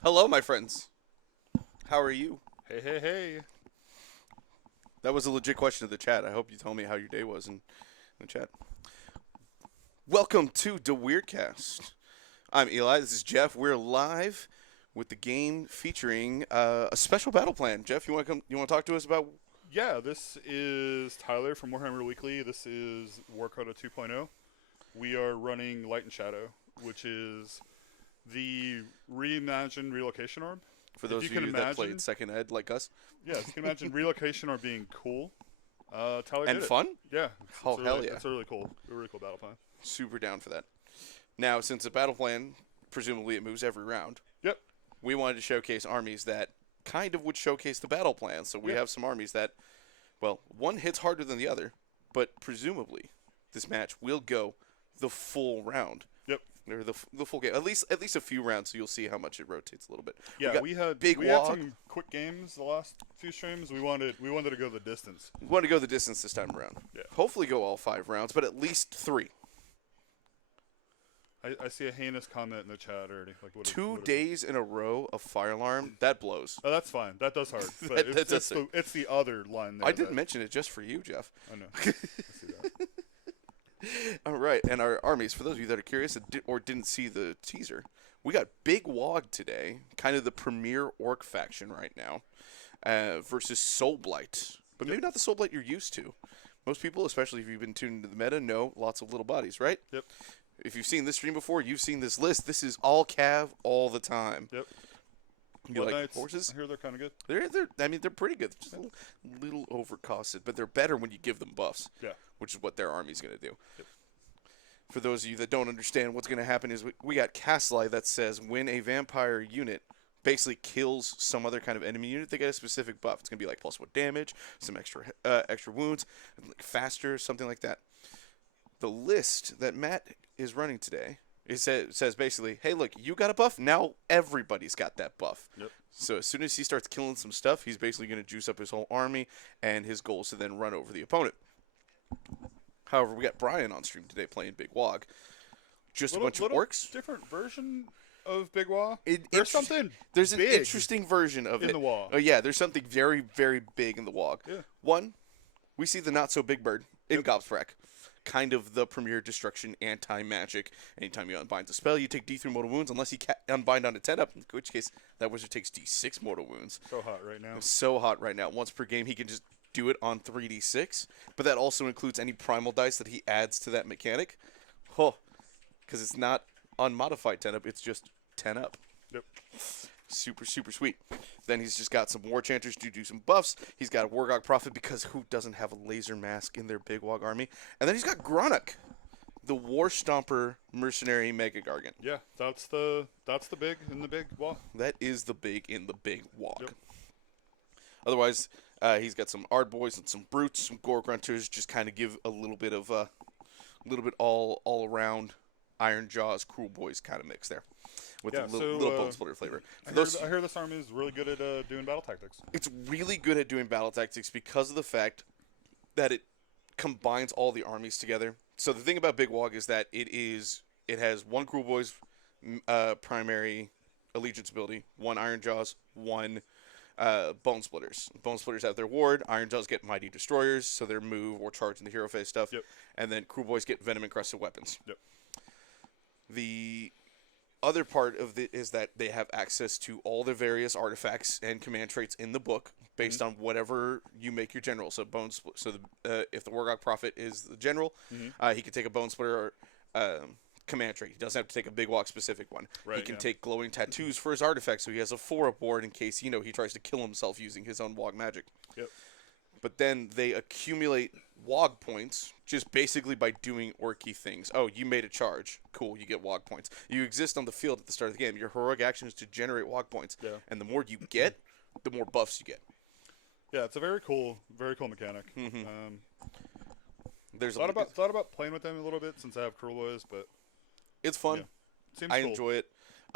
Hello, my friends. How are you? Hey, hey, hey. That was a legit question of the chat. I hope you told me how your day was in the chat. Welcome to the Weirdcast. I'm Eli. This is Jeff. We're live with the game featuring a special battle plan. Jeff, you want to come? You want to talk to us about? Yeah, this is Tyler from Warhammer Weekly. This is WARCODA 2.0. We are running Light and Shadow, which is the reimagined relocation orb. For If those you of can you that played imagine, second ed like us yeah, if you can imagine relocation orb being cool, Tyler and did it. fun. Yeah, Oh hell yeah! it's a really cool battle plan. Super down for that. Now, since the battle plan presumably it moves every round, Yep, we wanted to showcase armies that kind of would showcase the battle plan. So we yep, have some armies that, well, one hits harder than the other, but presumably this match will go the full round yep. or the full game. At least a few rounds, so you'll see how much it rotates a little bit. We Yeah, got Big we had WAAAGH. some quick games the last few streams. We wanted to go the distance. We want to go the distance this time around. Yeah. Hopefully, go all 5 rounds, but at least 3. I see a heinous comment in the chat already. Like what? Two What is it? days in a row of fire alarm that blows. Oh, that's fine. That does hard. But That it's, does it's the other line there. I didn't that, mention it just for you, Jeff. I know. I see that. All right, and our armies, for those of you that are curious or didn't see the teaser, we got Big WAAAGH today, kind of the premier orc faction right now, versus Soulblight. But maybe not the Soulblight you're used to. Most people, especially if you've been tuned into the meta, know lots of little bodies, right? Yep. If you've seen this stream before, you've seen this list. This is all cav all the time. Yep. You What like Knights? horses? I hear they're kind of good. They're pretty good. Just a little overcosted, but they're better when you give them buffs. Yeah. Which is what their army's going to do. Yep. For those of you that don't understand, what's going to happen is we got Castlight that says when a vampire unit basically kills some other kind of enemy unit, they get a specific buff. It's going to be like +1 damage, some extra wounds, like faster, something like that. The list that Matt is running today says basically, hey, look, you got a buff. Now everybody's got that buff. Yep. So as soon as he starts killing some stuff, he's basically going to juice up his whole army, and his goal is to then run over the opponent. However, we got Bryan on stream today playing Big WAAAGH. Just a bunch of orcs. Different version of Big WAAAGH. There's an big interesting version of in it. the WAAAGH. Oh yeah, there's something very, very big in the WAAAGH. Yeah. One, we see the not so big bird in Gobsprack. Kind of the premier destruction anti-magic. Anytime you unbind a spell, you take D3 mortal wounds, unless you unbind on a 10-up, in which case that wizard takes D6 mortal wounds. So hot right now. It's so hot right now. Once per game, he can just do it on 3d6, but that also includes any primal dice that he adds to that mechanic. Oh, because it's not unmodified 10-up, it's just 10-up. Yep. Super, super sweet. Then he's just got some War Chanters to do some buffs. He's got a Wargog Prophet because who doesn't have a laser mask in their Big WAAAGH army? And then he's got Gronuk, the War Stomper Mercenary Mega Gargant. Yeah, that's the big in the Big WAAAGH. That is the big in the Big WAAAGH. Yep. Otherwise, he's got some Ardboys and some Brutes, some Gore Grunters, just kind of give a little bit of all around Iron Jaws, Cruel Boys kind of mix there, with a little Bone Splitter flavor. I hear this army is really good at doing battle tactics. It's really good at doing battle tactics because of the fact that it combines all the armies together. So the thing about Big WAAAGH is that it has one Cruel Boys primary allegiance ability, one Iron Jaws, one Bone Splitters. Bone Splitters have their ward. Iron Jaws get Mighty Destroyers, so their move or charge in the hero phase stuff. Yep. And then Cruel Boys get Venom Encrusted weapons. Yep. The other part of it is that they have access to all the various artifacts and command traits in the book based on whatever you make your general. So if the Wargog Prophet is the general, he can take a Bone Splitter command trait. He doesn't have to take a Big WAAAGH specific one. Right, He can yeah. take glowing tattoos for his artifact, so he has a 4 aboard in case he tries to kill himself using his own WAAAGH magic. Yep. But then they accumulate WAAAGH points just basically by doing orky things. Oh, you made a charge. Cool, you get WAAAGH points. You exist on the field at the start of the game. Your heroic action is to generate WAAAGH points. Yeah. And the more you get, the more buffs you get. Yeah, it's a very cool mechanic. There's Thought about playing with them a little bit since I have Cruel Boys, but It's fun. yeah. Seems I cool. enjoy it.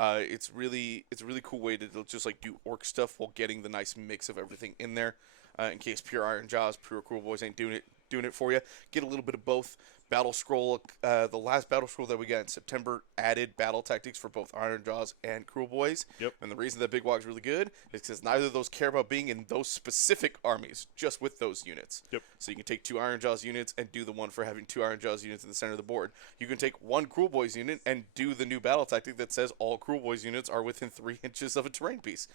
It's a really cool way to just like do orc stuff while getting the nice mix of everything in there. In case pure Iron Jaws, pure Cruel Boys ain't doing it, doing it for you. Get a little bit of both. Battle Scroll, the last Battle Scroll that we got in September added battle tactics for both Iron Jaws and Cruel Boys. Yep. And the reason that Big WAAAGH is really good is because neither of those care about being in those specific armies, just with those units. Yep. So you can take 2 Iron Jaws units and do the one for having 2 Iron Jaws units in the center of the board. You can take 1 Cruel Boys unit and do the new battle tactic that says all Cruel Boys units are within 3 inches of a terrain piece.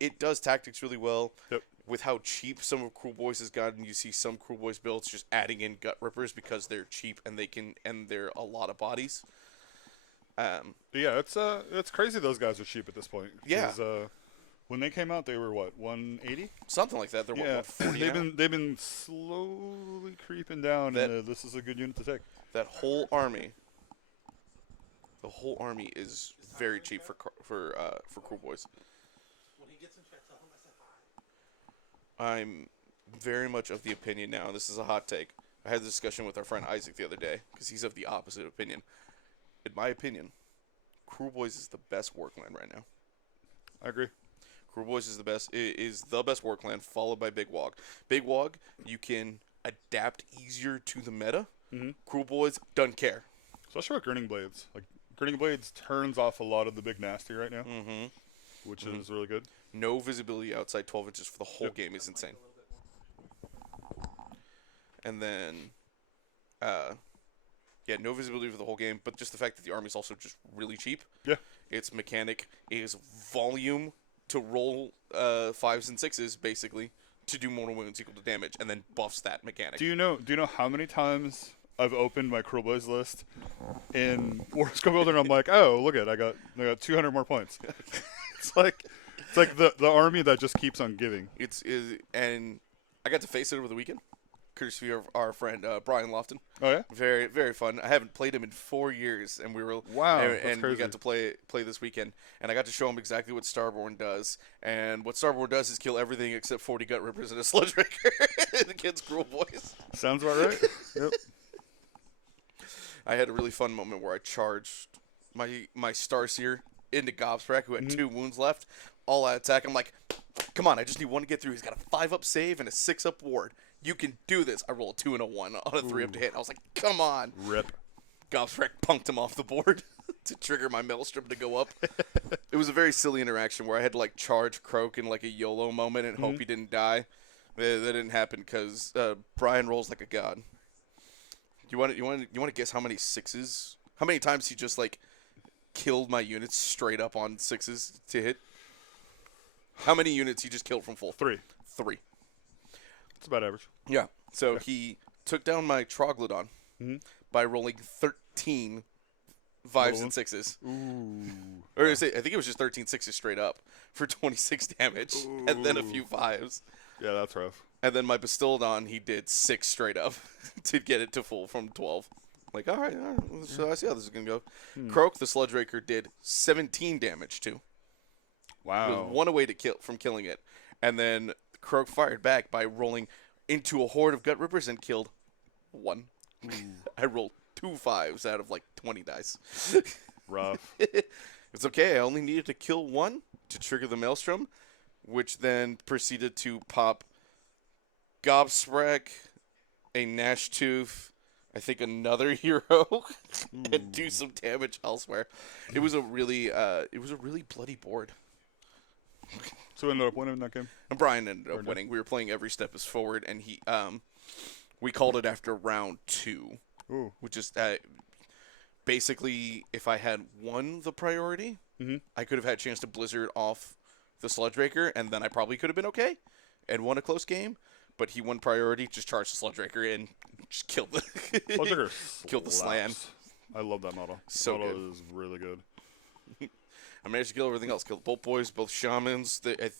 It does tactics really well. Yep. With how cheap some of Cruel Boys has gotten, you see some Cruel Boys builds just adding in Gut Rippers because they're cheap and they're a lot of bodies. But yeah, it's crazy those guys are cheap at this point. Yeah. 'Cause, when they came out, they were what, 180? Something like that. They're Yeah, 140 they've been slowly creeping down. This is a good unit to take. That whole army. The whole army is very cheap for Cruel Boys. I'm very much of the opinion now, and this is a hot take. I had a discussion with our friend Isaac the other day, because he's of the opposite opinion. In my opinion, Cruel Boys is the best war clan right now. I agree. Cruel Boys is the best war clan, followed by Big WAAAGH. Big WAAAGH, you can adapt easier to the meta. Mm-hmm. Cruel Boys, don't care. Especially with Grinning Blades. Like, Grinning Blades turns off a lot of the big nasty right now, which is really good. No visibility outside 12 inches for the whole game is insane. And then, no visibility for the whole game, but just the fact that the army is also just really cheap. Yeah. Its mechanic is volume to roll 5s and 6s, basically, to do mortal wounds equal to damage, and then buffs that mechanic. Do you know how many times I've opened my Cruel Boys list in WARCODA Builder and I'm like, oh, look at it, I got 200 more points. It's like the army that just keeps on giving. And I got to face it over the weekend, courtesy of our friend Bryan Lofton. Oh yeah, very very fun. I haven't played him in 4 years, and we were that's we got to play this weekend, and I got to show him exactly what Starborn does. And what Starborn does is kill everything except 40 Gut Rippers and a Sludge Raker against Cruel Boys. Sounds about right. Yep. I had a really fun moment where I charged my Starseer into Gobsprack, who had 2 wounds left, all out attack. I'm like, come on, I just need 1 to get through. He's got a 5-up save and a 6-up ward. You can do this. I roll a 2 and a 1 on a 3-up to hit. I was like, come on. Rip. Gobsprack punked him off the board to trigger my Maelstrom to go up. It was a very silly interaction where I had to like charge Croak in like a YOLO moment and hope he didn't die. That didn't happen because Bryan rolls like a god. You want to guess how many 6s? How many times he just like killed my units straight up on 6s to hit? How many units he just killed from full? 3. 3. It's about average. Yeah. So he took down my Troglodon by rolling 13 5s and 6s. Ooh. Or I think it was just 13 6s straight up for 26 damage, and then a few 5s. Yeah, that's rough. And then my Bastildon, he did 6 straight up to get it to full from 12. Like, all right, so I see how this is going to go. Croak, the Sludge Raker, did 17 damage, too. Wow. It was 1 away from killing it. And then Croak fired back by rolling into a horde of Gut Rippers and killed 1. I rolled 2 5s out of, like, 20 dice. Rough. It's okay. I only needed to kill 1 to trigger the Maelstrom, which then proceeded to pop Gobsprack, a Gnashtooth, I think another hero, and do some damage elsewhere. It was a really bloody board. So we ended up winning that game? And Bryan ended up winning. We were playing every step is forward, and we called it after round 2, which is basically if I had won the priority, I could have had a chance to Blizzard off the Sludge Raker, and then I probably could have been okay and won a close game. But he won priority, just charged the Sludge Raker and just killed the killed the Slan. I love that model. So model good. Is really good. I managed to kill everything else. Killed both boys, both shamans. I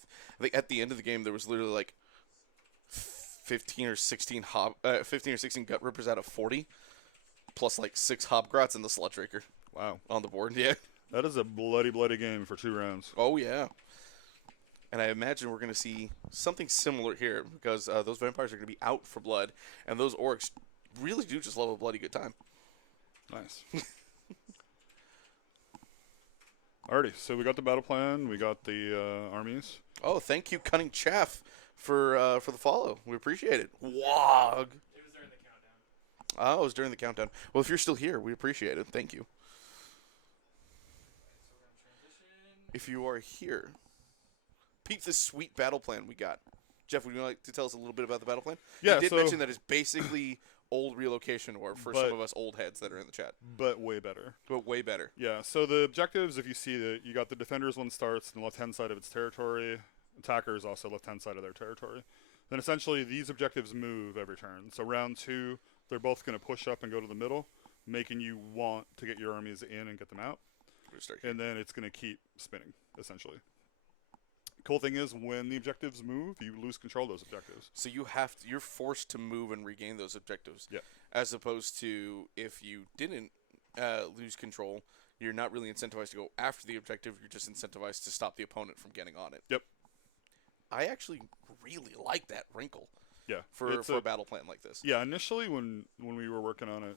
think at the end of the game there was literally like 15 or 16 Gut Rippers out of 40, plus like 6 Hobgrots and the Sludge Raker. Wow. On the board, yeah. That is a bloody game for 2 rounds. Oh yeah. And I imagine we're going to see something similar here because those vampires are going to be out for blood, and those orcs really do just love a bloody good time. Nice. Alrighty, so we got the battle plan, we got the armies. Oh, thank you, Cunning Chaff, for the follow. We appreciate it. WAAAGH. It was Oh, it was during the countdown. Well, if you're still here, we appreciate it. Thank you. If you are here, peep this sweet battle plan we got. Jeff, would you like to tell us a little bit about the battle plan? Yeah, You did so, mention that it's basically old relocation or for some But- of us old heads that are in the chat, but way better. but way better. Yeah, so the objectives, if you see that you got the defenders one starts on the left-hand side of its territory, attackers also left-hand side of their territory. Then essentially these objectives move every turn. So round 2, they're both going to push up and go to the middle, making you want to get your armies in and get them out. We're gonna start here. And then it's going to keep spinning, essentially. Cool thing is, when the objectives move, you lose control of those objectives. So you're forced to move and regain those objectives. Yeah. As opposed to if you didn't lose control, you're not really incentivized to go after the objective. You're just incentivized to stop the opponent from getting on it. Yep. I actually really like that wrinkle Yeah. for It's a battle plan like this. Yeah, initially when we were working on it,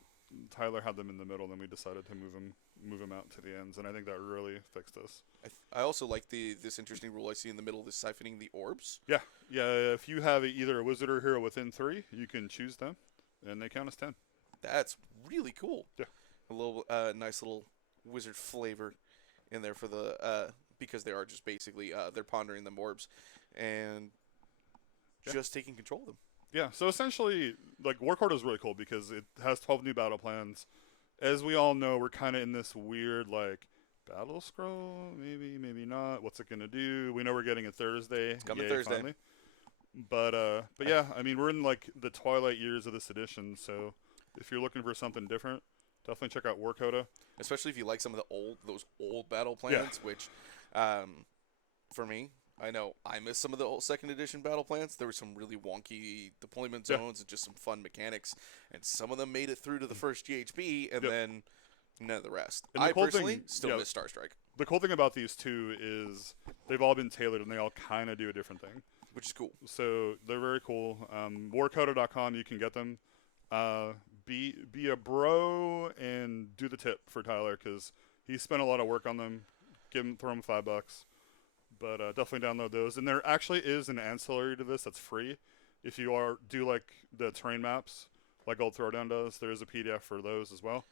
Tyler had them in the middle, then we decided to move them out to the ends, and I think that really fixed us. I also like this interesting rule I see in the middle, this siphoning the orbs. Yeah, if you have either a wizard or hero within 3, you can choose them, and they count as 10. That's really cool. Yeah. A little nice little wizard flavor in there for the because they are just basically they're pondering the orbs and just taking control of them. Yeah, so essentially, like, WARCODA is really cool because it has 12 new battle plans. As we all know, we're kind of in this weird, like, battle scroll, maybe not. What's it going to do? We know we're getting it Thursday. It's coming Yay, Thursday. Finally. But yeah, I mean, we're in, like, the twilight years of this edition, so if you're looking for something different, definitely check out WARCODA. Especially if you like some of those old battle Yeah. plans, which for me, I know I missed some of the old second edition battle plans. There were some really wonky deployment Yeah. zones and just some fun mechanics, and some of them made it through to the first GHB, and Yep. then none of the rest. And the I cool personally thing- still yeah. miss Star Strike, The cool thing about these two is they've all been tailored and they all kind of do a different thing. which is cool. So they're very cool. WARCODA.com, you can get them. Be a bro and do the tip for Tyler because he spent a lot of work on them. Throw him $5, but definitely download those. And there actually is an ancillary to this that's free. If you do like the terrain maps, like Old Throwdown does, there is a PDF for those as well.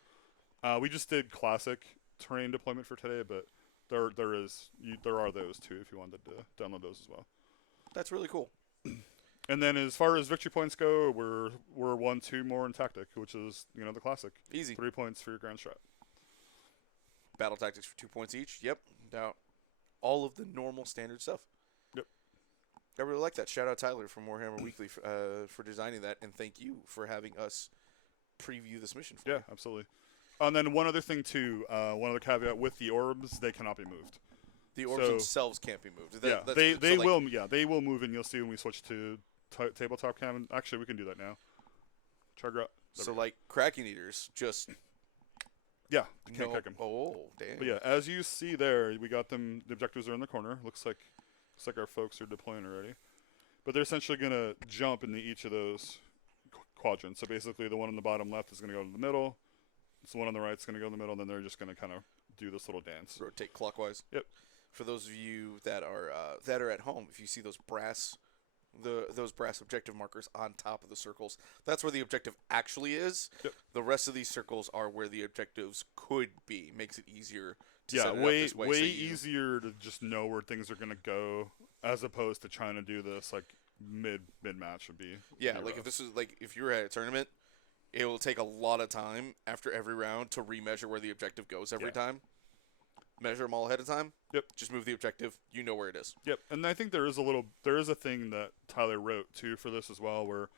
We just did classic terrain deployment for today, but there are those too if you wanted to download those as well. That's really cool. And then as far as victory points go, we're 1-2 more in tactic, which is the classic. Easy. 3 points for your grand strat. Battle tactics for 2 points each. Yep. Now, all of the normal standard stuff. Yep. I really like that. Shout out Tyler from Warhammer Weekly for designing that, and thank you for having us preview this mission for Yeah, you. absolutely. And then one other thing too, one other caveat with the orbs, they cannot be moved. The orbs So- themselves can't be moved. Yeah, they will. Yeah, they will move, and you'll see when we switch to tabletop cam. Actually, we can do that now. Chug. So like Kraken Eaters, just Yeah, can't no. kick them. Oh damn. But yeah, as you see there, we got them. The objectives are in the corner. Looks like our folks are deploying already. But they're essentially gonna jump into each of those quadrants. So basically, the one on the bottom left is gonna go to the middle. The one on the right is gonna go in the middle, and then they're just gonna kind of do this little dance. Rotate clockwise. Yep. For those of you that are at home, if you see those brass objective markers on top of the circles, that's where the objective actually is. Yep. The rest of these circles are where the objectives could be. Makes it easier to Yeah, set it up way this way. way so you- easier to just know where things are gonna go, as opposed to trying to do this like mid match would be. Yeah, be like rough. if this is like if you're at a tournament, it will take a lot of time after every round to remeasure where the objective goes every Yeah. time. Measure them all ahead of time. Yep. Just move the objective. You know where it is. Yep, and I think there is a thing that Tyler wrote too for this as well, where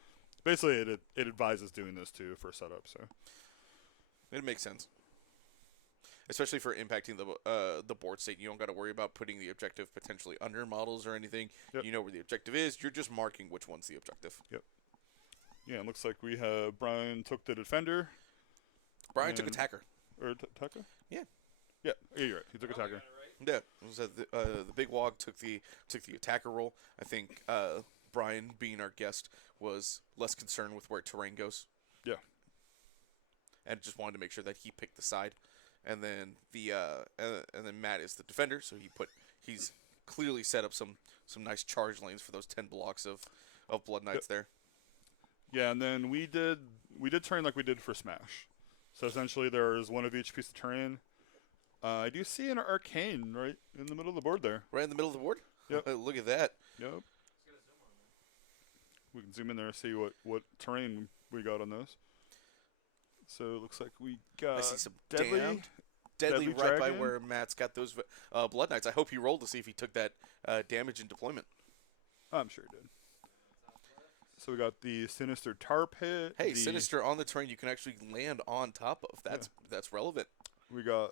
basically it advises doing this too for setup. So It makes sense. Especially for impacting the board state. You don't got to worry about putting the objective potentially under models or anything. Yep. You know where the objective is. You're just marking which one's the objective. yeah, it looks like we have Bryan took the defender Bryan took And- attacker. or attacker. Yeah. Yeah, you're right. He took attacker. Yeah. It was the Big WAAAGH took the attacker role. I think Bryan, being our guest, was less concerned with where terrain goes. Yeah. And just wanted to make sure that he picked the side. And then and then Matt is the defender, so he's clearly set up some nice charge lanes for those 10 blocks of Blood Knights there. Yeah, and then we we did terrain like we did for Smash. So essentially, there's one of each piece of terrain. I do see an arcane right in the middle of the board there. Right in the middle of the board? Yep. Look at that. Yep. We can zoom in there and see what terrain we got on those. So it looks like we got I see some deadly, deadly right dragon. by where Matt's got those Blood Knights. I hope he rolled to see if he took that damage in deployment. I'm sure he did. So we got the Sinister Tar Pit. Hey, the, Sinister on the terrain you can actually land on top of. That's relevant. We got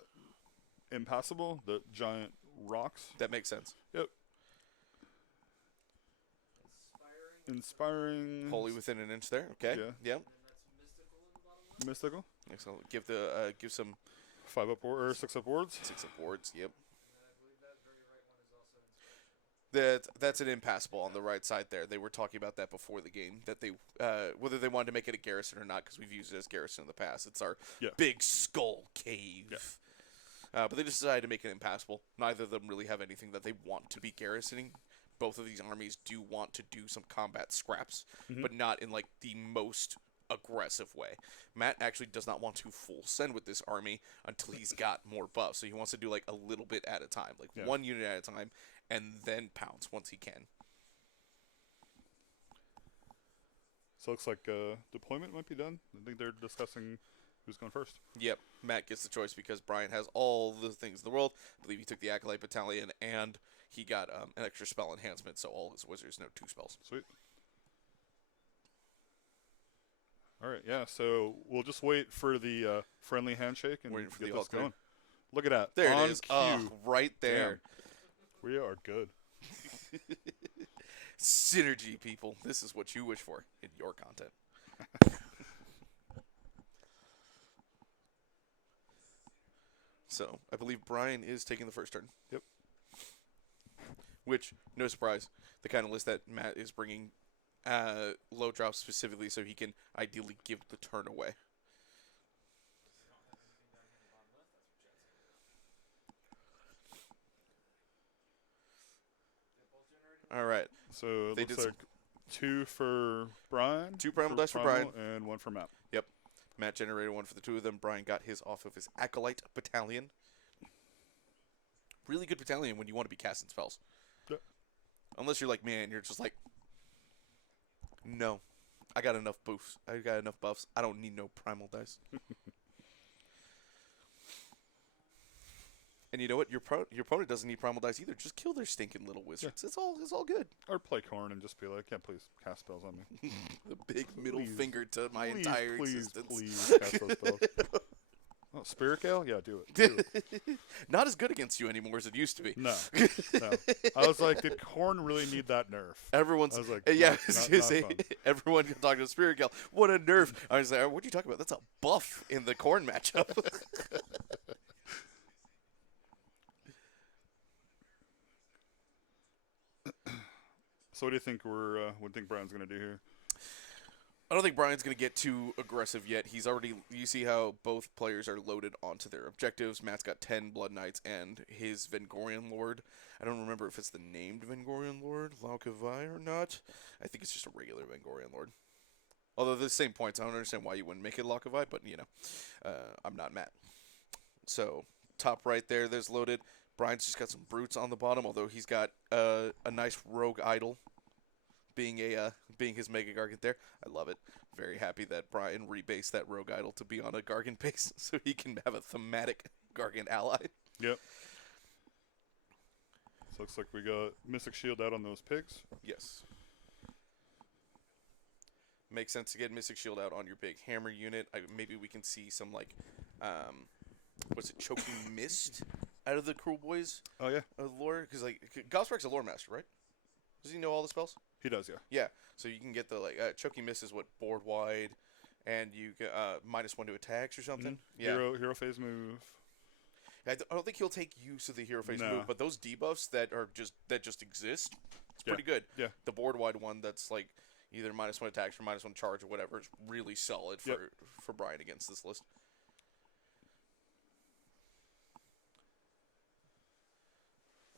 Impassable, the giant rocks. That makes sense. Yep. Inspiring. Wholly within an inch there. Okay. Yeah. Yep. Mystical. Excellent. Give some 5 up or 6 up wards. 6 up wards. Yep. That's an impassable on the right side there. They were talking about that before the game, that they whether they wanted to make it a garrison or not, because we've used it as garrison in the past. It's our big skull cave. Yeah. But they decided to make it impassable. Neither of them really have anything that they want to be garrisoning. Both of these armies do want to do some combat scraps, but not in like the most aggressive way. Matt actually does not want to full send with this army until he's got more buffs. So he wants to do like a little bit at a time, like one unit at a time, and then pounce once he can. So it looks like deployment might be done. I think they're discussing who's going first. Yep, Matt gets the choice because Bryan has all the things in the world. I believe he took the Acolyte Battalion, and he got an extra spell enhancement, so all his wizards know 2 spells. Sweet. All right, yeah, so we'll just wait for the friendly handshake and Waiting for get the this all going. Look at that. There On it is. cue. Right there. Damn. We are good. Synergy, people. This is what you wish for in your content. So, I believe Bryan is taking the first turn. Yep. Which, no surprise, the kind of list that Matt is bringing low drops specifically so he can ideally give the turn away. All right. So it They looks did like 2 for Bryan. 2 primal dice for Bryan. And 1 for Matt. Yep. Matt generated 1 for the 2 of them. Bryan got his off of his Acolyte Battalion. Really good battalion when you want to be casting spells. Yep. Unless you're like, man, you're just like, no, I got enough buffs. I got enough buffs. I don't need no primal dice. And you know what? Your opponent doesn't need primal dice either. Just kill their stinking little wizards. It's all good. Or play Corn and just be like, yeah, please cast spells on me. The big middle finger to my please, entire please, existence. Please cast those spells. Oh, Spirit Gale? Yeah, do it. Do it. Not as good against you anymore as it used to be. No. I was like, did Corn really need that nerf? Everyone's I was like, yeah. not I was gonna say, fun. everyone can talk to Spirit Gale. What a nerf! I was like, what are you talking about? That's a buff in the Corn matchup. So what do you think Bryan's going to do here? I don't think Bryan's going to get too aggressive yet. He's already. You see how both players are loaded onto their objectives. Matt's got 10 Blood Knights and his Vengorian Lord. I don't remember if it's the named Vengorian Lord, WAAAGH, or not. I think it's just a regular Vengorian Lord. Although they're the same points. I don't understand why you wouldn't make it WAAAGH, but you know, I'm not Matt. So top right there's loaded. Bryan's just got some brutes on the bottom, although he's got a nice rogue idol. Being his Mega Gargant there. I love it. Very happy that Bryan rebased that Rogue Idol to be on a Gargant base so he can have a thematic Gargant ally. Yep. So looks like we got Mystic Shield out on those pigs. Yes. Makes sense to get Mystic Shield out on your big hammer unit. Maybe we can see some like, Choking Mist out of the Cruel Boys Oh, yeah. lore? Because like, Gosbrek's a lore master, right? Does he know all the spells? He does, yeah. Yeah, so you can get the Choking Mist is what board wide, and you get -1 to attacks or something. Yeah, Hero phase move. I don't think he'll take use of the hero phase No. move, but those debuffs that just exist, it's pretty good. Yeah. The board wide one that's like either -1 attacks or -1 charge or whatever is really solid for Bryan against this list.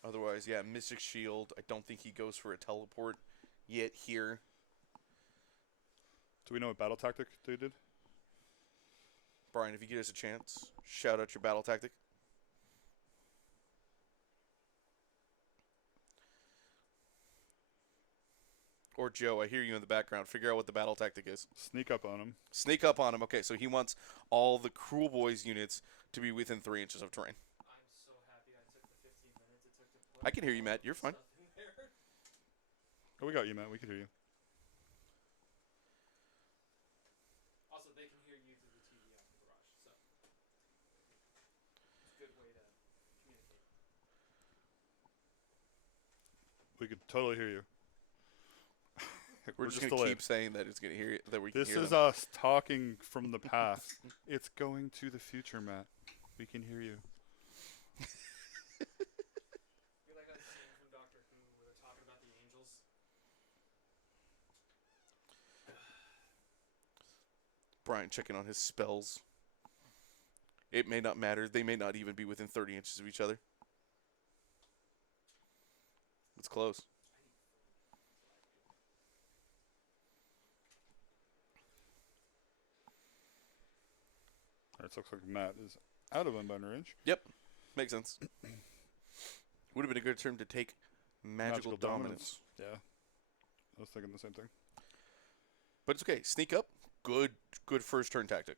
Otherwise, yeah, Mystic Shield. I don't think he goes for a teleport yet here. Do we know what battle tactic they did? Brian, if you get us a chance, shout out your battle tactic. Or Joe, I hear you in the background. Figure out what the battle tactic is. Sneak up on him. Sneak up on him. Okay, so he wants all the Cruel Boys units to be within 3 inches of terrain. I'm so happy I took the 15 minutes it took to put I can hear you, Matt. You're fine. stuff in there. Oh, we got you, Matt. We can hear you. Also, they can hear you through the TV out in the garage, so it's a good way to communicate. We could totally hear you. We're just gonna delayed. keep saying that it's gonna hear it, that we can This hear is them. us talking from the past. It's going to the future, Matt. We can hear you. You're like that scene from Doctor Who where they're talking about the angels. Brian checking on his spells. It may not matter. They may not even be within 30 inches of each other. It's close. Alright, so looks like Matt is out of unbound range. Yep. Makes sense. Would have been a good term to take magical dominance. Yeah. I was thinking the same thing. But it's okay. Sneak up. Good first turn tactic.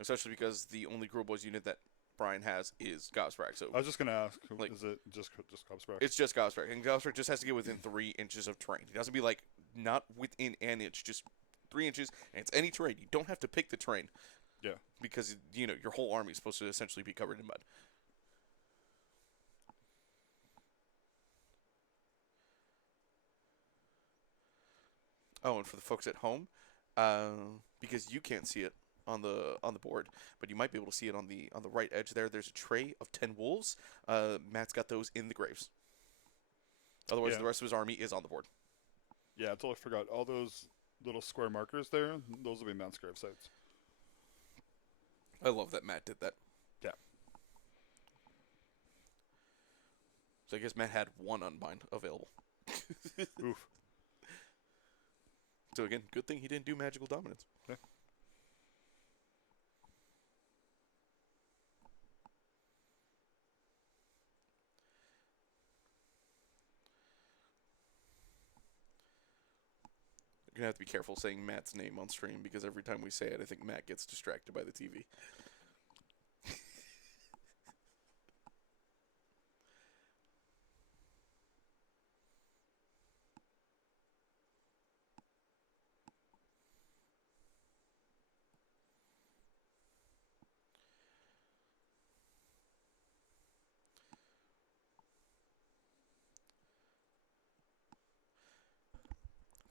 Especially because the only Cruel Boys unit that Brian has is Gobsprack. So I was just going to ask, Like- is it just Gobsprack? it's just Gobsprack. And Gobsprack just has to get within 3 inches of terrain. He doesn't be like, not within an inch, just 3 inches. And it's any terrain. You don't have to pick the terrain. Yeah. Because, you know, your whole army is supposed to essentially be covered in mud. Oh, and for the folks at home, because you can't see it on the board, but you might be able to see it on the right edge there. There's a tray of 10 wolves. Matt's got those in the graves. Otherwise, Yeah. the rest of his army is on the board. Yeah, I totally forgot. All those little square markers there, those will be Matt's grave sites. I love that Matt did that. Yeah. So I guess Matt had one unbind available. Oof. So again, good thing he didn't do magical dominance. Yeah. You're gonna have to be careful saying Matt's name on stream because every time we say it, I think Matt gets distracted by the TV.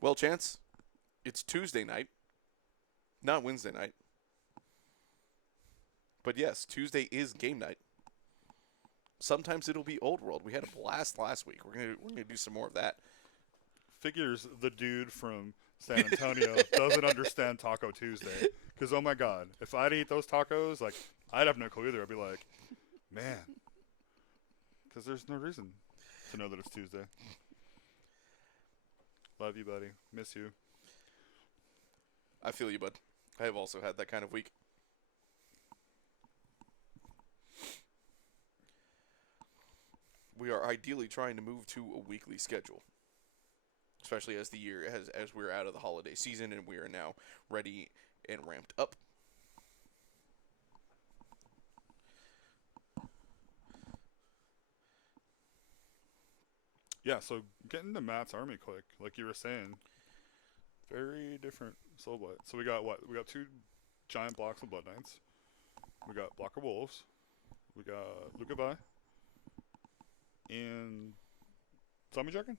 Well, Chance, it's Tuesday night, not Wednesday night. But yes, Tuesday is game night. Sometimes it'll be Old World. We had a blast last week. We're gonna do some more of that. Figures the dude from San Antonio doesn't understand Taco Tuesday. Because, oh my God, if I'd eat those tacos, like, I'd have no clue either. I'd be like, man. Because there's no reason to know that it's Tuesday. Love you, buddy. Miss you. I feel you, bud. I have also had that kind of week. We are ideally trying to move to a weekly schedule, especially as the year as we're out of the holiday season and we are now ready and ramped up. Yeah, so getting to Matt's army quick, like you were saying, very different Soulblight. So we got what? We got 2 giant blocks of Blood Knights. We got Block of Wolves. We got Lucavi. And Zombie Dragon?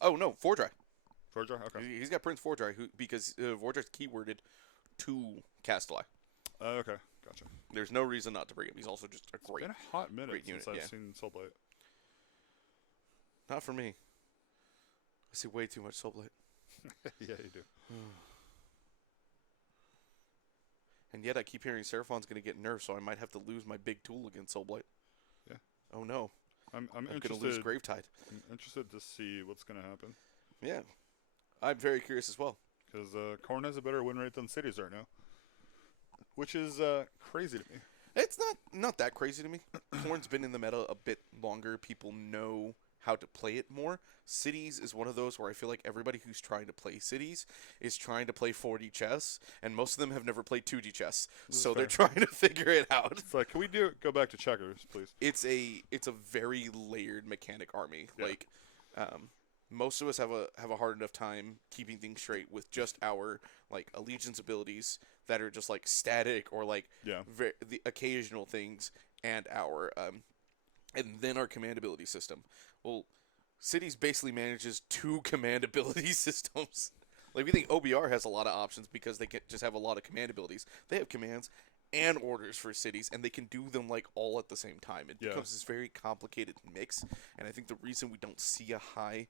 Oh no, Fordry. Forger? Okay. He's got Prince Fordry because Fordry's keyworded to Castelli. Okay, gotcha. There's no reason not to bring him. He's also just a It's great. been a hot minute great since unit, I've yeah. seen Soulblight. Not for me. I see way too much Soulblight. Yeah, you do. And yet I keep hearing Seraphon's going to get nerfed, so I might have to lose my big tool against Soulblight. Yeah. Oh no. I'm I'm going to lose interested. Gravetide. I'm interested to see what's going to happen. Yeah. I'm very curious as well. because Corn has a better win rate than cities right now, which is crazy to me. It's not that crazy to me. Corn's been in the meta a bit longer. People know how to play it more. Cities is one of those where I feel like everybody who's trying to play Cities is trying to play 4D chess, and most of them have never played 2D chess, so they're trying to figure it out. It's like, can we go back to checkers, please? It's a very layered mechanic army. Yeah. Like, most of us have a hard enough time keeping things straight with just our like allegiance abilities that are just like static or like the occasional things, and then our command ability system. Well, Cities basically manages 2 command ability systems. Like, we think OBR has a lot of options because they can just have a lot of command abilities. They have commands and orders for Cities, and they can do them like all at the same time. It becomes this very complicated mix, and I think the reason we don't see a high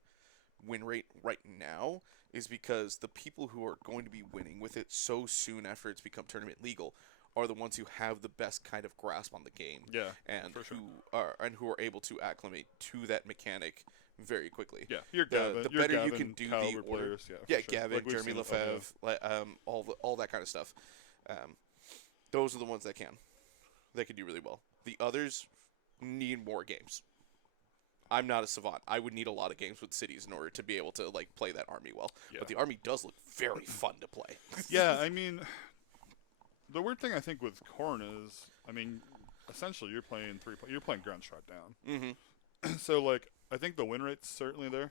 win rate right now is because the people who are going to be winning with it so soon after it's become tournament legal are the ones who have the best kind of grasp on the game, and who are able to acclimate to that mechanic very quickly. Yeah, the better you can do the order. Players, Gavin, like Jeremy Lefebvre, all that kind of stuff. Those are the ones that can do really well. The others need more games. I'm not a savant. I would need a lot of games with Cities in order to be able to like play that army well. Yeah. But the army does look very fun to play. Yeah, I mean, the weird thing I think with Khorne is, I mean, essentially you're playing Grand Strat down. Mm-hmm. So like, I think the win rate's certainly there,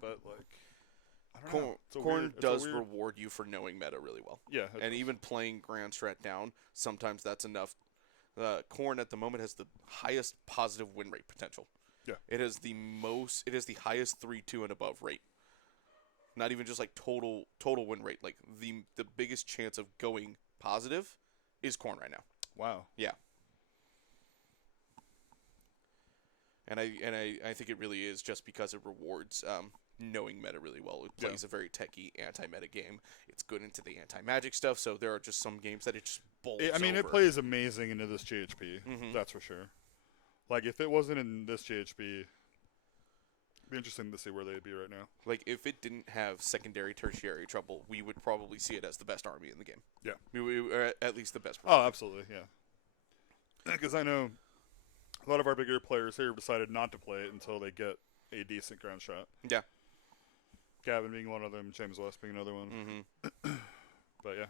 but like, I don't know. Khorne does reward you for knowing meta really well. Yeah, and even playing Grand Strat down, sometimes that's enough. Khorne at the moment has the highest positive win rate potential. Yeah, it is the highest 3-2 and above rate. Not even just like total win rate. Like the biggest chance of going positive is Khorne right now. Wow. Yeah. And I think it really is just because it rewards knowing meta really well. It plays a very techy anti-meta game. It's good into the anti-magic stuff, so there are just some games that it just bowls over. It plays amazing into this GHP, that's for sure. Like, if it wasn't in this GHP, it'd be interesting to see where they'd be right now. Like, if it didn't have secondary, tertiary trouble, we would probably see it as the best army in the game. Yeah. At least the best. Oh, absolutely, yeah. Because I know a lot of our bigger players here decided not to play it until they get a decent Grand Strat. Yeah. Gavin being one of them, James West being another one. Mm-hmm. But yeah.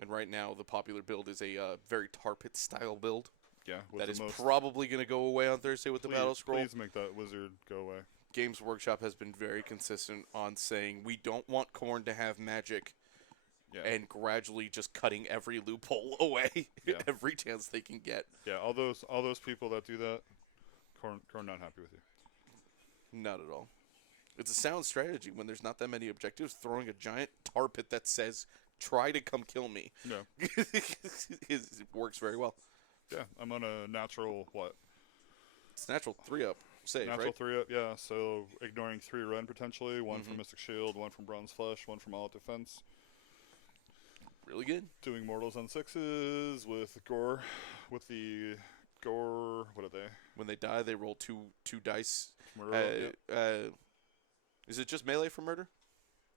And right now, the popular build is a very tar pit style build. Yeah. That is probably going to go away on Thursday with the Battle Scroll. Please make that wizard go away. Games Workshop has been very consistent on saying we don't want Khorne to have magic. Yeah. And gradually just cutting every loophole away, every chance they can get. Yeah, all those people that do that, Khorne not happy with you. Not at all. It's a sound strategy when there's not that many objectives. Throwing a giant tar pit that says, "Try to come kill me." Yeah, it works very well. Yeah, I'm on a natural what? It's natural 3-up save, natural right? 3-up, yeah. So ignoring 3 run potentially, 1 from Mystic Shield, 1 from Bronze Flesh, 1 from All Out Defense. Really good. Doing mortals on 6s with gore, what are they? When they die, they roll two dice. Murder Is it just melee for murder?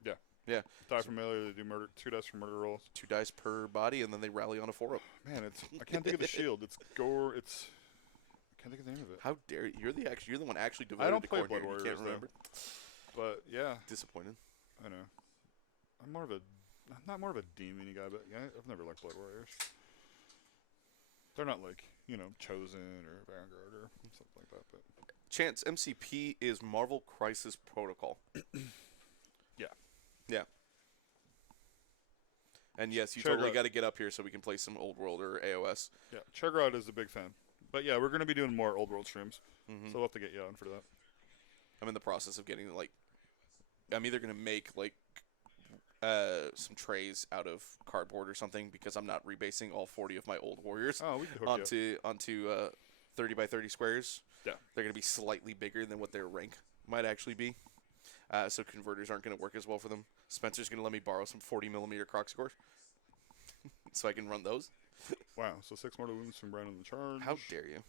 Yeah. Yeah. Die from melee, they do 2 dice for murder rolls. 2 dice per body, and then they rally on a 4-up. Man, I can't think of the shield. It's gore. I can't think of the name of it. How dare you? You're the one actually devoted I don't to play Khorne Blood here. Warriors, You can't remember. But yeah. Disappointed. I know. I'm not more of a demon-y guy, but yeah, I've never liked Blood Warriors. They're not like, Chosen or Vanguard or something like that. But Chance, MCP is Marvel Crisis Protocol. Yeah. Yeah. And yes, you Chair totally God. got to get up here so we can play some Old World or AOS. Yeah, Chairgrod is a big fan. But yeah, we're going to be doing more Old World streams. So we'll have to get you on for that. I'm in the process of getting, I'm either going to make, some trays out of cardboard or something because I'm not rebasing all 40 of my old warriors we can hook you up. onto 30 by 30 squares. Yeah. They're going to be slightly bigger than what their rank might actually be. So converters aren't going to work as well for them. Spencer's going to let me borrow some 40mm croc scores so I can run those. Wow, so 6 mortal wounds from Bryan in the charge. How dare you?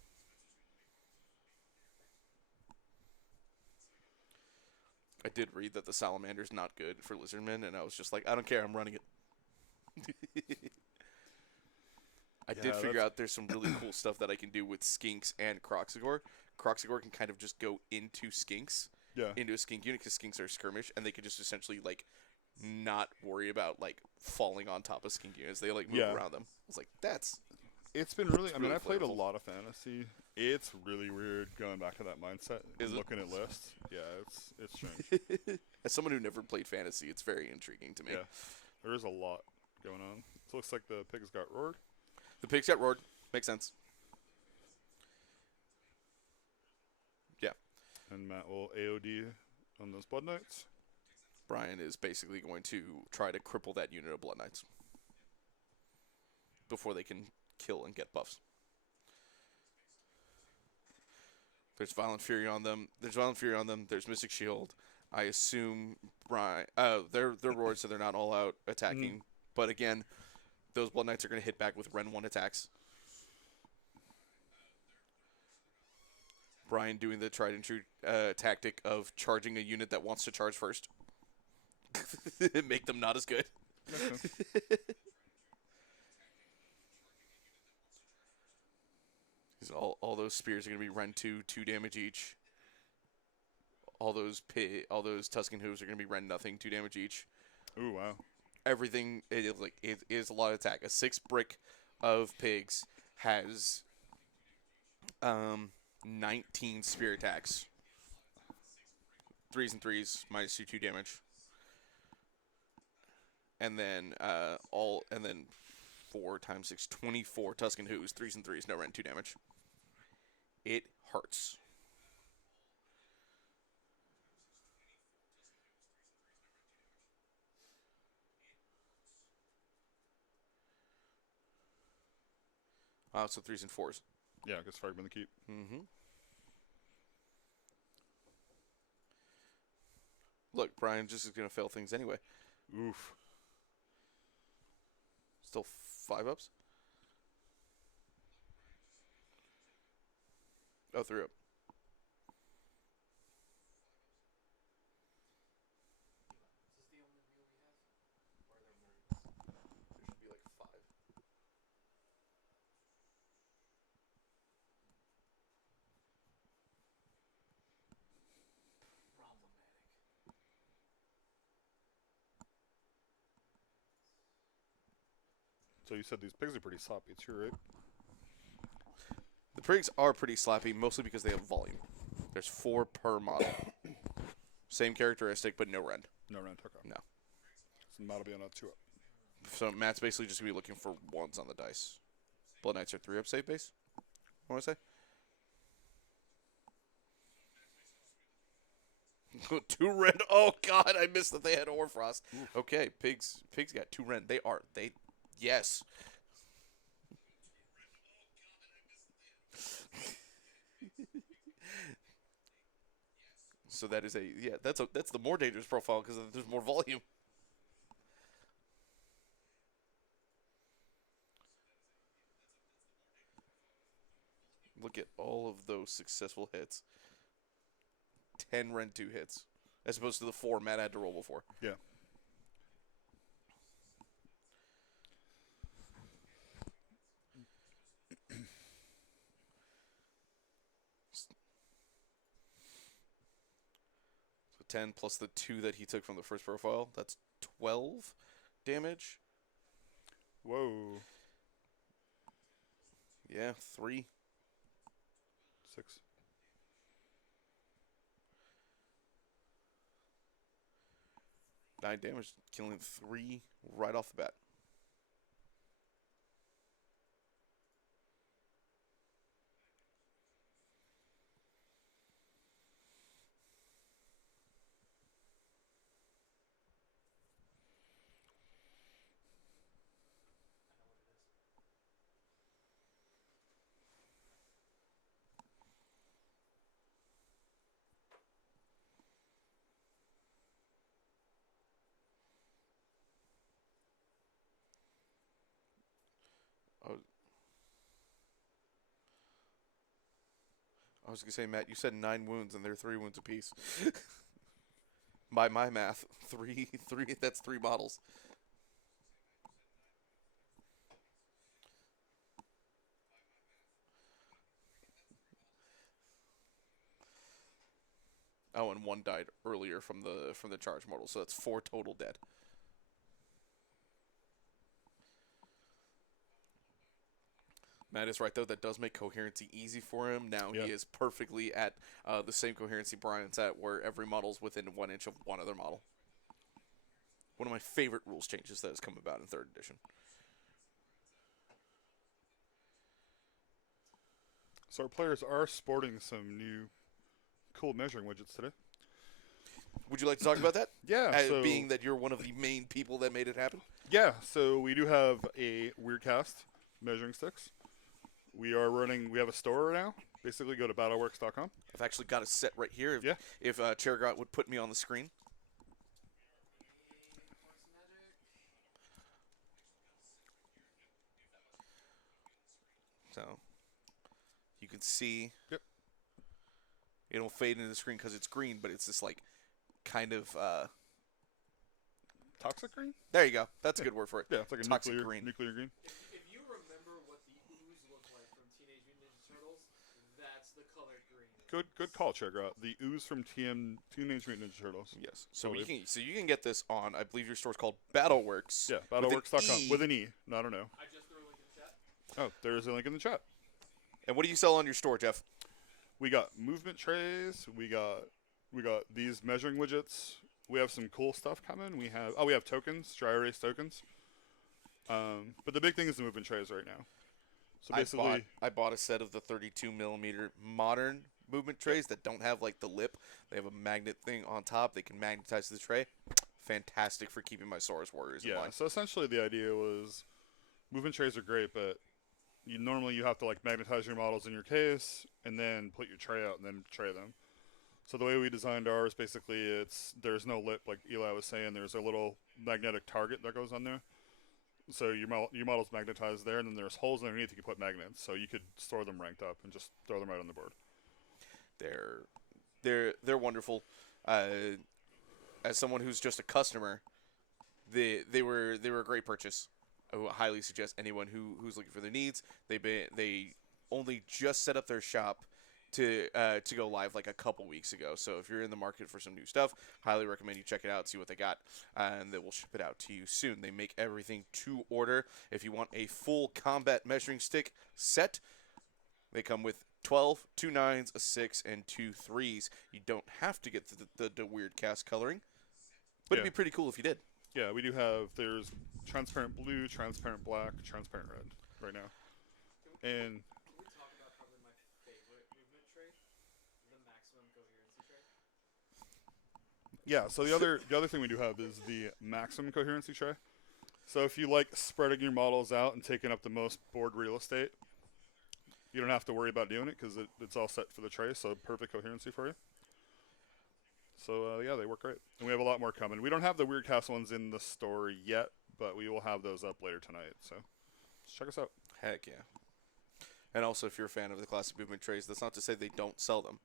I did read that the Salamander's not good for Lizardmen, and I was just like, I don't care, I'm running it. I did figure out there's some really cool stuff that I can do with Skinks and Croxagore. Croxagore can kind of just go into Skinks, into a Skink unit, because Skinks are skirmish, and they can just essentially, like, not worry about, like, falling on top of Skink units. They, like, move around them. I was like, that's... It's been really... I mean, really I played a flavorful. lot of Fantasy. It's really weird going back to that mindset and looking at lists. Yeah, it's strange. As someone who never played Fantasy, it's very intriguing to me. Yeah, there is a lot going on. So it looks like the pigs got roared. The pigs got roared. Makes sense. Yeah. And Matt will AOD on those Blood Knights. Bryan is basically going to try to cripple that unit of Blood Knights before they can kill and get buffs. There's Violent Fury on them. There's Mystic Shield. I assume Bryan... they're roared, so they're not all out attacking. But again, those Blood Knights are going to hit back with Ren 1 attacks. Bryan doing the tried and true tactic of charging a unit that wants to charge first. Make them not as good. All those spears are going to be Ren 2, 2 damage each. All those Tusken Hooves are going to be Ren nothing, 2 damage each. Ooh, wow. Everything it is a lot of attack. A 6 brick of pigs has 19 spear attacks. 3s and 3s, minus 2 damage. And then 4 times 6, 24 Tusken Hooves, 3s and 3s, no Ren 2 damage. It hurts. Wow, so 3s and 4s. Yeah, because Fragment the Keep. Mm-hmm. Look, Bryan just is going to fail things anyway. Oof. Still 5 ups? Oh, 3 up. Is this the only reel we have? Or are there more reels? There should be like 5. Problematic. So you said these pigs are pretty sloppy too, right? The prigs are pretty slappy, mostly because they have volume. There's 4 per model. Same characteristic, but no rend. No round took off. No. So Matt will be on a 2-up. So Matt's basically just going to be looking for 1s on the dice. Blood Knights are 3-up save base, I want to say. 2 rend. Oh, God, I missed that they had Orfrost. Okay, pigs got 2 rend. Yes. So that is that's the more dangerous profile because there's more volume. Look at all of those successful hits. 10 Ren 2 hits, as opposed to the 4 Matt had to roll before. Yeah. So 10 plus the 2 that he took from the first profile, that's 12 damage. Whoa. Yeah, 3. 6. Nine damage, killing 3 right off the bat. I know what it is. I was going to say, Matt, you said 9 wounds, and they're 3 wounds apiece. By my math, three. That's 3 models. Oh, and 1 died earlier from the charge model, so that's 4 total dead. Matt is right, though. That does make coherency easy for him. Now Yeah. he is perfectly at the same coherency Bryan's at, where every model's within 1 inch of one other model. One of my favorite rules changes that has come about in 3rd edition. So our players are sporting some new cool measuring widgets today. Would you like to talk about that? Yeah, so Being that you're one of the main people that made it happen? yeah, so we do have a WAAAGH measuring sticks. We have a store now. Basically, go to battleworks.com. I've actually got a set right here. Yeah. If Chairgot would put me on the screen. So, you can see. Yep. It'll fade into the screen because it's green, but it's this, like, kind of... Toxic green? there you go. That's a good word for it. Yeah, it's like a Toxic nuclear green. nuclear green. If you remember what the ooze looked like from Teenage Mutant Ninja Turtles, that's the color green. Good call, Chairgrot. The ooze from Teenage Mutant Ninja Turtles. Yes. So Totally. you can get this on, I believe your store's called Battleworks. Yeah, with an battleworks.com E. with an E, not an O. I just threw a link in the chat. Oh, there's a link in the chat. And what do you sell on your store, Jeff? We got movement trays. We got these measuring widgets. We have some cool stuff coming. We have tokens, dry erase tokens. But the big thing is the movement trays right now. So basically, I bought a set of the 32 millimeter modern movement trays that don't have like the lip. They have a magnet thing on top. They can magnetize the tray. Fantastic for keeping my Saurus Warriors in yeah. line. So essentially, the idea was movement trays are great, but you have to like magnetize your models in your case and then put your tray out and then tray them. So the way we designed ours, basically, there's no lip, like Eli was saying. There's a little magnetic target that goes on there. So your model's magnetized there, and then there's holes underneath you can put magnets. So you could store them ranked up and just throw them right on the board. They're wonderful. As someone who's just a customer, they were a great purchase. I would highly suggest anyone who's looking for their needs. They only just set up their shop to go live like a couple weeks ago. So if you're in the market for some new stuff, highly recommend you check it out, see what they got, and they will ship it out to you soon. They make everything to order. If you want a full combat measuring stick set, they come with 12, 2 9s, a 6, and 2 3s. You don't have to get the weird cast coloring, but it'd be pretty cool if you did. Yeah, we do there's transparent blue, transparent black, transparent red right now. And Can we talk about probably my favorite movement tray? The maximum coherency tray. yeah, so the other thing we do have is the maximum coherency tray. So if you like spreading your models out and taking up the most board real estate, you don't have to worry about doing it because it's all set for the tray, so perfect coherency for you. So yeah, they work great, and we have a lot more coming. We don't have the Weird Cast ones in the store yet, but we will have those up later tonight. So just check us out. Heck yeah. And also, if you're a fan of the classic movement trays, that's not to say they don't sell them.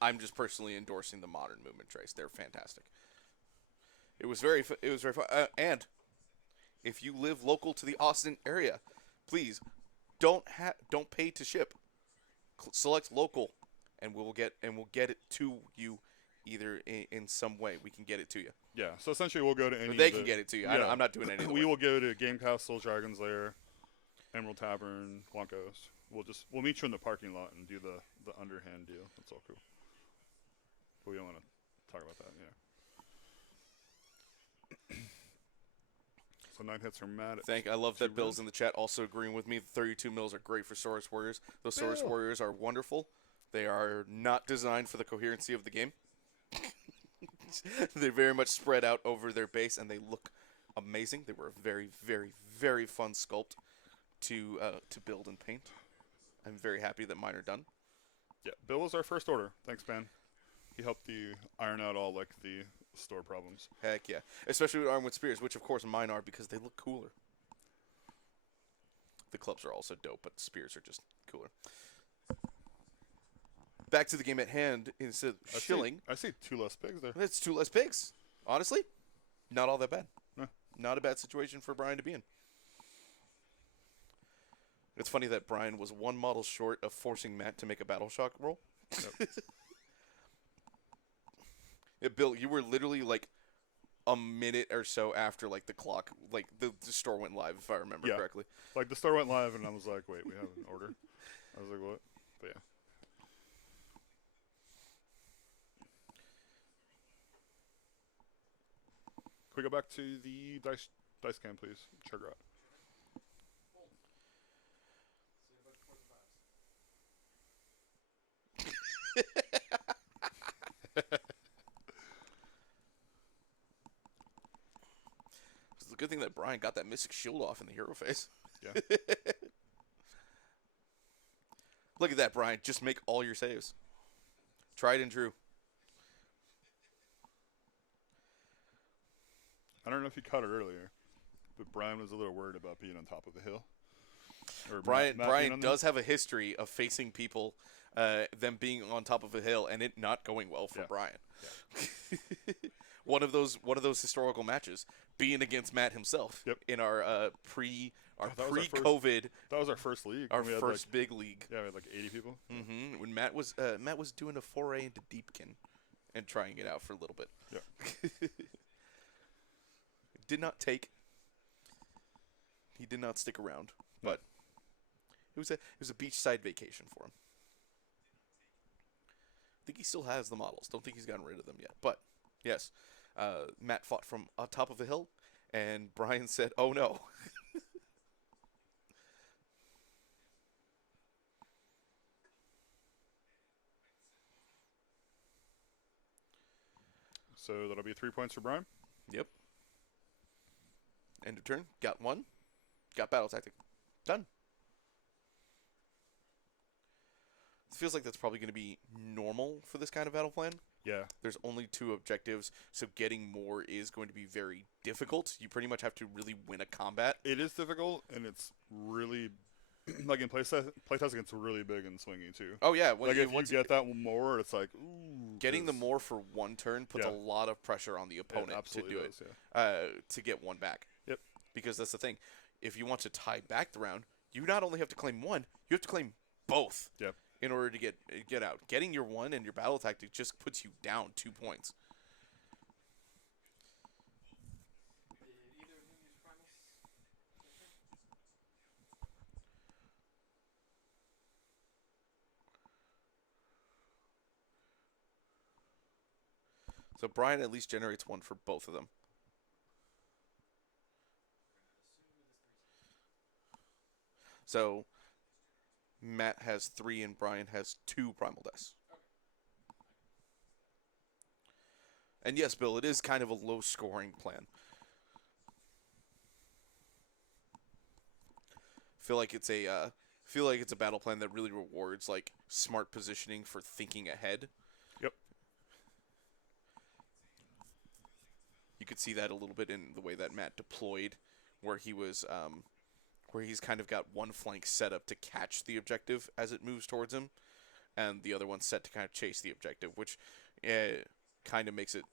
I'm just personally endorsing the modern movement trays. They're fantastic. It was very fun. And if you live local to the Austin area, please don't pay to ship. Select local, and we'll get it to you either in some way. We can get it to you. Yeah, so essentially we'll go to any. Or they can get it to you. Yeah. I'm not doing anything. We will go to Game Castle, Dragon's Lair, Emerald Tavern, Blancos. We'll meet you in the parking lot and do the underhand deal. That's all cool. But we don't want to talk about that. Yeah. So 9 hits from Matt. I love that Bill's in the chat also agreeing with me. The 32 mils are great for Saurus Warriors. Those Saurus Bill. Warriors are wonderful. They are not designed for the coherency of the game. They're very much spread out over their base, and they look amazing. They were a very, very, very fun sculpt to build and paint. I'm very happy that mine are done. Yeah, Bill was our first order. Thanks, man. He helped you iron out all like the store problems. Heck yeah. Especially with armed with spears, which of course mine are because they look cooler. The clubs are also dope, but the spears are just cooler. Back to the game at hand, instead of shilling, I see 2 less pigs there. it's 2 less pigs. Honestly, not all that bad. No. Not a bad situation for Bryan to be in. It's funny that Bryan was one model short of forcing Matt to make a Battle Shock roll. Yep. Yeah, Bill, you were literally like a minute or so after like the clock, like the store went live, if I remember Yeah. correctly. Like the store went live, and I was like, "Wait, we have an order." I was like, "What?" But yeah. Can we go back to the dice cam, please? Check her out. See a bunch of poison vibes. It's a good thing that Bryan got that Mystic Shield off in the hero phase. Yeah. Look at that, Bryan. Just make all your saves. Tried and true. I don't know if you caught it earlier, but Bryan was a little worried about being on top of the hill. Or Bryan Matt being on there. does have a history of facing people, them being on top of a hill, and it not going well for Yeah. Bryan. one of those historical matches being against Matt himself. Yep. In our that was our first- pre-COVID, That was our first league. our when we had first big league. Like, yeah, we had like 80 people. When Matt was doing a foray into Deepkin and trying it out for a little bit. Yeah. Did not take. He did not stick around, but it was a beachside vacation for him. I think he still has the models. Don't think he's gotten rid of them yet. But yes, Matt fought from on top of a hill, and Bryan said, "Oh no." So that'll be 3 points for Bryan. Yep. End of turn. Got one. Got battle tactic. Done. It feels like that's probably going to be normal for this kind of battle plan. Yeah. There's only 2 objectives, so getting more is going to be very difficult. You pretty much have to really win a combat. It is difficult, and it's really like in playtesting, it's really big and swingy too. Oh yeah, Like if you get that one more, it's like ooh. getting the 'cause- more for one turn puts Yeah. a lot of pressure on the it opponent to absolutely do does, it. Yeah. To get one back. Yep. Because that's the thing. If you want to tie back the round, you not only have to claim one, you have to claim both. Yep. In order to get out. Getting your one and your battle tactic just puts you down 2 points. Did either of you use primals? So Bryan at least generates one for both of them. So Matt has 3 and Bryan has 2 primal dice. And yes, Bill, it is kind of a low scoring plan. Feel like it's a battle plan that really rewards like smart positioning for thinking ahead. Yep. You could see that a little bit in the way that Matt deployed, where he's kind of got one flank set up to catch the objective as it moves towards him, and the other one set to kind of chase the objective, which kind of makes it,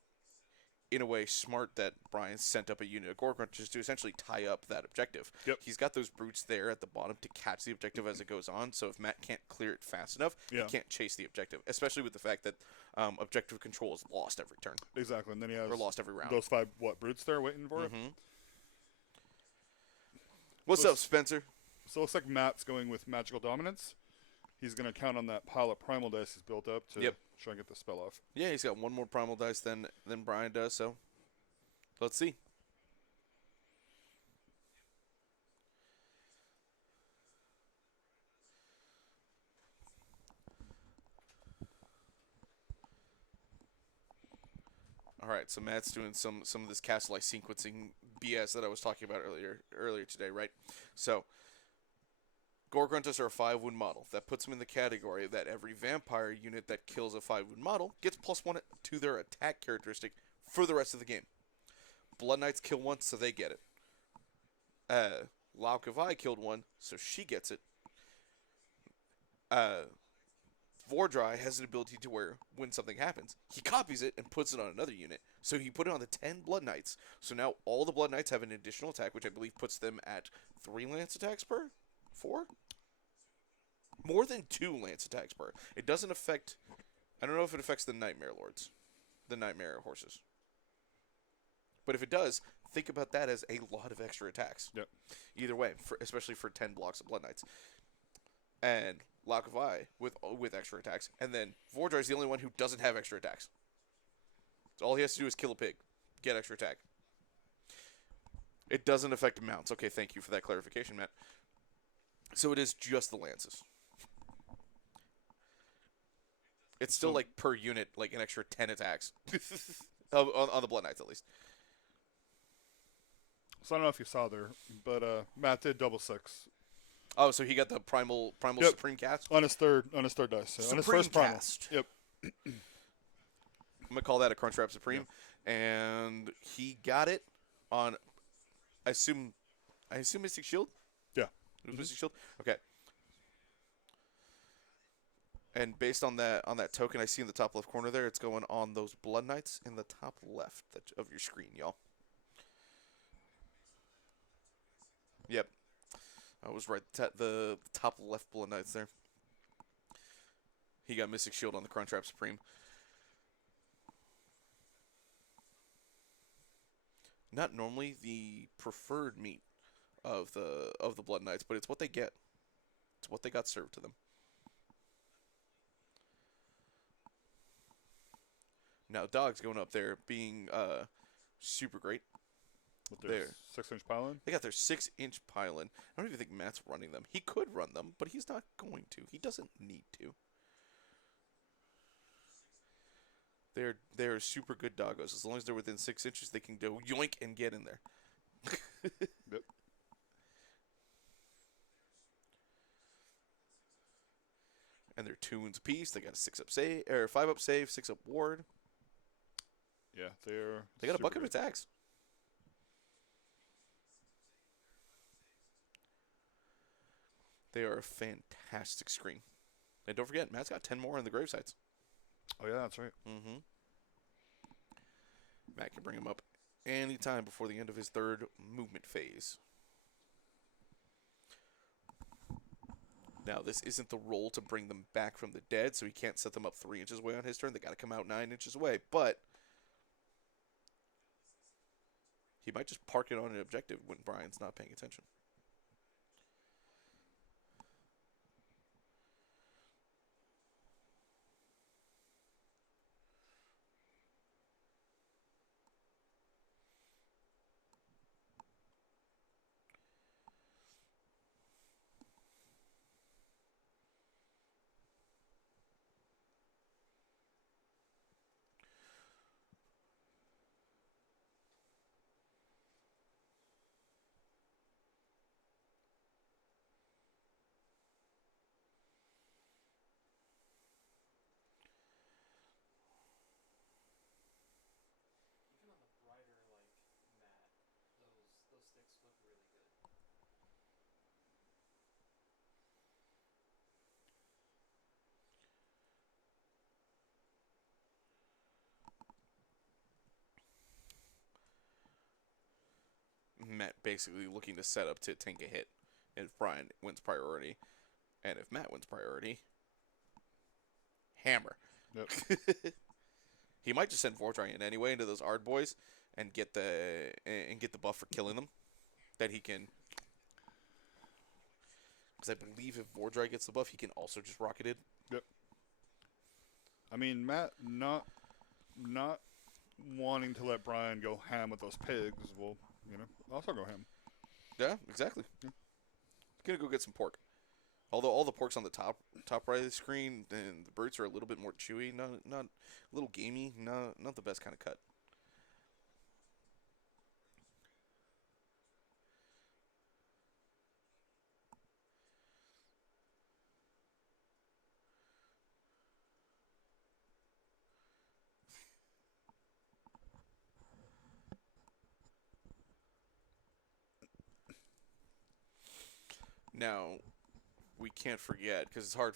in a way, smart that Bryan sent up a unit of Gorgrunters to essentially tie up that objective. Yep. He's got those brutes there at the bottom to catch the objective as it goes on, so if Matt can't clear it fast enough, Yeah. he can't chase the objective, especially with the fact that objective control is lost every turn, Exactly. And then he has or lost every round. those 5 brutes there waiting for it. Mm-hmm. What's So up, Spencer? So it looks like Matt's going with magical dominance. He's going to count on that pile of primal dice he's built up to Yep. try and get the spell off. Yeah, he's got one more primal dice than Bryan does, so let's see. All right, so Matt's doing some of this castle-like sequencing BS that I was talking about earlier today, right? So Gorgrunters are a 5-wound model. That puts them in the category that every vampire unit that kills a 5-wound model gets +1 to their attack characteristic for the rest of the game. Blood Knights kill one, so they get it. WAAAGH killed one, so she gets it. Vordry has an ability to where, when something happens, he copies it and puts it on another unit, So he put it on the 10 Blood Knights. So now all the Blood Knights have an additional attack, which I believe puts them at 3 lance attacks per? 4? More than 2 lance attacks per. It doesn't affect... I don't know if it affects the Nightmare Lords. The Nightmare horses. But if it does, think about that as a lot of extra attacks. Yep. Either way, especially for 10 blocks of Blood Knights. And Lock of Eye with extra attacks. And then Vordrar is the only one who doesn't have extra attacks. So all he has to do is kill a pig. Get extra attack. It doesn't affect mounts. Okay, thank you for that clarification, Matt. So it is just the lances. It's still, like, per unit, like, an extra 10 attacks. on the Blood Knights, at least. So I don't know if you saw there, but Matt did double 6 Oh, so he got the Primal Yep. Supreme Cast? on his third dice. On his Supreme first primal. Cast. Yep. I'm going to call that a Crunchwrap Supreme. And he got it on, I assume Mystic Shield? Yeah. It was Mystic Shield? Okay. And based on that token I see in the top left corner there, it's going on those Blood Knights in the top left of your screen, y'all. Yep. I was right. The top left Blood Knights there. He got Mystic Shield on the Crunchwrap Supreme. Not normally the preferred meat of the Blood Knights, but it's what they get. It's what they got served to them. Now, Dog's going up there being super great. With their There. 6-inch pylon. They got their 6-inch pylon. I don't even think Matt's running them. He could run them, but he's not going to. He doesn't need to. They're super good doggos. As long as they're within 6 inches, they can go yoink and get in there. Yep. And they're 2 wounds apiece. They got a 6-up save or 5-up save, 6-up ward. Yeah, they're. They got a super bucket of good. attacks. They are a fantastic screen. And don't forget, Matt's got 10 more in the grave sites. Oh yeah, that's right. Mm-hmm. Matt can bring him up anytime before the end of his third movement phase. Now, this isn't the roll to bring them back from the dead, so he can't set them up 3 inches away on his turn. They got to come out 9 inches away, but he might just park it on an objective when Bryan's not paying attention. Even on the brighter like mat, those sticks look really good. Matt basically looking to set up to tank a hit if Bryan wins priority. And if Matt wins priority, hammer. Yep. He might just send Vordrar in anyway into those Ard boys and get the buff for killing them. That he can, because I believe if Vordrar gets the buff, he can also just rocket it. Yep. I mean, Matt not wanting to let Bryan go ham with those pigs. Well, also go ham. Yeah, exactly. Gonna go get some pork. Although all the pork's on the top right of the screen, and the brutes are a little bit more chewy, not a little gamey, not the best kind of cut. Now, we can't forget, because it's hard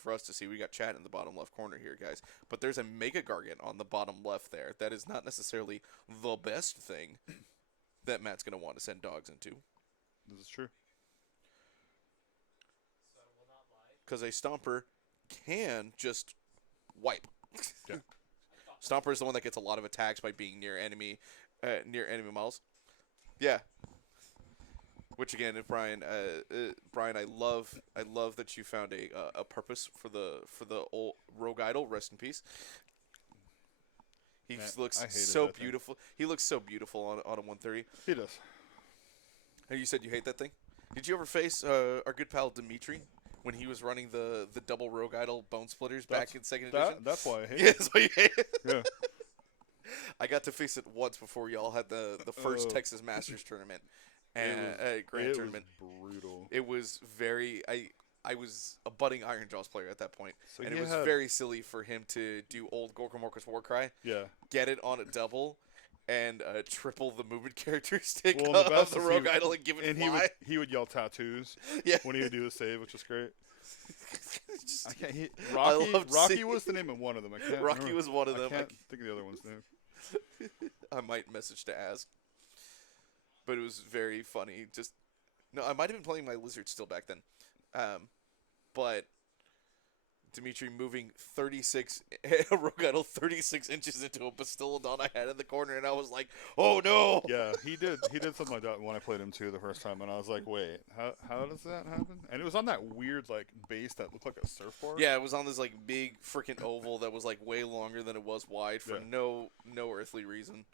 for us to see. We got chat in the bottom left corner here, guys. But there's a Mega Gargant on the bottom left there. That is not necessarily the best thing that Matt's going to want to send dogs into. This is true. So I will not lie. Because a Stomper can just wipe. Yeah. Stomper is the one that gets a lot of attacks by being near enemy models. Yeah. Which again, if Bryan, I love that you found a purpose for the old Rogue Idol. Rest in peace. He looks so beautiful. He looks so beautiful on a 130. He does. And you said you hate that thing. Did you ever face our good pal Dimitri when he was running the double Rogue Idol Bone Splitters back in second edition? That's why I hate Yeah, it. that's why you hate it. Yeah. I got to face it once before y'all had the first Texas Masters tournament and grand tournament. It was brutal. It was very I was a budding Iron Jaws player at that point, So and he it was had- very silly for him to do old Gorkamorka's Warcry, Yeah. get it on a double, and triple the movement characteristic Well, the of best the is Rogue Idol and give it And fly. he would yell tattoos Yeah. when he would do the save, which was great. Just- I can't. I Rocky. loved Rocky seeing- was the name of one of them. I can't. Rocky remember. was one of I them. can't think of the other one's name. I might message to ask. But it was very funny. Just no, I might have been playing my lizard still back then. But Dimitri moving 36 Rogue Idol 36 inches into a Bastillodon I had in the corner, and I was like, "Oh no!" Yeah, he did. He did something like that when I played him too the first time, and I was like, "Wait, how does that happen?" And it was on that weird like base that looked like a surfboard. Yeah, it was on this like big freaking oval that was like way longer than it was wide for Yeah. no earthly reason.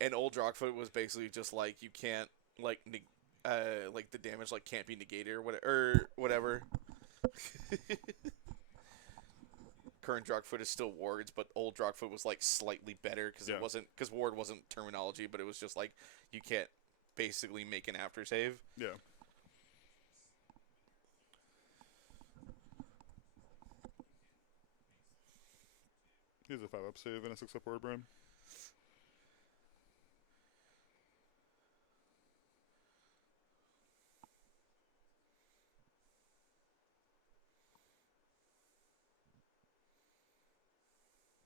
And old Drockfoot was basically just like you can't like the damage like can't be negated or whatever. Current Drockfoot is still wards, but old Drockfoot was like slightly better because ward wasn't terminology, but it was just like you can't basically make an after save. Yeah. Here's a 5-up save and a 6-up word, Bryan.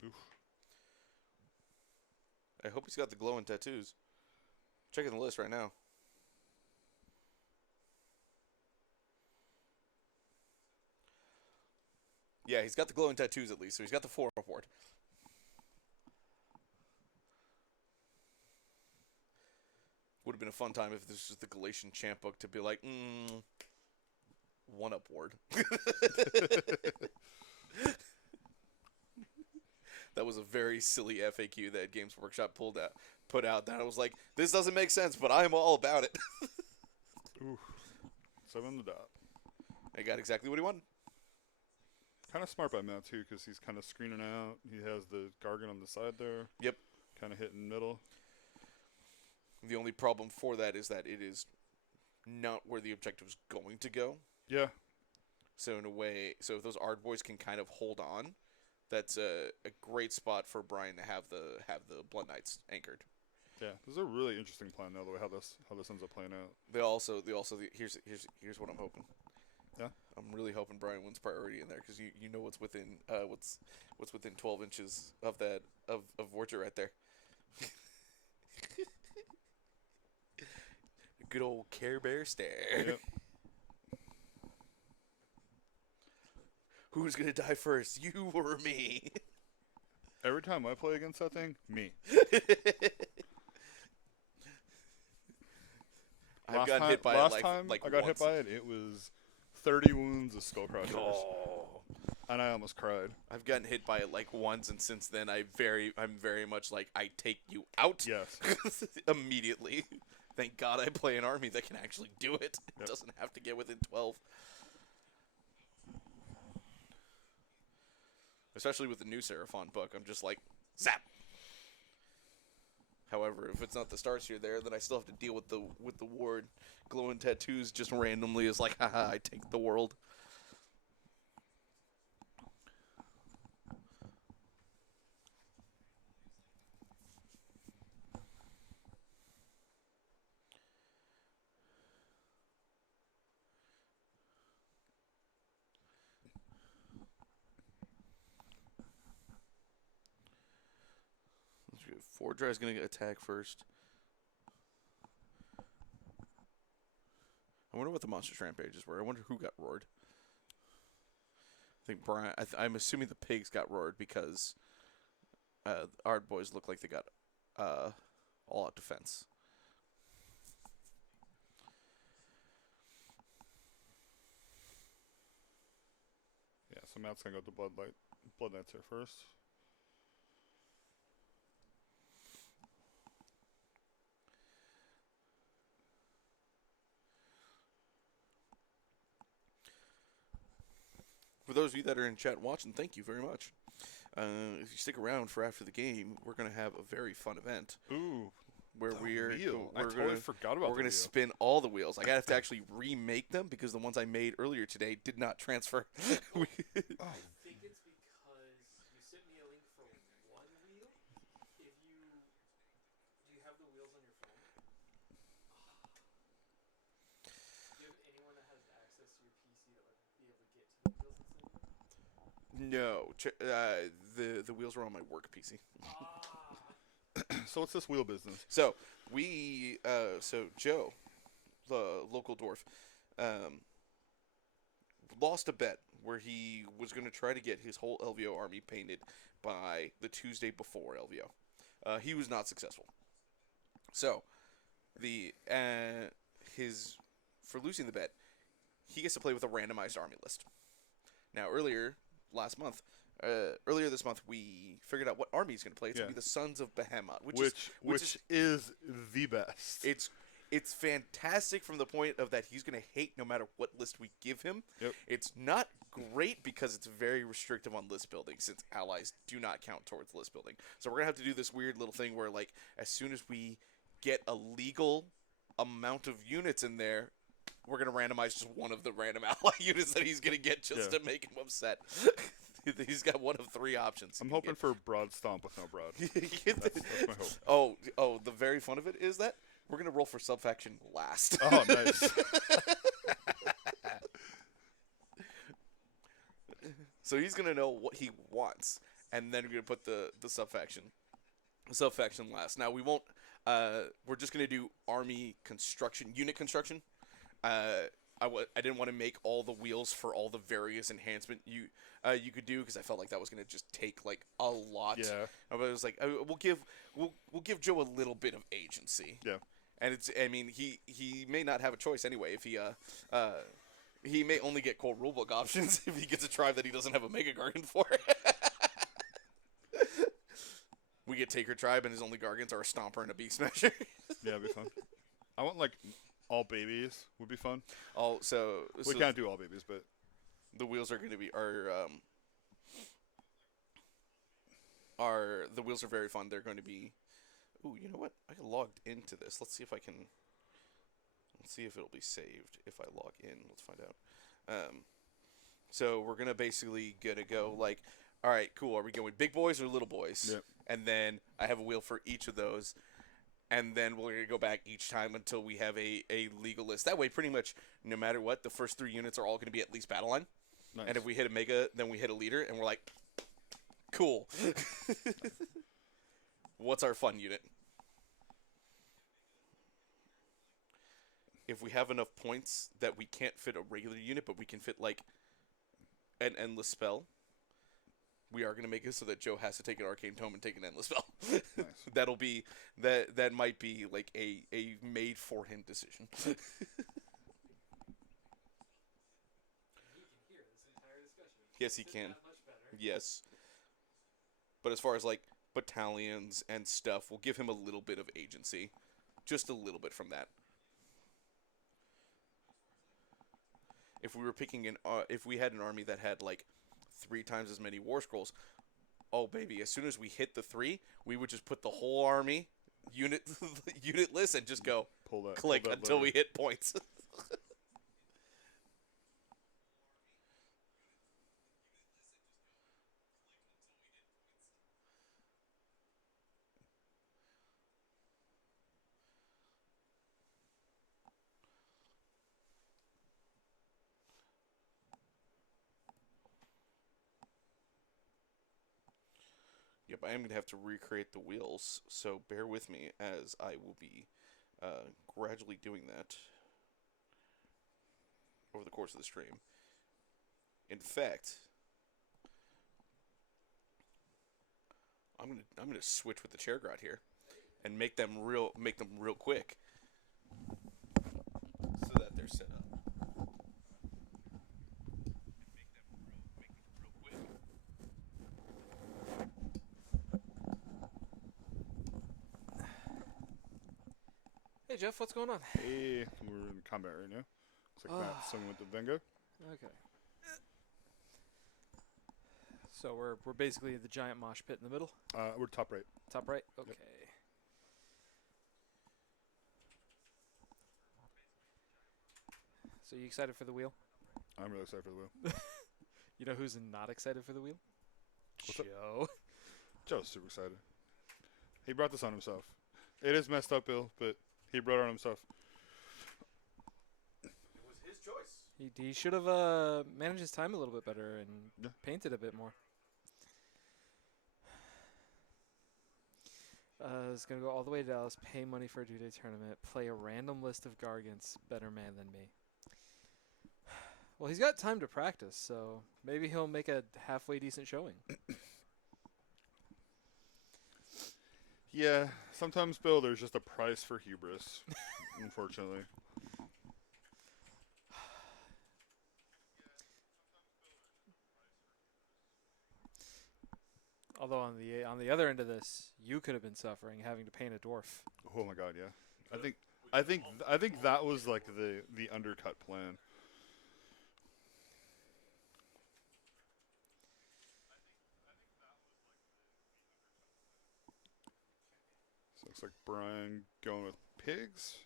Oof. I hope he's got the glowing tattoos. Checking the list right now. Yeah, he's got the glowing tattoos at least, so he's got the 4-up ward. Would have been a fun time if this was the Galatian champ book to be like, 1-up ward. That was a very silly FAQ that Games Workshop put out that I was like, this doesn't make sense, but I'm all about it. Oof. 7 the dot. I got exactly what he wanted. Kind of smart by Matt too, because he's kind of screening out. He has the Gargant on the side there. Yep. Kind of hitting middle. The only problem for that is that it is not where the objective is going to go. Yeah. So in a way, if those Ard boys can kind of hold on, that's a great spot for Bryan to have the Blood Knights anchored. Yeah. This is a really interesting plan now, the way how this ends up playing out. Here's what I'm hoping. Yeah. I'm really hoping Bryan wins priority in there because you know what's within 12 inches of that of Vorger right there. Good old Care Bear stare. Yep. Who's gonna die first, you or me? Every time I play against that thing, me. I've gotten hit by it last time like I got once. hit by it, it was 30 wounds of skull crushers, Oh. and I almost cried. I've gotten hit by it like once, and since then I'm very much like I take you out. Yes. Immediately. Thank God I play an army that can actually do it. It Yep. doesn't have to get within 12. Especially with the new Seraphon book, I'm just like, zap. However, if it's not the Starseer there, then I still have to deal with the ward. Glowing tattoos just randomly is like, haha, I take the world. Fordry's gonna attack first. I wonder what the monstrous rampages were. I wonder who got roared. I think Bryan. I'm assuming the pigs got roared because our boys look like they got all out defense. Yeah, so Matt's gonna go to Blood Knights here first. For those of you that are in chat watching, thank you very much. If you stick around for after the game, we're going to have a very fun event. Ooh, where we're I totally forgot about. We're going to spin all the wheels. I have to actually remake them because the ones I made earlier today did not transfer. I think it's because you sent me a link for one wheel. If you do, you have the wheels on your phone. Do you have anyone that has access to your PC to be able to get to the wheels and send No, the wheels are on my work PC. So what's this wheel business? So so Joe, the local dwarf, lost a bet where he was going to try to get his whole LVO army painted by the Tuesday before LVO. He was not successful. So for losing the bet, he gets to play with a randomized army list. Now earlier this month, we figured out what army he's going to play. It's going to be the Sons of Behemoth, which is the best. It's fantastic from the point of that he's going to hate no matter what list we give him. Yep. It's not great because it's very restrictive on list building since allies do not count towards list building. So we're going to have to do this weird little thing where, like, as soon as we get a legal amount of units in there, we're going to randomize just one of the random ally units that he's going to get just to make him upset. He's got one of three options. I'm hoping for broad stomp with no broad. That's my hope. Oh, the very fun of it is that we're going to roll for subfaction last. Oh, nice. So he's going to know what he wants, and then we're going to put the subfaction last. Now, we won't we're just going to do army construction, unit construction. I didn't want to make all the wheels for all the various enhancement you could do because I felt like that was going to just take like a lot. Yeah. But it was like we'll give Joe a little bit of agency. Yeah. And he may not have a choice anyway if he may only get core rulebook options if he gets a tribe that he doesn't have a Mega Gargant for. We get Taker tribe and his only Gargants are a Stomper and a Beast Smasher. Yeah, it'd be fun. I want like all babies would be fun. So we can't do all babies, but the wheels are going to be the wheels are very fun. They're going to be. Ooh, you know what? I logged into this. Let's see if it'll be saved if I log in. Let's find out. So we're gonna basically go like, all right, cool. Are we going big boys or little boys? Yep. And then I have a wheel for each of those. And then we're going to go back each time until we have a legal list. That way, pretty much, no matter what, the first 3 units are all going to be at least battle line. nice. And if we hit a mega, then we hit a leader, and we're like, cool. What's our fun unit? If we have enough points that we can't fit a regular unit, but we can fit, like, an endless spell, we are going to make it so that Joe has to take an Arcane Tome and take an endless spell. Nice. That'll be that might be like a made for him decision. He can hear this entire discussion. Yes, he Isn't can. that much better? Yes. But as far as like battalions and stuff, we'll give him a little bit of agency. Just a little bit from that. If we were picking if we had an army that had like 3 times as many war scrolls, oh baby, as soon as we hit the 3, we would just put the whole army unit list and just go click until we hit points. Yep, I am going to have to recreate the wheels, so bear with me as I will be gradually doing that over the course of the stream. In fact, I'm gonna switch with the chair grot here and make them real quick so that they're set up. Hey Jeff, what's going on? Hey, we're in combat right now. Looks like Matt's someone with the Vengo. Okay. So we're basically the giant mosh pit in the middle. We're top right. Top right? Okay. So you excited for the wheel? I'm really excited for the wheel. You know who's not excited for the wheel? What's up? Joe. Joe's super excited. He brought this on himself. It is messed up, Bill, but he brought it on himself. It was his choice. He should have managed his time a little bit better and painted a bit more. Is going to go all the way to Dallas, pay money for a 2-day tournament, play a random list of Gargants, better man than me. Well, he's got time to practice, so maybe he'll make a halfway decent showing. Yeah, sometimes, Bill, there's just a price for hubris, unfortunately. Although on the other end of this, you could have been suffering having to paint a dwarf. Oh my God, yeah. I think that was like the undercut plan. So looks like Bryan going with pigs.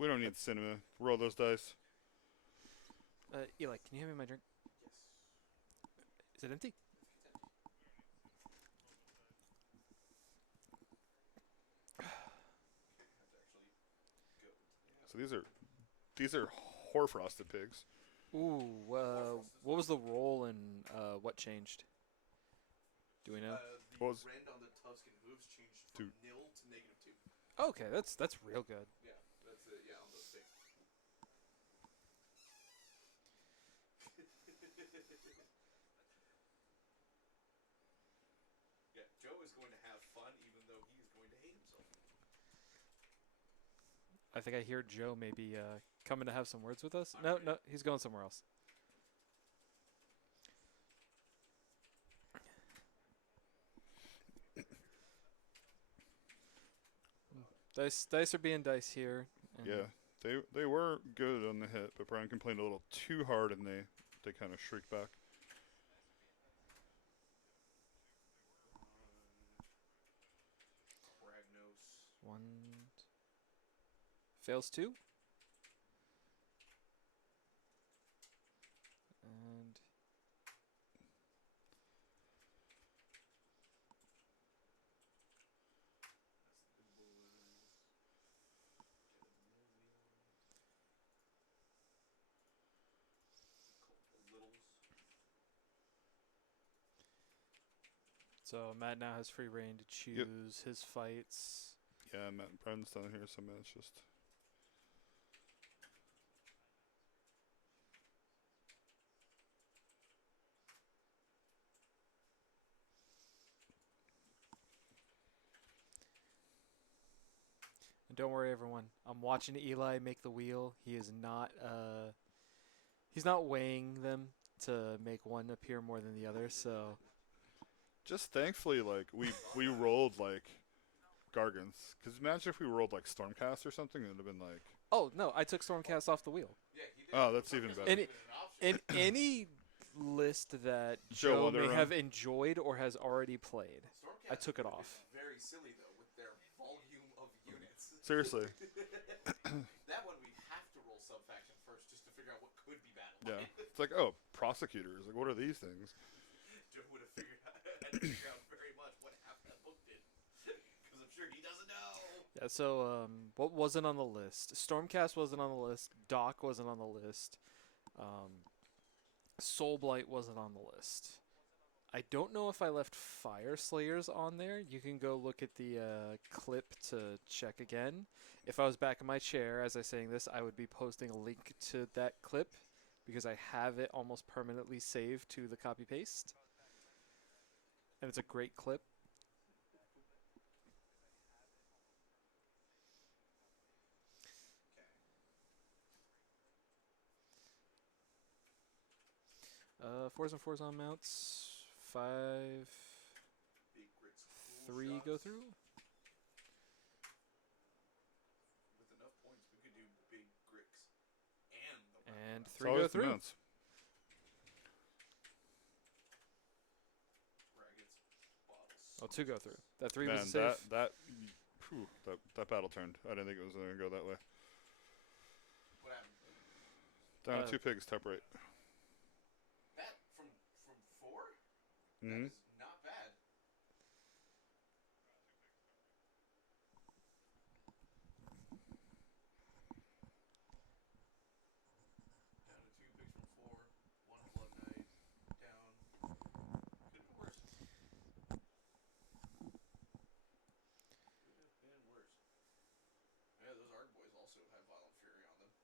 We don't need cinema. Roll those dice. Eli, can you hand me my drink? Yes. Is it empty? So these are hoar-frosted pigs. Ooh, what was the roll and what changed? Do we know? The What was- rend on the Tuscan hooves changed Two. from nil to -2. Okay, that's real good. Yeah, that's it. Yeah, on those things. Yeah, Joe is going to have fun, even though he is going to hate himself. I think I hear Joe maybe coming to have some words with us. No, he's going somewhere else. Dice are being dice here. And Yeah, they were good on the hit, but Bryan complained a little too hard, and they kind of shrieked back. Ragnos. One fails 2. And so Matt now has free reign to choose his fights. Yeah, Matt and Bryan's down here, so Matt's just... And don't worry, everyone. I'm watching Eli make the wheel. He is not. He's not weighing them to make one appear more than the other. So Just thankfully, like, we rolled, like, Gargants. Because imagine if we rolled, like, Stormcast or something, it would have been like... oh no, I took Stormcast off the wheel. Yeah, he did. Oh, that's even better. Any in any list that Joe, Joe on their may own. have enjoyed or has already played, Stormcast I took it would have off. been very silly though, with their volume of units. Seriously. That one we'd have to roll sub-faction first just to figure out what could be battle. Yeah. It's like, oh, prosecutors. Like, what are these things? Joe would have figured out, had to figure out very much what half that book did. Because I'm sure he doesn't know. Yeah. So what wasn't on the list? Stormcast wasn't on the list. Doc wasn't on the list. Soulblight wasn't on the list. I don't know if I left Fire Slayers on there. You can go look at the clip to check again. If I was back in my chair as I saying this, I would be posting a link to that clip because I have it almost permanently saved to the copy paste. And it's a great clip. Fours and fours on mounts. 5, Big grits. 3 go through. With enough points, we could do big grits and the And It's 3 go always the through. mounts. brackets, bottles. Oh, 2 go through. That 3 was a Man, save. that battle turned. I didn't think it was going to go that way. What happened? Down 2 pigs, top right. That from 4? Mm-hmm. That is not bad. Down to 2 picks from 4. 1 blood knight. Down. Could have been worse. Could have been worse. Yeah, those Arg boys also have Violent Fury on them.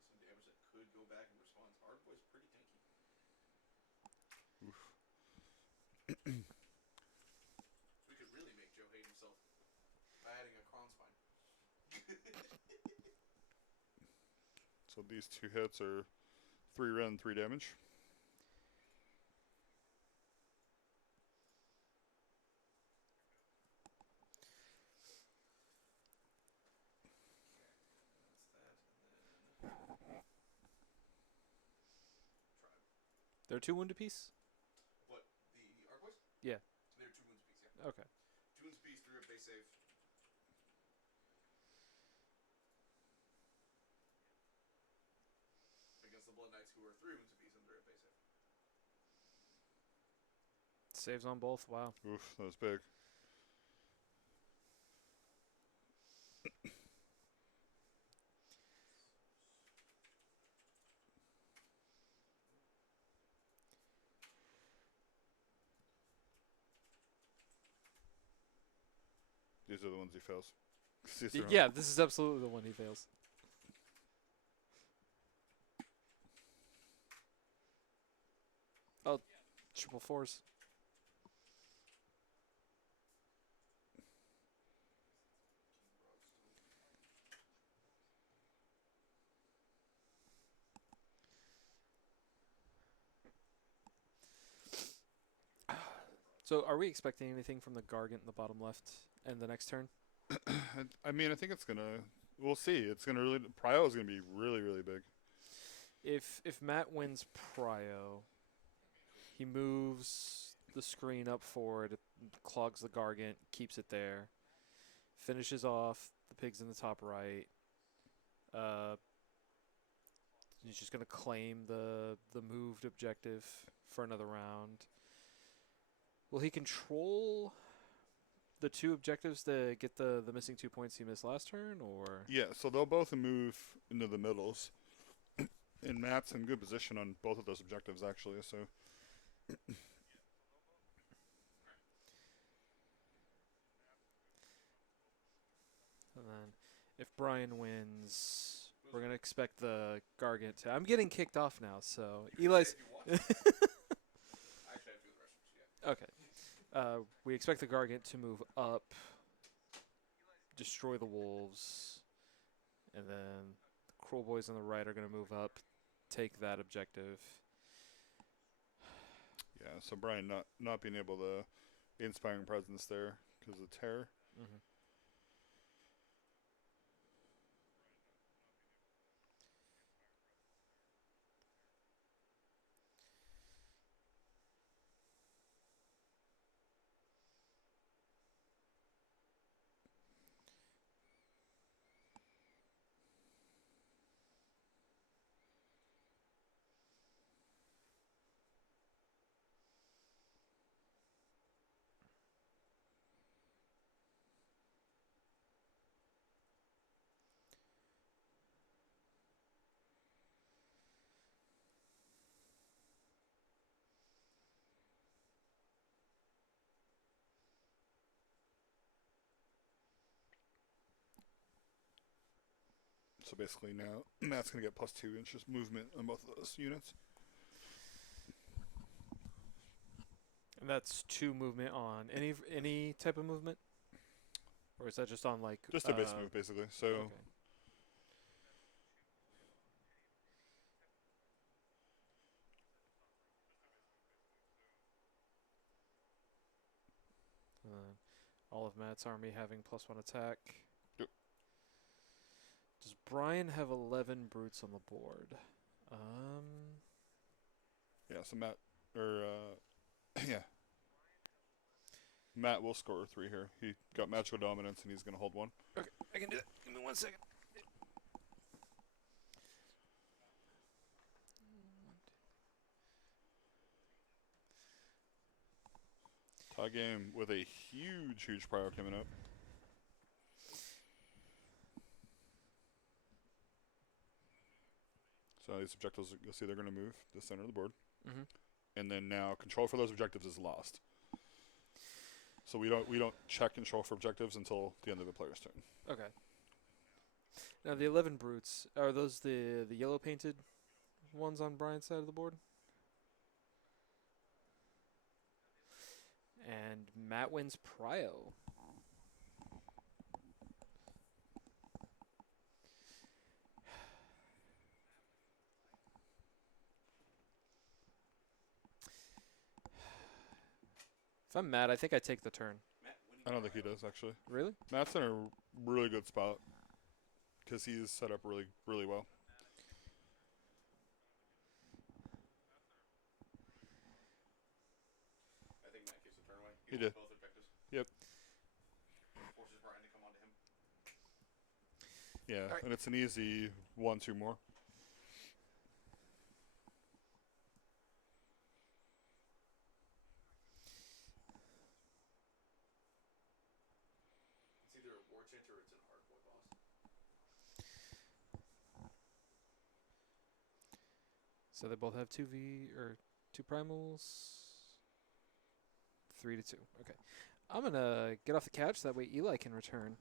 Some damage that could go back in response. Arg boys pretty tanky. We could really make Joe hate himself by adding a Kron spine. So these 2 hits are 3 red and 3 damage. That's that, and then Tribe. They're 2 wound apiece? What, the Arc boys? Yeah. They're 2 wounds apiece, yeah. Okay. 2 wounds apiece, 3 rip base save. Against the Blood Knights, who are 3 wounds apiece and 3 rip base save. Saves on both. Wow. Oof, that was big. These are the ones he fails. Yeah, this is absolutely the one he fails. Oh, triple 4s. So, are we expecting anything from the Gargant in the bottom left and the next turn? I mean, I think it's going to... We'll see. It's going to really... Prio is going to be really, really big. If Matt wins Prio, he moves the screen up forward, clogs the Gargant, keeps it there, finishes off the pigs in the top right. He's just going to claim the moved objective for another round. Will he control the 2 objectives to get the missing 2 points he missed last turn, or? Yeah, so they'll both move into the middles. And Matt's in good position on both of those objectives, actually, so... And then if Bryan wins, we're going to expect the Gargant to... I'm getting kicked off now, so Eli's... I actually have to go to the restroom, so yeah. Okay. We expect the Gargant to move up, destroy the wolves, and then the Cruel Boys on the right are going to move up, take that objective. Yeah, so Bryan not being able to... Inspiring presence there because of terror. Mm-hmm. So basically now Matt's going to get +2 inches movement on both of those units. And that's 2 movement on any type of movement, or is that just on like Just a base move, basically. So Okay. All of Matt's army having +1 attack. Yep. Does Bryan have 11 brutes on the board? yeah, so Matt or yeah, Matt will score 3 here. He got magical dominance and he's going to hold 1. Okay, I can do that. Give me 1 second. Tie game with a huge prior coming up. So these objectives, you'll see they're going to move to the center of the board. Mm-hmm. And then now control for those objectives is lost. So we don't check control for objectives until the end of the player's turn. Okay. Now the 11 brutes, are those the yellow painted ones on Bryan's side of the board? And Matt wins prio. If I'm Matt, I think I take the turn. I don't think he does, actually. Really? Matt's in a really good spot because he's set up really well. I think Matt gives the turn away. He did. Both objectives. Yep. Forces Bryan to come onto him. Yeah, Alright. and it's an easy 1-2 more. It's either a war chanter or it's an art boy boss. So they both have 2 primals. 3 to 2. Okay. I'm gonna get off the couch, that way Eli can return.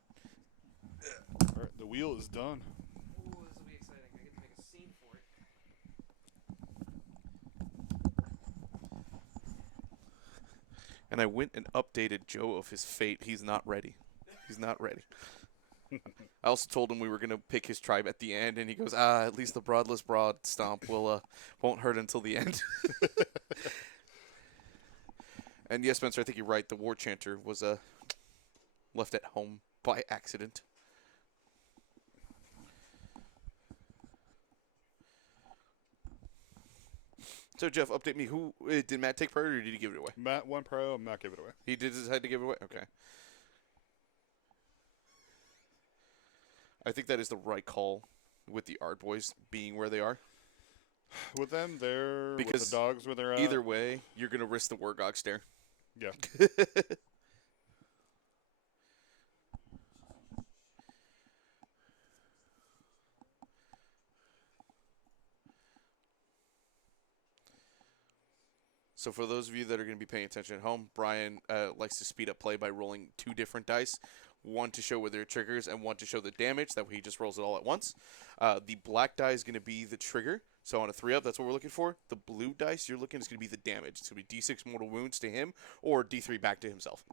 All right, the wheel is done. Ooh, this will be exciting. I get to make a scene for it. And I went and updated Joe of his fate. He's not ready. He's not ready. I also told him we were gonna pick his tribe at the end, and he goes, at least the broadless broad stomp won't hurt until the end. And yes, Spencer, I think you're right. The war chanter was left at home by accident. So Jeff, update me. Who did Matt take priority, or did he give it away? Matt won pro, Matt gave it away. He did decide to give it away? Okay. I think that is the right call with the Art Boys being where they are. With them, they're with Because the dogs where they're at. Either way, you're going to risk the WARCODA stare. Yeah. So for those of you that are going to be paying attention at home, Bryan likes to speed up play by rolling 2 different dice. One to show where there are triggers and one to show the damage. That way he just rolls it all at once. The black die is going to be the trigger. So on a 3-up, that's what we're looking for. The blue dice you're looking is going to be the damage. It's going to be D6 mortal wounds to him or D3 back to himself.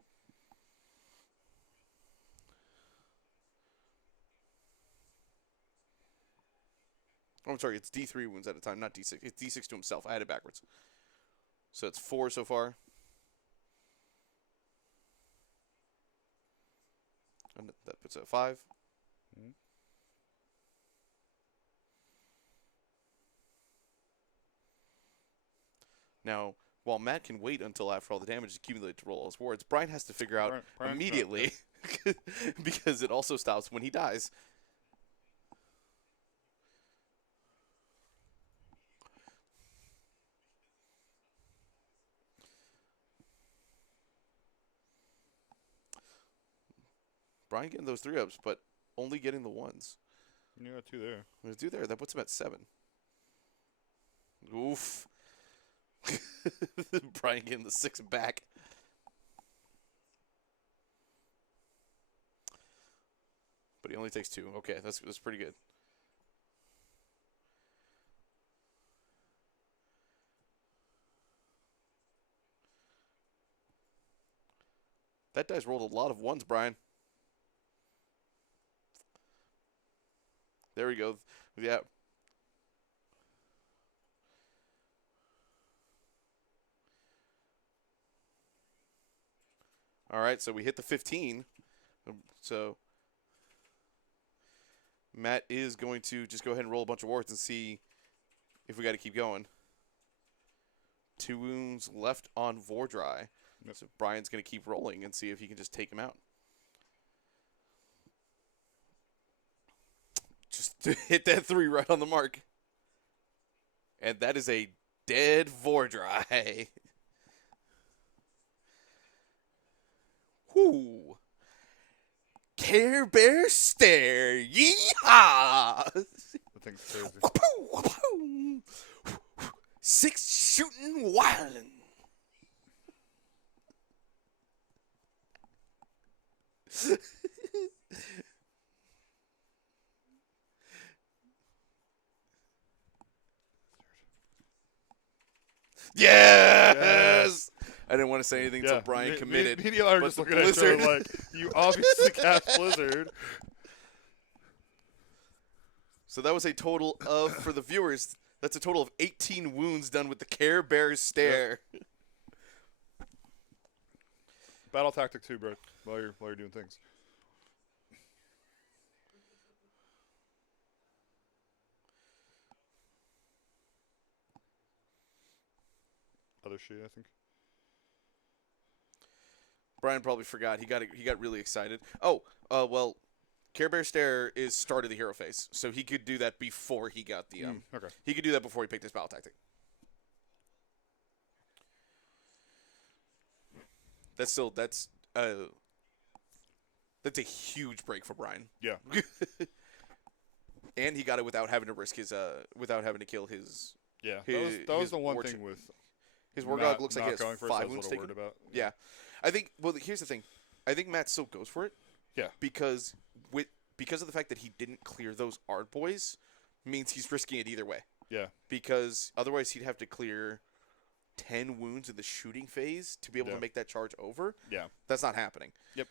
Oh, I'm sorry, it's D3 wounds at a time, not D6. It's D6 to himself. I had it backwards. So it's 4 so far. And that puts it at 5. Mm-hmm. Now, while Matt can wait until after all the damage is accumulated to roll all his wards, Bryan has to figure out Bryan's immediately because it also stops when he dies. Bryan getting those 3-ups, but only getting the 1s. You got 2 there. There's 2 there. That puts him at 7. Oof. Bryan getting the 6 back. But he only takes 2. Okay, that's pretty good. That dice rolled a lot of ones, Brian. There we go. Yeah. All right, so we hit the 15. So Matt is going to just go ahead and roll a bunch of wards and see if we got to keep going. 2 wounds left on Vordry. Yep. So Brian's going to keep rolling and see if he can just take him out. Just to hit that 3 right on the mark. And that is a dead Vordry. Whoo. Care Bear Stare. Yeehaw. The thing's crazy. 6 shooting wildin'. Yes! I didn't want to say anything until Brian committed. Me and Eli are but just the looking at each other Blizzard- like, you obviously cast Blizzard. So that was a total of, for the viewers, that's a total of 18 wounds done with the Care Bear Stare. Battle tactic too, bro. While you're doing things. Other sheet, I think. Brian probably forgot. He got really excited. Oh, well, Care Bear Stare is start of the hero phase, so he could do that before he got the Okay. He could do that before he picked his battle tactic. That's a huge break for Brian. Yeah. And he got it without having to risk his without having to kill his Yeah. His- that was his the one Warch- thing with his Matt Warcog looks like not he has going for it, so I 5 was a wounds little taken. worried about. Yeah. I think, well, here's the thing. I think Matt still goes for it. Yeah. Because of the fact that he didn't clear those Ard boys means he's risking it either way. Yeah. Because otherwise he'd have to clear 10 wounds in the shooting phase to be able Yeah. to make that charge over. Yeah. That's not happening. Yep.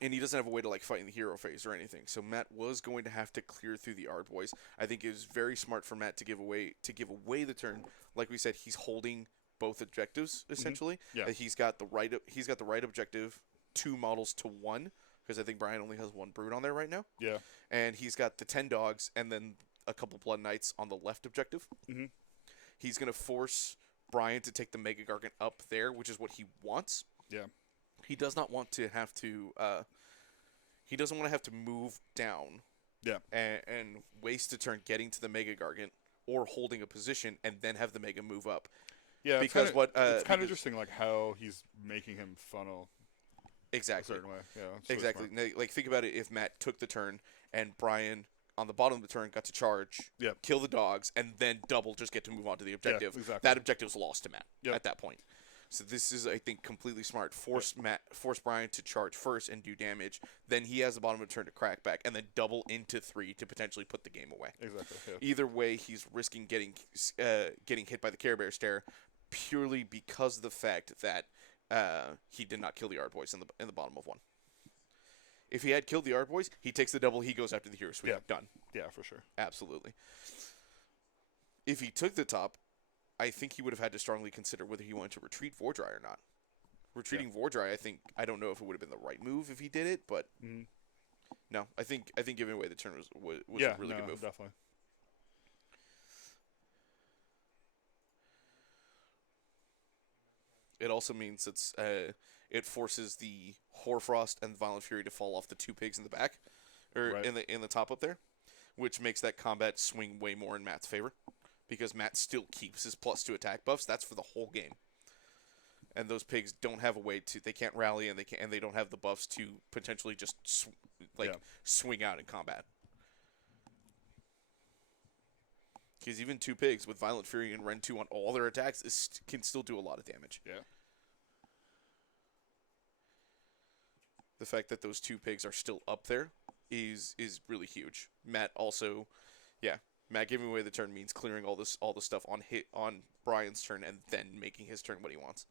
And he doesn't have a way to like fight in the hero phase or anything. So Matt was going to have to clear through the Ard boys. I think it was very smart for Matt to give away the turn. Like we said, he's holding both objectives essentially. Yeah. He's got the right objective, 2 models to 1, because I think Brian only has 1 brood on there right now. Yeah. And he's got the 10 dogs and then a couple blood knights on the left objective. Mhm. He's going to force Brian to take the Mega Gargant up there, which is what he wants. Yeah. He does not want to have to. He doesn't want to have to move down. Yeah. And waste a turn getting to the Mega Gargant or holding a position and then have the Mega move up. Yeah. Because it's kind because- of interesting, like how he's making him funnel a Exactly. certain way. Yeah. it's really Exactly. smart. Like think about it. If Matt took the turn and Brian on the bottom of the turn got to charge, Yep. kill the dogs, and then double just get to move on to the objective. exactly. That objective's lost to Matt Yep. at that point. So this is, I think, completely smart. Force Brian to charge first and do damage. Then he has the bottom of the turn to crack back, and then double into 3 to potentially put the game away. Exactly. Yeah. Either way, he's risking getting hit by the Care Bear Stare purely because of the fact that he did not kill the Ard boys in the bottom of 1. If he had killed the Ard boys, he takes the double. He goes after the hero sweep. Yeah. Done. Yeah, for sure. Absolutely. If he took the top, I think he would have had to strongly consider whether he wanted to retreat Vordry or not. Retreating Vordry, I don't know if it would have been the right move if he did it, but Mhm. no, I think giving away the turn was Yeah. a really No, good move. definitely. It also means it forces the Hoarfrost and Violent Fury to fall off the 2 pigs in the back, or Right. in the top up there, which makes that combat swing way more in Matt's favor, because Matt still keeps his +2 attack buffs. That's for the whole game, and those pigs don't have a way to. They can't rally, and they don't have the buffs to potentially just swing out in combat. Because even 2 pigs with Violent Fury and Ren 2 on all their attacks can still do a lot of damage. Yeah. The fact that those 2 pigs are still up there is really huge. Matt also, Matt giving away the turn means clearing all the stuff on Brian's turn and then making his turn what he wants.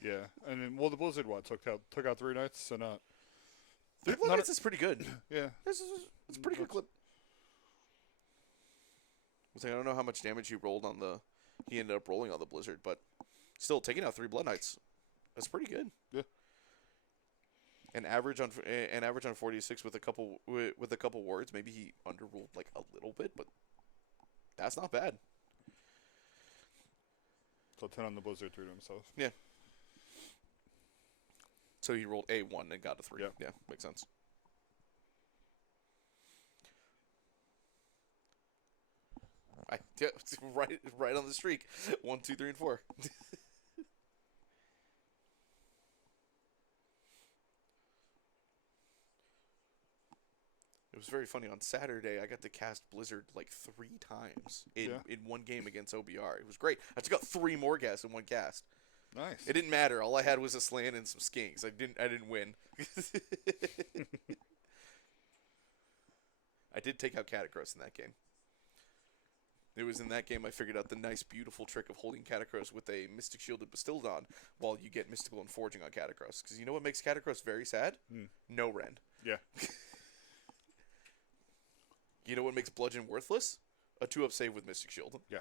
Yeah, and then, well, the Blizzard took out 3 knights, so not. 3 blood knights is pretty good. Yeah, It's a pretty good clip. I don't know how much damage he rolled on the. He ended up rolling on the Blizzard, but still taking out 3 blood knights. That's pretty good. Yeah. An average on 46 with a couple words. Maybe he underrolled like a little bit, but that's not bad. so 10 on the Blizzard through to himself. Yeah. So he rolled a 1 and got a 3. Yeah. Yeah, makes sense. Yeah, right on the streak. 1, 2, 3, and 4. It was very funny. On Saturday, I got to cast Blizzard like 3 times in one game against OBR. It was great. I took out 3 Morghast in one cast. Nice. It didn't matter. All I had was a slant and some skinks. I didn't win. I did take out Catacross in that game. It was in that game I figured out the nice, beautiful trick of holding Catacross with a Mystic Shielded Bastildon while you get Mystical and Forging on Catacross. Because you know what makes Catacross very sad? No rend. Yeah. You know what makes Bludgeon worthless? A 2-up save with Mystic Shield. Yeah.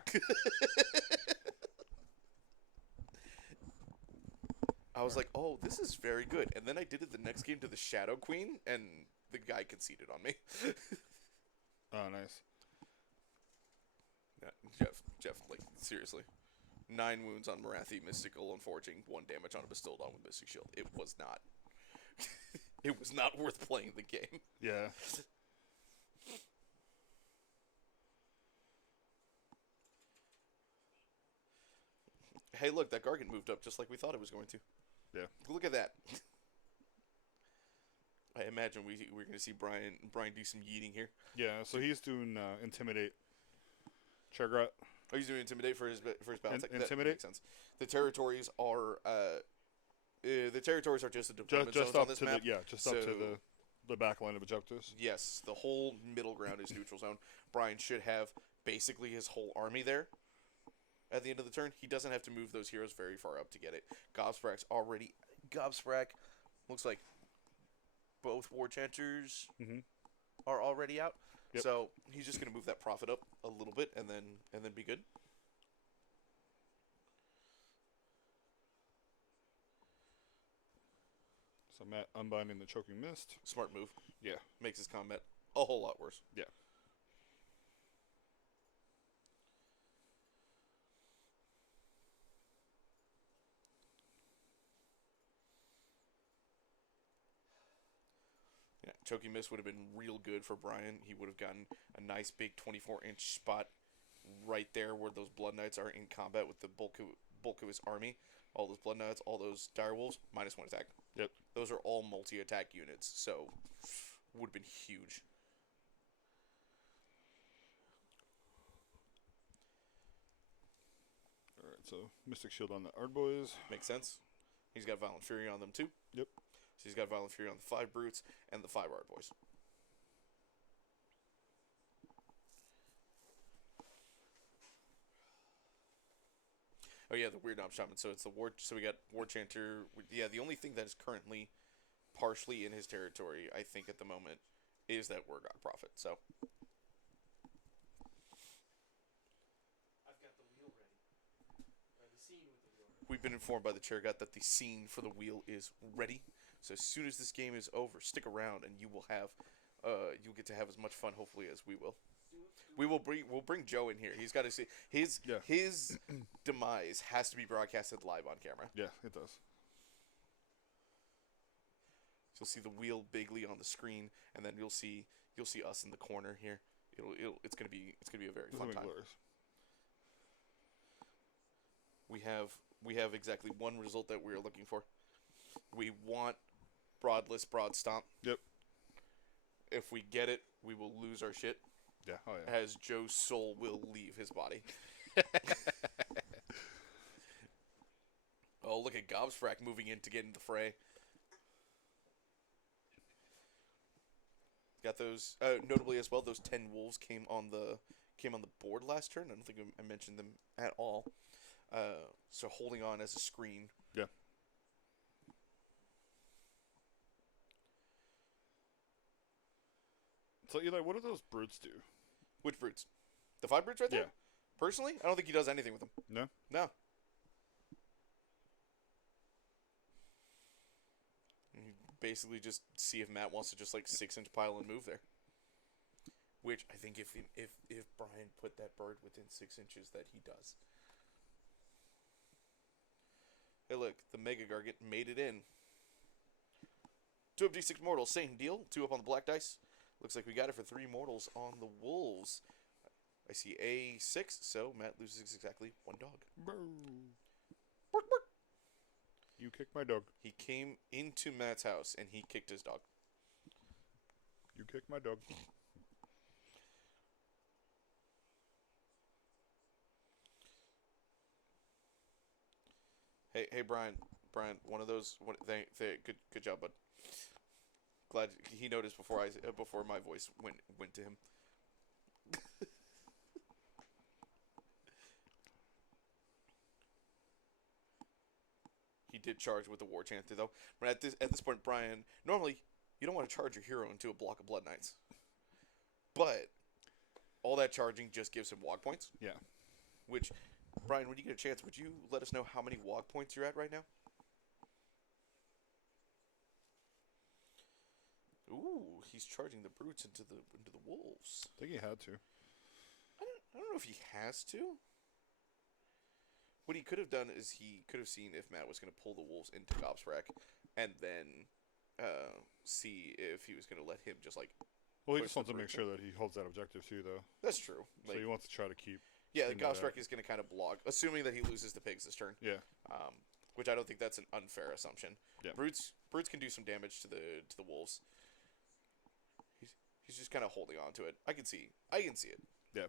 I was like, oh, this is very good. And then I did it the next game to the Shadow Queen, and the guy conceded on me. Oh, nice. Yeah, Jeff, like, seriously. 9 wounds on Marathi, Mystical, and Forging, 1 damage on a Bastildon with Mystic Shield. It was not. It was not worth playing the game. Yeah. Hey, look, that Gargant moved up just like we thought it was going to. Yeah. Look at that. I imagine we're going to see Bryan do some yeeting here. Yeah, so he's doing Intimidate. Chairgrat. Oh, he's doing Intimidate for his battle tech. Intimidate? That makes sense. The territories are just the deployment Just zones up on this to map. up to the back line of objectives. Yes, the whole middle ground is neutral zone. Bryan should have basically his whole army there at the end of the turn. He doesn't have to move those heroes very far up to get it. Gobsprak looks like both War Chanters are already out. Yep. So he's just going to move that profit up a little bit and then be good. So Matt unbinding the Choking Mist. Smart move. Yeah. Makes his combat a whole lot worse. Yeah. Yeah, Choking Mist would have been real good for Bryan. He would have gotten a nice big 24-inch spot right there where those Blood Knights are in combat with the bulk of his army. All those Blood Knights, all those Direwolves, -1 attack. Yep. Those are all multi-attack units, so would have been huge. Alright, so Mystic Shield on the Ardboys. Makes sense. He's got Violent Fury on them too. Yep. So he's got Violent Fury on the 5 Brutes and the 5 Ardboys. Oh yeah, the Weird Knob Shaman. So it's the War. So we got War Chanter. Yeah, the only thing that is currently partially in his territory, I think, at the moment, is that War God Prophet. So I've got the wheel ready. Or the scene with the wheel ready. we've been informed by the chair gut that the scene for the wheel is ready. So as soon as this game is over, stick around and you will have, you'll get to have as much fun, hopefully, as we will. We'll bring Joe in here. He's got to see his demise has to be broadcasted live on camera. Yeah, it does. So you'll see the wheel bigly on the screen, and then you'll see us in the corner here. It's gonna be a very fun time. Glorious. We have exactly one result that we are looking for. We want Broadless Broad Stomp. Yep. If we get it, we will lose our shit. Yeah, oh yeah. As Joe's soul will leave his body. Oh, look at Gobsprak moving in to get in the fray. Got those notably as well. Those 10 wolves came on the board last turn. I don't think I mentioned them at all. So holding on as a screen. Yeah. So Eli, what do those brutes do? Which brutes? The 5 brutes right there? Yeah. Personally, I don't think he does anything with them. No. No. You basically just see if Matt wants to just like 6-inch pile and move there. Which I think if Bryan put that bird within 6 inches, that he does. Hey, look, the Mega Gargant made it in. 2 up D6 mortals, same deal. 2 up on the black dice. Looks like we got it for 3 mortals on the wolves. I see A6, so Matt loses exactly 1 dog. Brr. Bark, bark. You kicked my dog. He came into Matt's house and he kicked his dog. You kicked my dog. Hey, Bryan, one of those. Good job, bud. Glad he noticed before my voice went to him. He did charge with the War Chanter though. But at this point, Bryan, normally you don't want to charge your hero into a block of Blood Knights, but all that charging just gives him WAAAGH points. Yeah. Which, Bryan, when you get a chance, would you let us know how many WAAAGH points you're at right now? Ooh, he's charging the brutes into the wolves. I think he had to. I don't know if he has to. What he could have done is he could have seen if Matt was going to pull the wolves into Gobsprack, and then see if he was going to let him just like. Well, he push just wants the to make brutes sure in. that he holds that objective too, though. That's true. So he wants to try to keep. Yeah, the Think about Gobsprack that. is going to kind of block, assuming that he loses the pigs this turn. Yeah. Which I don't think that's an unfair assumption. Yeah. Brutes can do some damage to the wolves. He's just kind of holding on to it. I can see it. Yeah.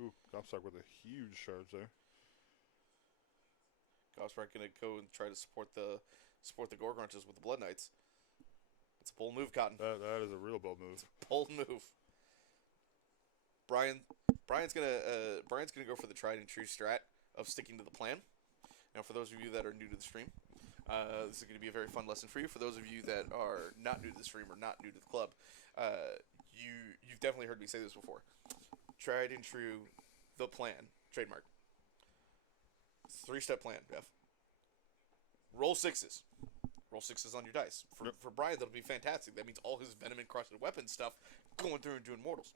Ooh, Gobstock with a huge charge there. Gobsprack gonna go and try to support the Gorgrunches with the Blood Knights. It's a bold move, Cotton. That is a real bold move. Bold move. Bryan's gonna go for the tried and true strat of sticking to the plan. Now, for those of you that are new to the stream, this is going to be a very fun lesson for you. For those of you that are not new to the stream or not new to the club, you've definitely heard me say this before. Tried and true, the plan, trademark. 3-step plan, Jeff. Roll 6s. Roll 6s on your dice. For Bryan, that'll be fantastic. That means all his venom encrusted weapon stuff going through and doing mortals.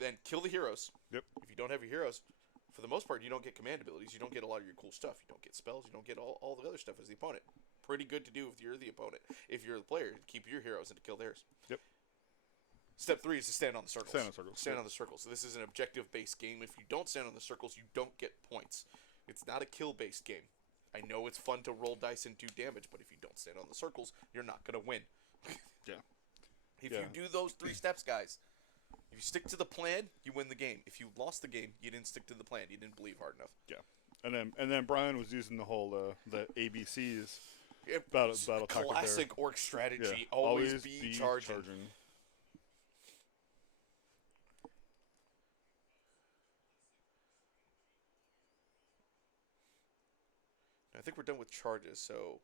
Then kill the heroes. Yep. If you don't have your heroes, for the most part, you don't get command abilities. You don't get a lot of your cool stuff. You don't get spells. You don't get all the other stuff as the opponent. Pretty good to do if you're the opponent. If you're the player, keep your heroes and to kill theirs. Yep. Step 3 is to stand on the circles. Stand on circles. Stand on the circles. So this is an objective-based game. If you don't stand on the circles, you don't get points. It's not a kill-based game. I know it's fun to roll dice and do damage, but if you don't stand on the circles, you're not going to win. Yeah. If you do those 3 steps, guys, if you stick to the plan, you win the game. If you lost the game, you didn't stick to the plan. You didn't believe hard enough. Yeah. And then Bryan was using the whole the ABCs Yeah, battle tactic classic there. orc strategy. Yeah. Always be charging. I think we're done with charges, so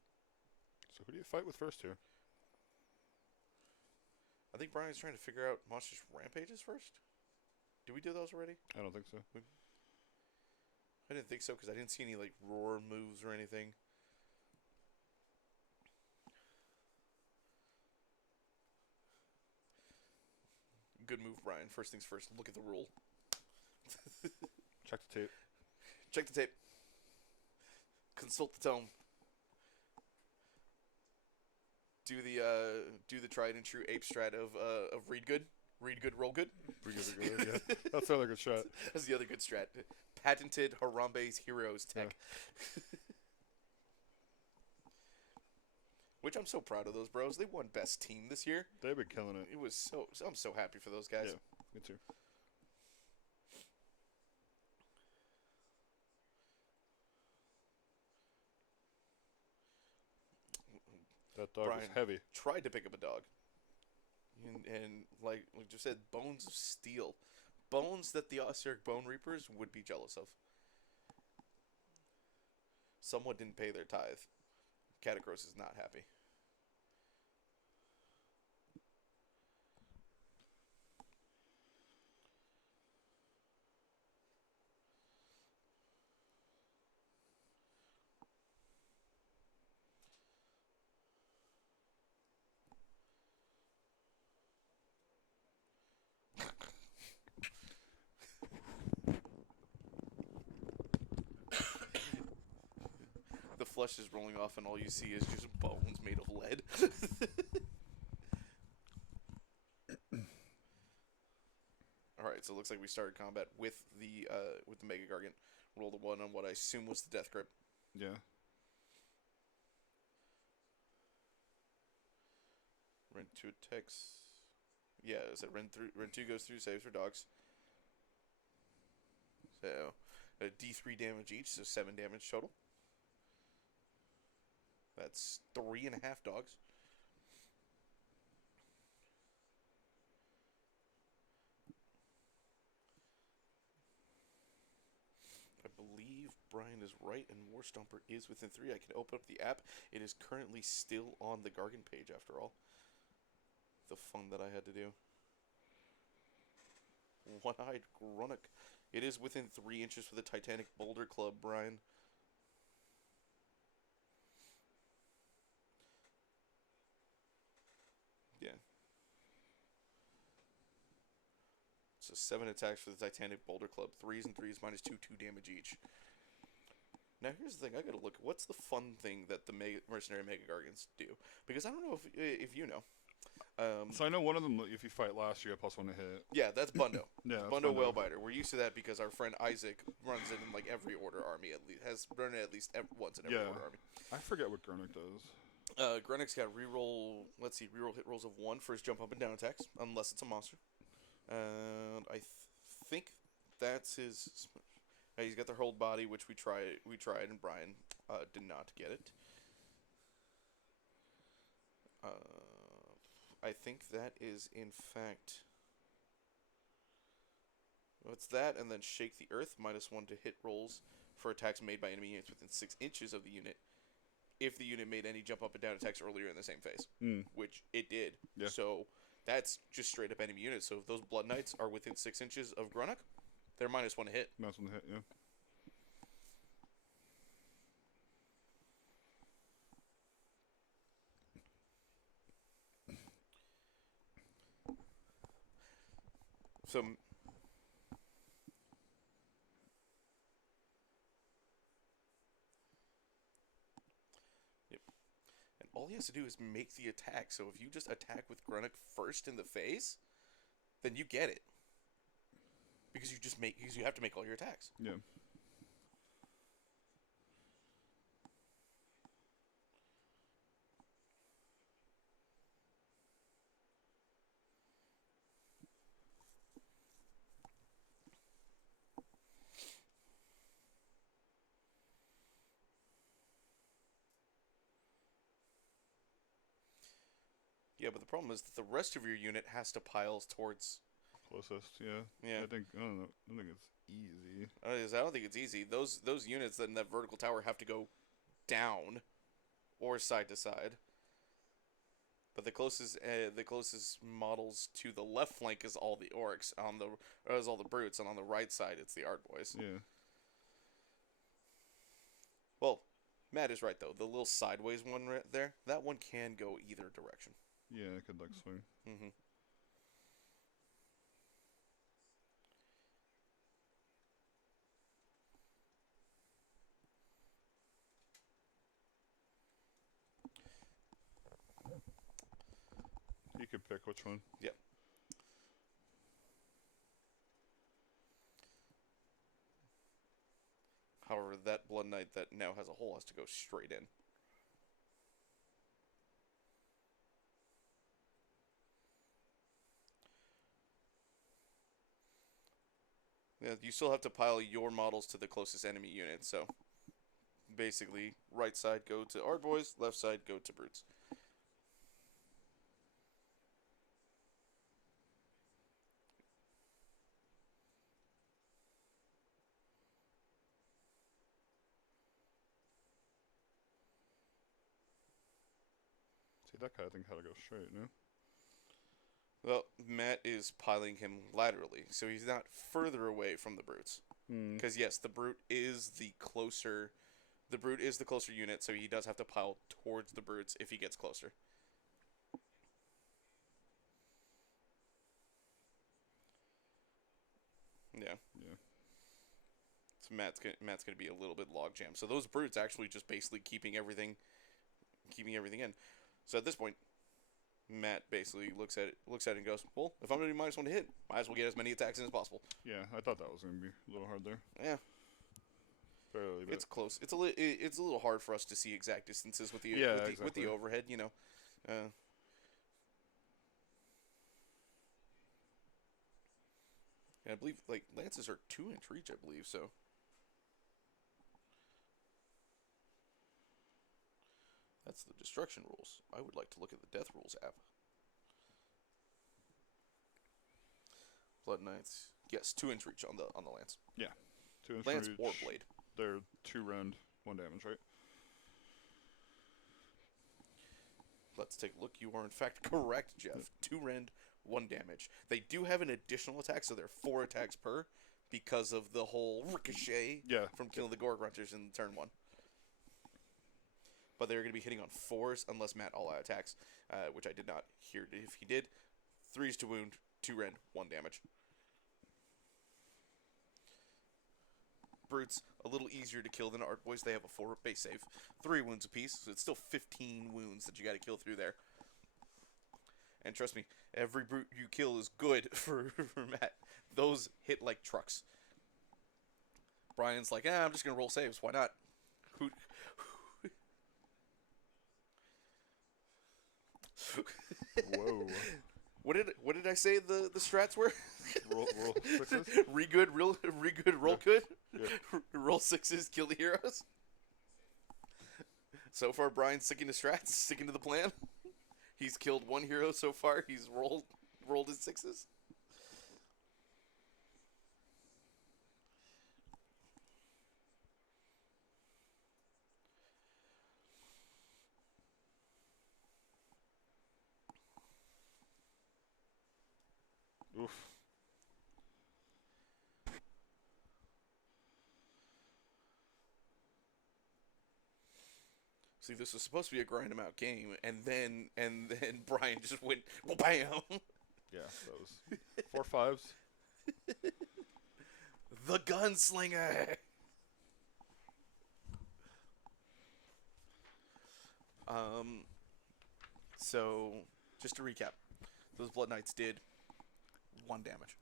So who do you fight with first here? I think Bryan's trying to figure out Monstrous Rampages first. Did we do those already? I don't think so. I didn't think so because I didn't see any like roar moves or anything. Good move, Bryan. First things first, look at the rule. Check the tape. Check the tape. Consult the tome. Do the tried and true ape strat of read good, roll good. Yeah. That's another good shot. That's the other good strat. Patented Harambe's Heroes tech. Yeah. Which I'm so proud of those bros. They won best team this year. They've been killing it. It was so I'm so happy for those guys. Yeah, me too. That dog Bryan is heavy. tried to pick up a dog. And like you said, bones of steel. bones that the Osiric Bone Reapers would be jealous of. Someone didn't pay their tithe. Catacross is not happy. The flesh is rolling off, and all you see is just bones made of lead. All right, so it looks like we started combat with the Mega Gargant. Rolled a 1 on what I assume was the Death Grip. Yeah. Rend 2 attacks. Yeah, is it Rend 2 goes through, saves for dogs. So, D3 damage each, so 7 damage total. That's 3.5 dogs. I believe Bryan is right, and War Stomper is within 3. I can open up the app. It is currently still on the Gargant page, after all. The fun that I had to do. One-eyed Grunnock. It is within 3 inches for the Titanic Boulder Club, Bryan. Yeah. So 7 attacks for the Titanic Boulder Club. 3s and 3s minus 2 damage each. Now here's the thing, I gotta look. What's the fun thing that the Mercenary Mega Gargants do? Because I don't know if you know. So I know one of them, if you fight last, you get +1 to hit. Yeah, that's Bundo. Yeah, that's Bundo Bundo. Whalebiter. We're used to that because our friend Isaac runs it in like every Order army. At least has run it at least once in every Order army. I forget what Grunnock does. Grunnock's got reroll. Let's see, reroll hit rolls of 1 for his jump up and down attacks, unless it's a monster. And I think that's his. He's got the hold body, which we tried, and Bryan did not get it. I think that is in fact. What's that? And then shake the earth, -1 to hit rolls for attacks made by enemy units within 6 inches of the unit. If the unit made any jump up and down attacks earlier in the same phase, which it did. Yeah. So that's just straight up enemy units. So if those Blood Knights are within 6 inches of Grunnock, they're -1 to hit. -1 to hit, yeah. So all he has to do is make the attack. So if you just attack with Grunnock first in the phase, then you get it. Because you have to make all your attacks. Yeah. Yeah, but the problem is that the rest of your unit has to pile towards. Closest, yeah. Yeah. I don't know. I don't think it's easy. I don't think it's easy. Those units in that vertical tower have to go down, or side to side. But the closest models to the left flank is all the orcs is all the brutes, and on the right side it's the art boys. Yeah. Well, Matt is right though. The little sideways one right there, that one can go either direction. Yeah, I could like swing. Mm-hmm. You could pick which one. Yep. However, that Blood Knight that now has a hole has to go straight in. Yeah, you still have to pile your models to the closest enemy unit, so basically, right side go to Art Boys, left side go to Brutes. that guy, I think, had to go straight, no? Well, Matt is piling him laterally, so he's not further away from the brutes. Because yes, the brute is the closer unit, so he does have to pile towards the brutes if he gets closer. Yeah. Yeah. So Matt's gonna be a little bit log jam. So those brutes actually just basically keeping everything in. So at this point, Matt basically looks at it and goes, "Well, if I'm gonna do -1 to hit, might as well get as many attacks in as possible." Yeah, I thought that was going to be a little hard there. Yeah. Barely, but It's close. It's a little hard for us to see exact distances with the with exactly. the overhead, you know. And I believe like lances are 2-inch reach, I believe so. That's the destruction rules. I would like to look at the death rules app. Blood Knights. Yes, 2-inch reach on the lance. 2-inch Lance reach. or blade. They're 2 rend, 1 damage, right? Let's take a look. You are in fact correct, Jeff. 2 rend, 1 damage. They do have an additional attack, so they're 4 attacks per because of the whole ricochet from killing the Gore Grunters in turn 1. But they're going to be hitting on 4s unless Matt all-out attacks, which I did not hear if he did. 3s to wound, 2 rend, 1 damage. Brutes, a little easier to kill than Art Boys. They have a 4 base save. 3 wounds apiece, so it's still 15 wounds that you got to kill through there. And trust me, every brute you kill is good for Matt. Those hit like trucks. Bryan's like, I'm just going to roll saves. Why not? Whoa. What did I say the strats were? roll 6s? Re-good, roll good. Yeah. Roll 6s, kill the heroes. So far, Bryan's sticking to strats, sticking to the plan. He's killed 1 hero so far. He's rolled his 6s. Oof. See, this was supposed to be a grind 'em out game, and then Bryan just went bam. Yeah, that was 4 5s. The gunslinger. So just to recap, those Blood Knights did 1 damage.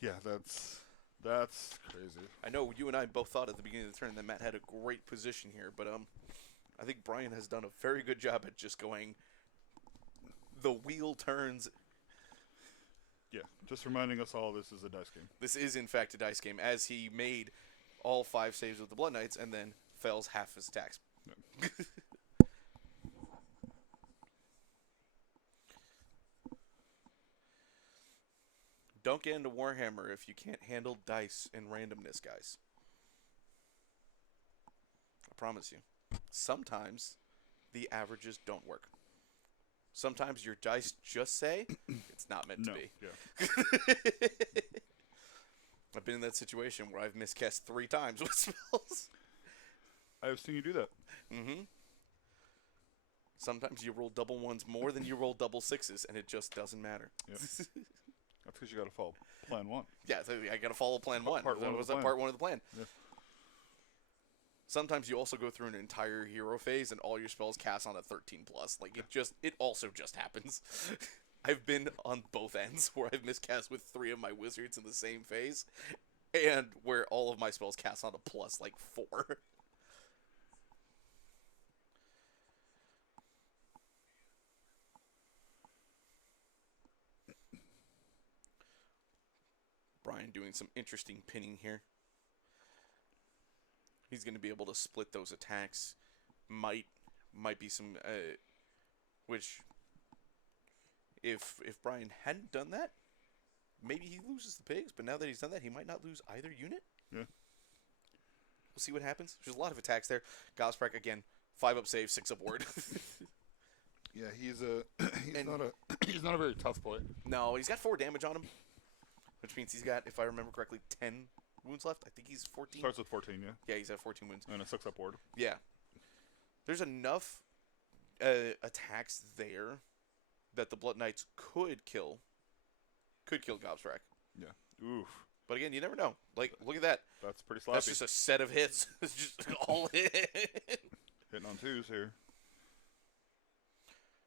Yeah, that's crazy. I know you and I both thought at the beginning of the turn that Matt had a great position here, but I think Bryan has done a very good job at just going. The wheel turns. Yeah, just reminding us all this is a dice game. This is in fact a dice game, as he made all 5 saves with the Blood Knights and then fails half his attacks. Yeah. Don't get into Warhammer if you can't handle dice and randomness, guys. I promise you. Sometimes the averages don't work. Sometimes your dice just say it's not meant to be. Yeah. I've been in that situation where I've miscast 3 times with spells. I have seen you do that. Mm-hmm. Sometimes you roll double 1s more than you roll double 6s, and it just doesn't matter. Yep. That's because you got to follow plan 1. Yeah, so I got to follow plan 1. Part one of was the that plan. part 1 of the plan? Yeah. Sometimes you also go through an entire hero phase and all your spells cast on a 13+. Like, it also just happens. I've been on both ends where I've miscast with 3 of my wizards in the same phase, and where all of my spells cast on a plus, like, 4. Bryan doing some interesting pinning here. He's going to be able to split those attacks. Might be some, which, if Bryan hadn't done that, maybe he loses the pigs. But now that he's done that, he might not lose either unit. Yeah. We'll see what happens. There's a lot of attacks there. Gosprak again, 5 up save, 6 up ward. Yeah, he's a he's And- not a he's not a very tough boy. No, he's got 4 damage on him, which means he's got, if I remember correctly, 10 wounds left. I think he's 14. Starts with 14, yeah, Yeah, he's at 14 wounds. and a 6-up ward. Yeah. There's enough attacks there that the Blood Knights could kill Gobsrack. Yeah. Oof, But again, you never know. Like, look at that. that's pretty sloppy. That's just a set of hits. It's just all in. Hitting on 2s here.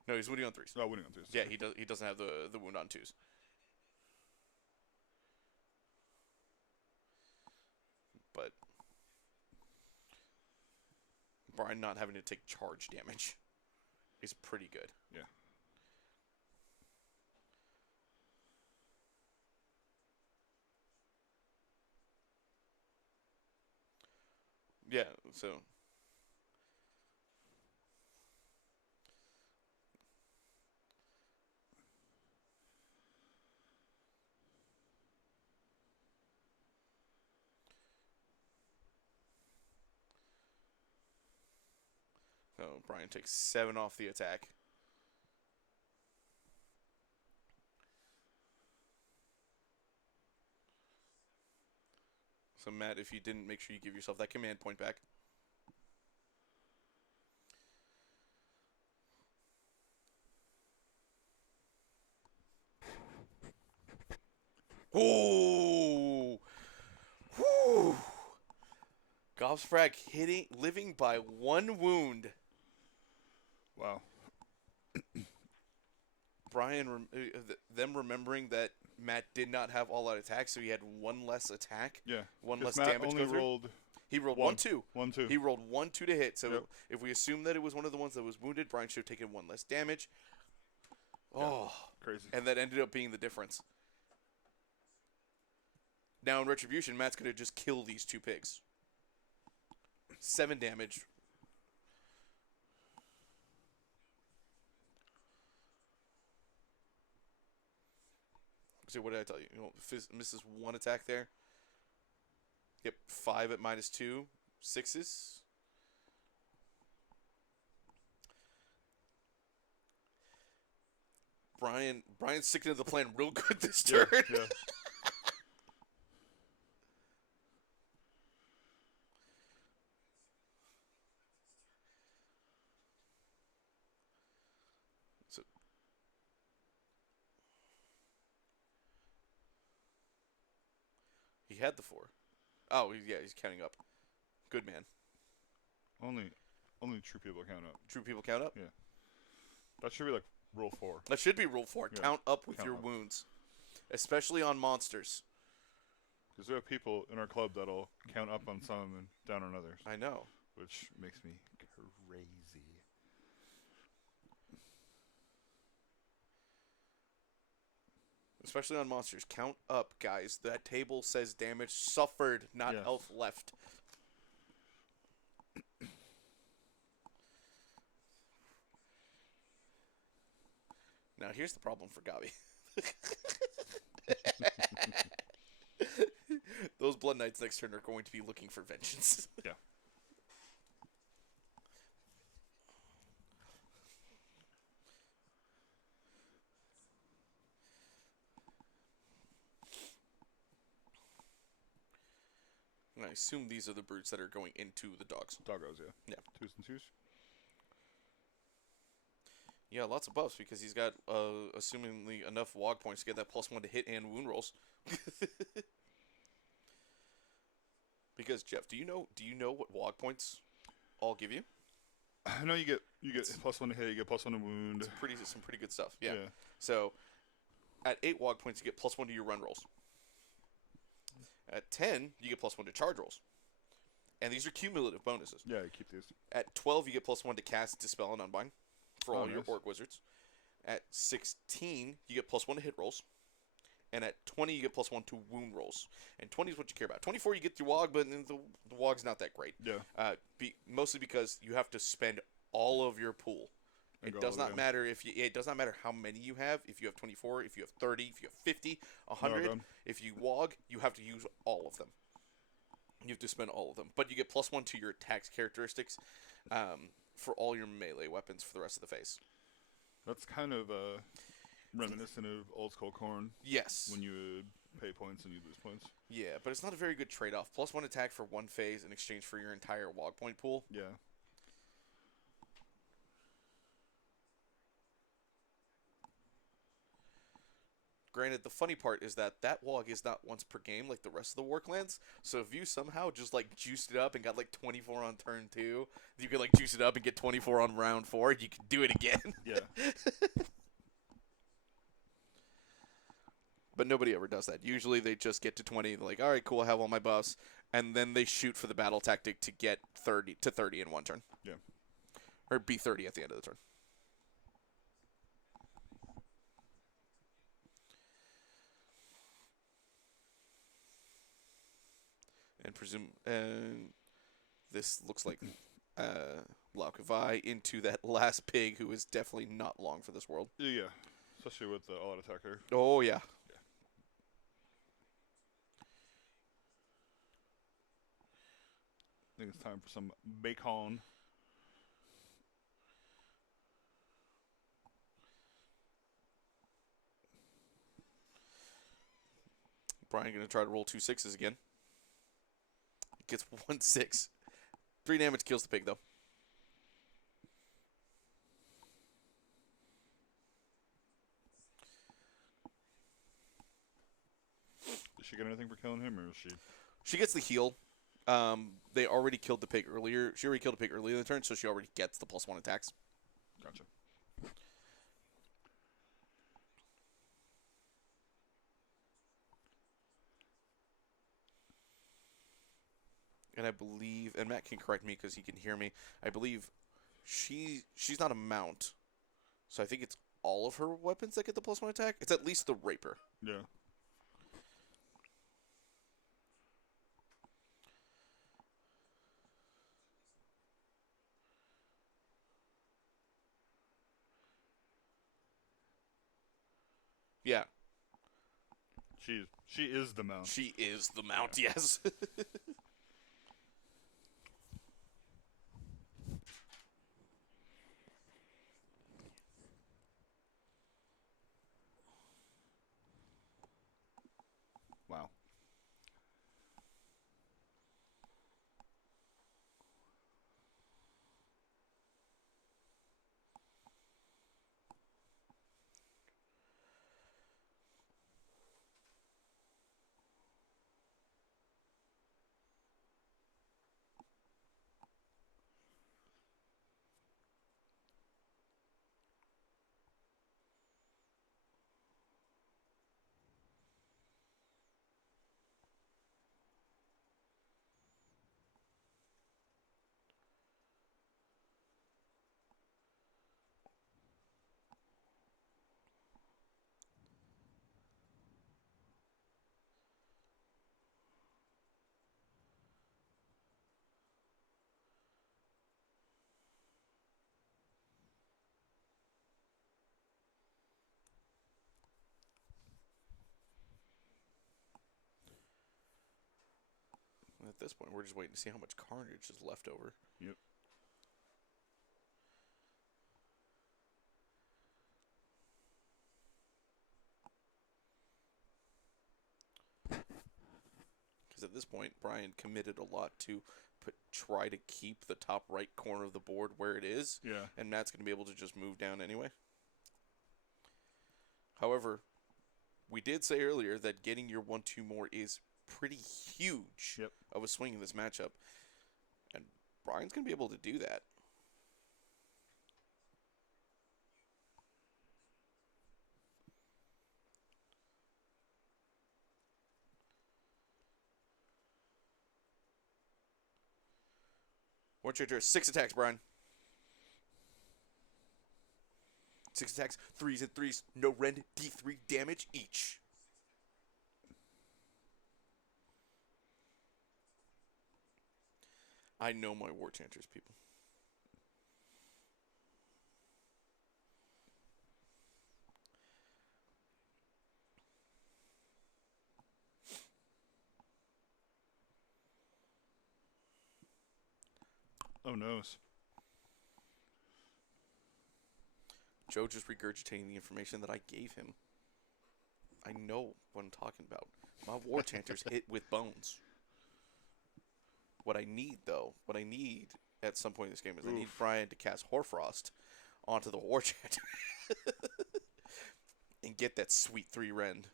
No, he's wounding on 3s. Oh, winning on 2s. Yeah, he doesn't have the wound on 2s. But Bryan not having to take charge damage is pretty good. Yeah. Yeah, so Bryan takes 7 off the attack. So Matt, if you didn't, make sure you give yourself that command point back. Oh! Whew! Gobsfrag living by 1 wound. Wow. Bryan, them remembering that Matt did not have all out attack, so he had 1 less attack, Yeah. 1 less 'Cause Matt damage only go through. rolled He rolled 1, 1-2. 1-2. He rolled 1-2 to hit. So Yep. if we assume that it was one of the ones that was wounded, Bryan should have taken 1 less damage. Yeah. Oh, Crazy. and that ended up being the difference. Now in retribution, Matt's gonna just kill these 2 pigs. 7 damage. So what did I tell you? Misses 1 attack there. Yep, 5 at -2, 6s. Bryan's sticking to the plan real good this Yeah, turn. yeah. So he had the 4. Oh, he's counting up. Good man. Only true people count up. True people count up. That should be like rule 4. That should be rule 4. Yeah, Count up with count your up. wounds, especially on monsters. Because we have people in our club that'll count up on some and down on others, I know. which makes me crazy. Especially on monsters. Count up, guys. That table says damage suffered, not Yes. health left. Now, here's the problem for Gabi. Those Blood Knights next turn are going to be looking for vengeance. Yeah. And I assume these are the brutes that are going into the dogs. Doggos, yeah. Yeah. 2s and 2s. Yeah, lots of buffs because he's got, assumingly, enough WAAAGH points to get that +1 to hit and wound rolls. Because Jeff, do you know what WAAAGH points all give you? I know you get +1 to hit, you get +1 to wound. It's some pretty good stuff. Yeah. So at 8 WAAAGH points, you get +1 to your run rolls. At 10, you get +1 to charge rolls. And these are cumulative bonuses. Yeah, you keep these. At 12, you get +1 to cast, dispel, and unbind for all your nice. orc wizards. At 16, you get +1 to hit rolls. And at 20, you get +1 to wound rolls. And 20 is what you care about. 24, you get your WAAAGH, but the WAAAGH's not that great. Yeah. Mostly because you have to spend all of your pool. And It go does all not in. matter it does not matter how many you have. If you have 24, if you have 30, if you have 50, 100, done. if you WAAAGH, you have to use all of them. You have to spend all of them. But you get +1 to your attack characteristics for all your melee weapons for the rest of the phase. That's kind of reminiscent of old school corn Yes. when you would pay points and you lose points. Yeah, but it's not a very good trade-off. +1 attack for 1 phase in exchange for your entire WAAAGH point pool. Yeah. Granted, the funny part is that WAAAGH is not once per game like the rest of the Warclans. So if you somehow just like juiced it up and got like 24 on turn 2, you could like juice it up and get 24 on round 4. You could do it again. Yeah. But nobody ever does that. Usually they just get to 20. They're like, all right, cool, I have all my buffs, and then they shoot for the battle tactic to get 30 in one turn. Yeah. Or be 30 at the end of the turn. And this looks like WAAAGH into that last pig who is definitely not long for this world. Yeah. Especially with the all-out attacker. Oh, yeah. I think it's time for some bacon. Bryan going to try to roll 2 6s again. Gets 1 6. 3 damage, kills the pig, though. Did she get anything for killing him, or is she? She gets the heal. They already killed the pig earlier. She already killed a pig earlier in the turn, so she already gets the +1 attacks. Gotcha. And I believe, and Matt can correct me because he can hear me, I believe she's not a mount. So I think it's all of her weapons that get the +1 attack. It's at least the Rapier. Yeah. Yeah. She is the mount. She is the mount, yes. Wow. At this point, we're just waiting to see how much carnage is left over. Yep. Because at this point, Bryan committed a lot to try to keep the top right corner of the board where it is. Yeah. And Matt's going to be able to just move down anyway. However, we did say earlier that getting your 1-2 more is pretty huge Yep. of a swing in this matchup. And Bryan's going to be able to do that. One charger, 6 attacks, Bryan. 6 attacks, 3s and 3s, no rend, D3 damage each. I know my War Chanters, people. Oh no. Joe just regurgitating the information that I gave him. I know what I'm talking about. My War Chanters hit with bones. What I need at some point in this game is I need Bryan to cast Hoarfrost onto the War Chanter and get that sweet 3 rend.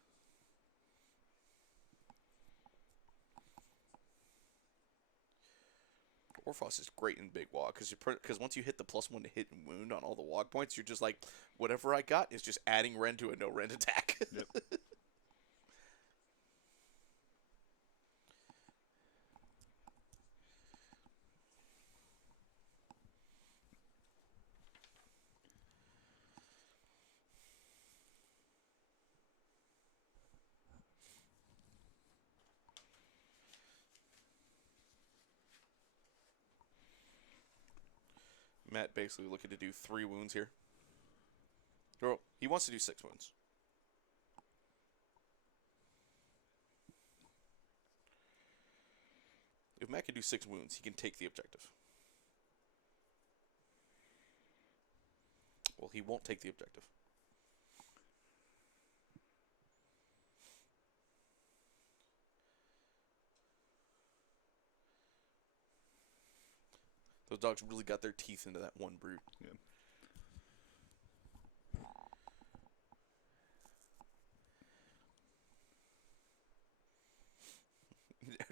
Hoarfrost is great in Big WAAAGH because once you hit the +1 to hit and wound on all the WAAAGH points, you're just like, whatever I got is just adding rend to a no rend attack. Yep. Matt basically looking to do 3 wounds here. Or he wants to do 6 wounds. If Matt can do 6 wounds, he can take the objective. Well, he won't take the objective. Those dogs really got their teeth into that one brute. Yeah.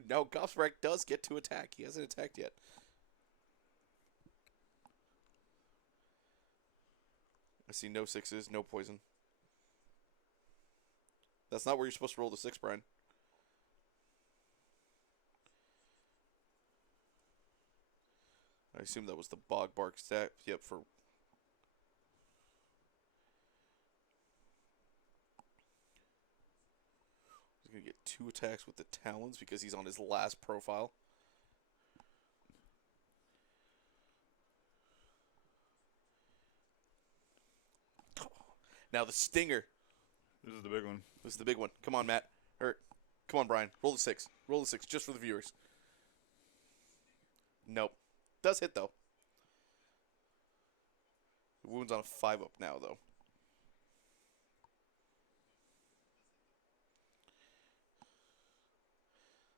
No, Gobsprack does get to attack. He hasn't attacked yet. I see no 6s, no poison. That's not where you're supposed to roll the 6, Bryan. I assume that was the Bog Bark stat. Yep, for... He's going to get 2 attacks with the Talons because he's on his last profile. Now the Stinger. This is the big one. This is the big one. Come on, Matt. Come on, Bryan. Roll the 6. Roll the 6 just for the viewers. Nope. Does hit, though. The wound's on a 5-up now, though.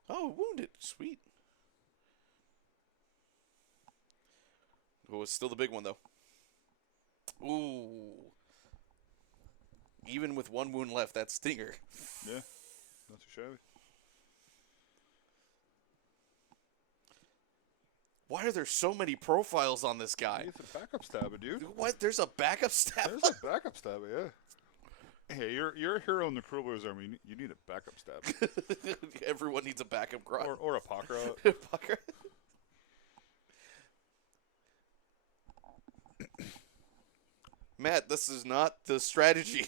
Oh, wounded. Sweet. Oh, it's still the big one, though. Ooh. Even with 1 wound left, that Stinger. Yeah, not too shabby. Why are there so many profiles on this guy? He's a backup stabber, dude. What? There's a backup stab? There's a backup stabber, yeah. Hey, you're a hero in the Krulber's army. You need a backup stab. Everyone needs a backup grot. or a Pakra. Fucker. Matt, this is not the strategy.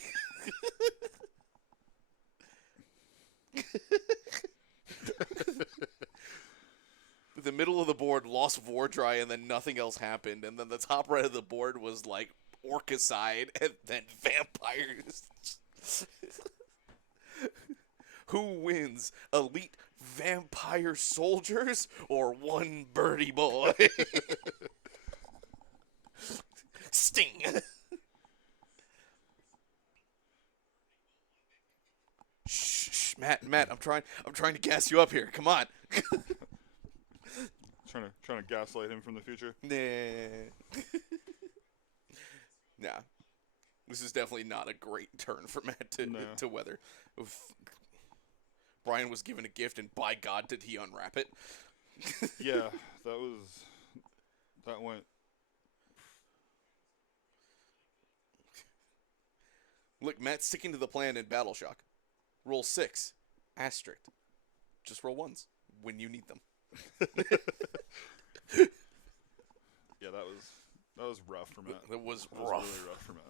The middle of the board lost Vordry and then nothing else happened, and then the top right of the board was like Orcicide and then vampires. Who wins? Elite vampire soldiers or one birdie boy? Sting. Shh, Matt, I'm trying to gas you up here. Come on. Trying to gaslight him from the future. Nah. Nah. This is definitely not a great turn for Matt to weather. Bryan was given a gift, and by God, did he unwrap it? Yeah, that went. Look, Matt's sticking to the plan in Battle Shock. Roll 6. Asterisk. Just roll 1s when you need them. Yeah, that was rough for Matt. That was That was rough. really rough for Matt.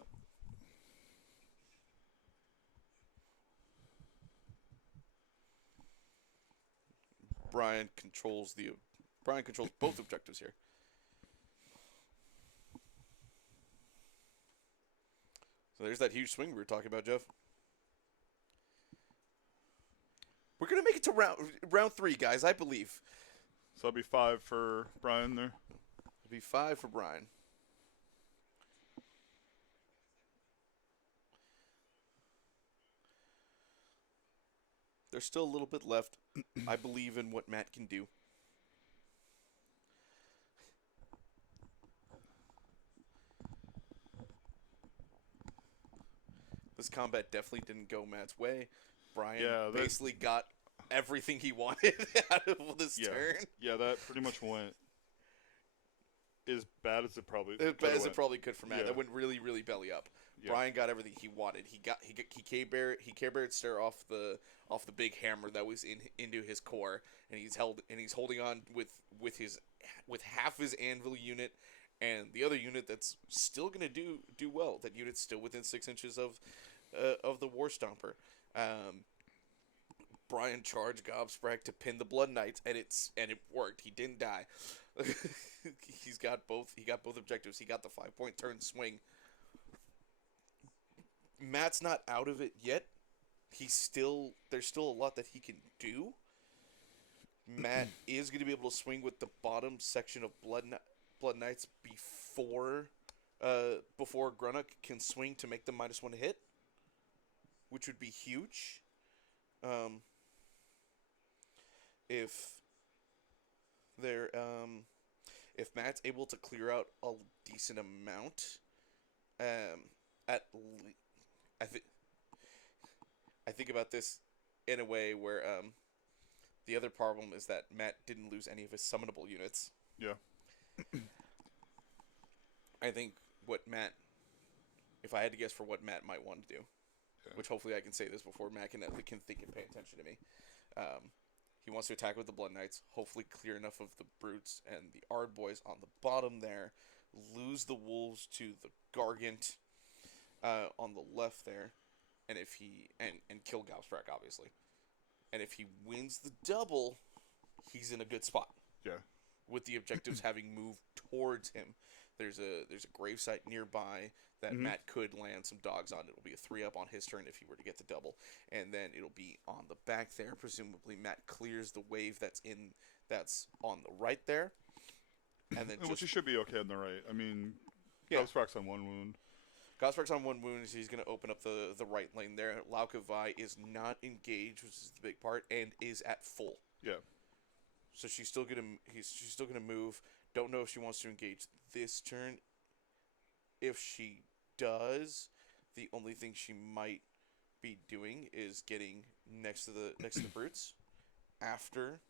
Bryan controls both objectives here. So there's that huge swing we were talking about, Jeff. We're gonna make it to round 3, guys. I believe. So that'll be 5 for Bryan there. It'll be 5 for Bryan. There's still a little bit left. I believe in what Matt can do. This combat definitely didn't go Matt's way. Bryan basically got everything he wanted out of this turn. Yeah, that pretty much went as bad as it probably As bad as it probably could for Matt. That went really, really belly up. Yeah. Bryan got everything he wanted. He Care Bear'd stare off the big hammer that was into his core, and he's holding on with half his anvil unit, and the other unit that's still gonna do well. That unit's still within 6 inches of the War Stomper. Bryan charged Gobsprack to pin the Blood Knights, and it worked. He didn't die. He got both objectives. He got the 5-point turn swing. Matt's not out of it yet. There's still a lot that he can do. Matt is going to be able to swing with the bottom section of Blood Knights before Grunnock can swing to make them -1 hit, which would be huge. If Matt's able to clear out a decent amount, I think about this in a way where the other problem is that Matt didn't lose any of his summonable units. Yeah. I think if I had to guess for what Matt might want to do, which hopefully I can say this before Matt can think and pay attention to me. He wants to attack with the Blood Knights, hopefully clear enough of the Brutes and the Ard Boys on the bottom there, lose the Wolves to the Gargant on the left there, and and kill Gobsprack, obviously. And if he wins the double, he's in a good spot. Yeah. With the objectives having moved towards him. There's a gravesite nearby that Matt could land some dogs on. It'll be a 3-up on his turn if he were to get the double. And then it'll be on the back there. Presumably Matt clears the wave that's on the right there. And then which he should be okay on the right. I mean, Gobsprack's on 1 wound. Gobsprack's on 1 wound, so he's going to open up the right lane there. Laukavai is not engaged, which is the big part, and is at full. Yeah. So she's still gonna move. Don't know if she wants to engage this turn. If she does, the only thing she might be doing is getting next to the Brutes after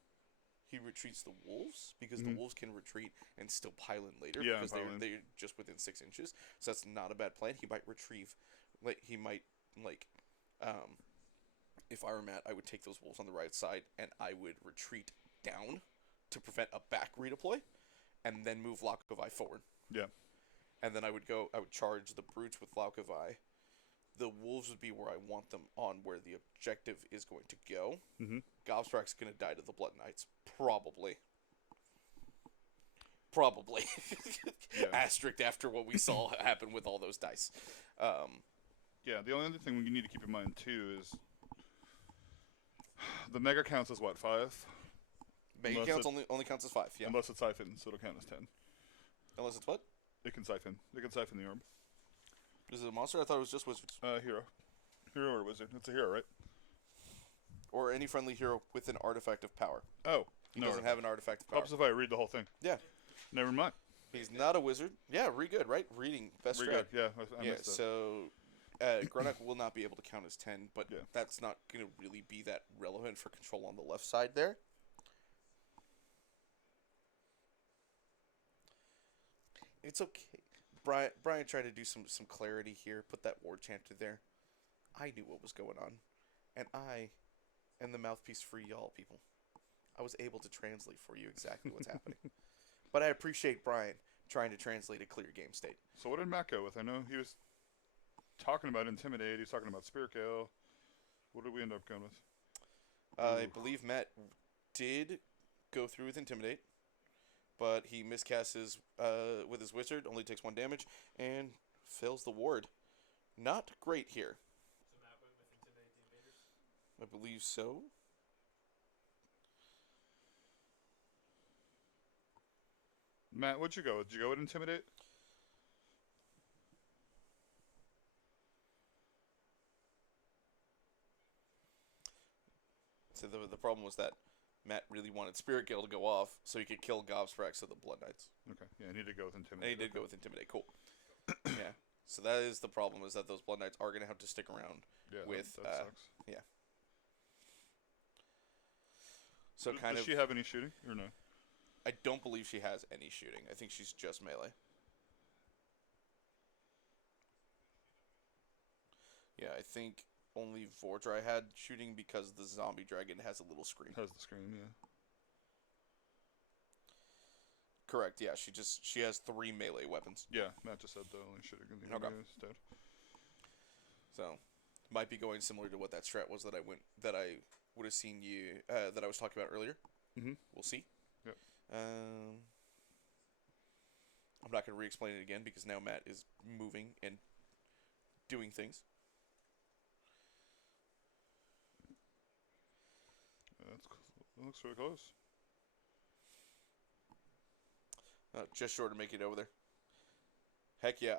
he retreats the Wolves, because the Wolves can retreat and still pile in later because they're just within 6 inches. So that's not a bad plan. He might retrieve, if I were Matt, I would take those Wolves on the right side and I would retreat down to prevent a back redeploy, and then move Laukavai forward. Yeah. And then I would charge the Brutes with Laukavai. The Wolves would be where I want them on where the objective is going to go. Mm-hmm. Gobsprack's going to die to the Blood Knights. Probably. Asterisk after what we saw happen with all those dice. Yeah, the only other thing we need to keep in mind, too, is the mega counts as what, 5? Mega counts only counts as 5, yeah. Unless it's siphon, so it'll count as 10. Unless it's what? It can siphon. It can siphon the orb. Is it a monster? I thought it was just wizards. Hero. Hero or wizard. It's a hero, right? Or any friendly hero with an artifact of power. Oh. He doesn't have an artifact of power. Helps if I read the whole thing. Yeah. Never mind. He's not a wizard. Yeah, good, right? Reading. Best strat. Yeah, I missed that. So Grunnock will not be able to count as 10, but that's not going to really be that relevant for control on the left side there. It's okay. Bryan tried to do some clarity here, put that war chanter there. I knew what was going on, and I am the mouthpiece for y'all people. I was able to translate for you exactly what's happening. But I appreciate Bryan trying to translate a clear game state. So what did Matt go with? I know he was talking about Intimidate, he was talking about Spirit Gale. What did we end up going with? I believe Matt did go through with Intimidate, but he miscasts with his wizard, only takes 1 damage, and fails the ward. Not great here. So Matt went with Intimidate the Invaders? I believe so. Matt, what'd you go with? Did you go with Intimidate? So the problem was that Matt really wanted Spirit Gale to go off so he could kill Gobsprax of the Blood Knights. Okay. Yeah, I need to go with And Intimidate. he did go with Intimidate. Cool. Yeah. So that is the problem, is that those Blood Knights are going to have to stick around. Yeah, with, that sucks. Yeah. So kind Does of... she have any shooting or no? I don't believe she has any shooting. I think she's just melee. Yeah, I think only Vordry had shooting because the zombie dragon has a little screen. Has the screen, yeah. Correct, yeah, she has 3 melee weapons. Yeah, Matt just said the only shooting in the Okay. enemy is dead. So, might be going similar to what that strat was that I would have seen you, that I was talking about earlier. Mm-hmm. We'll see. Yep. I'm not going to re-explain it again because now Matt is moving and doing things. That looks really close. Just short of making it over there. Heck yeah,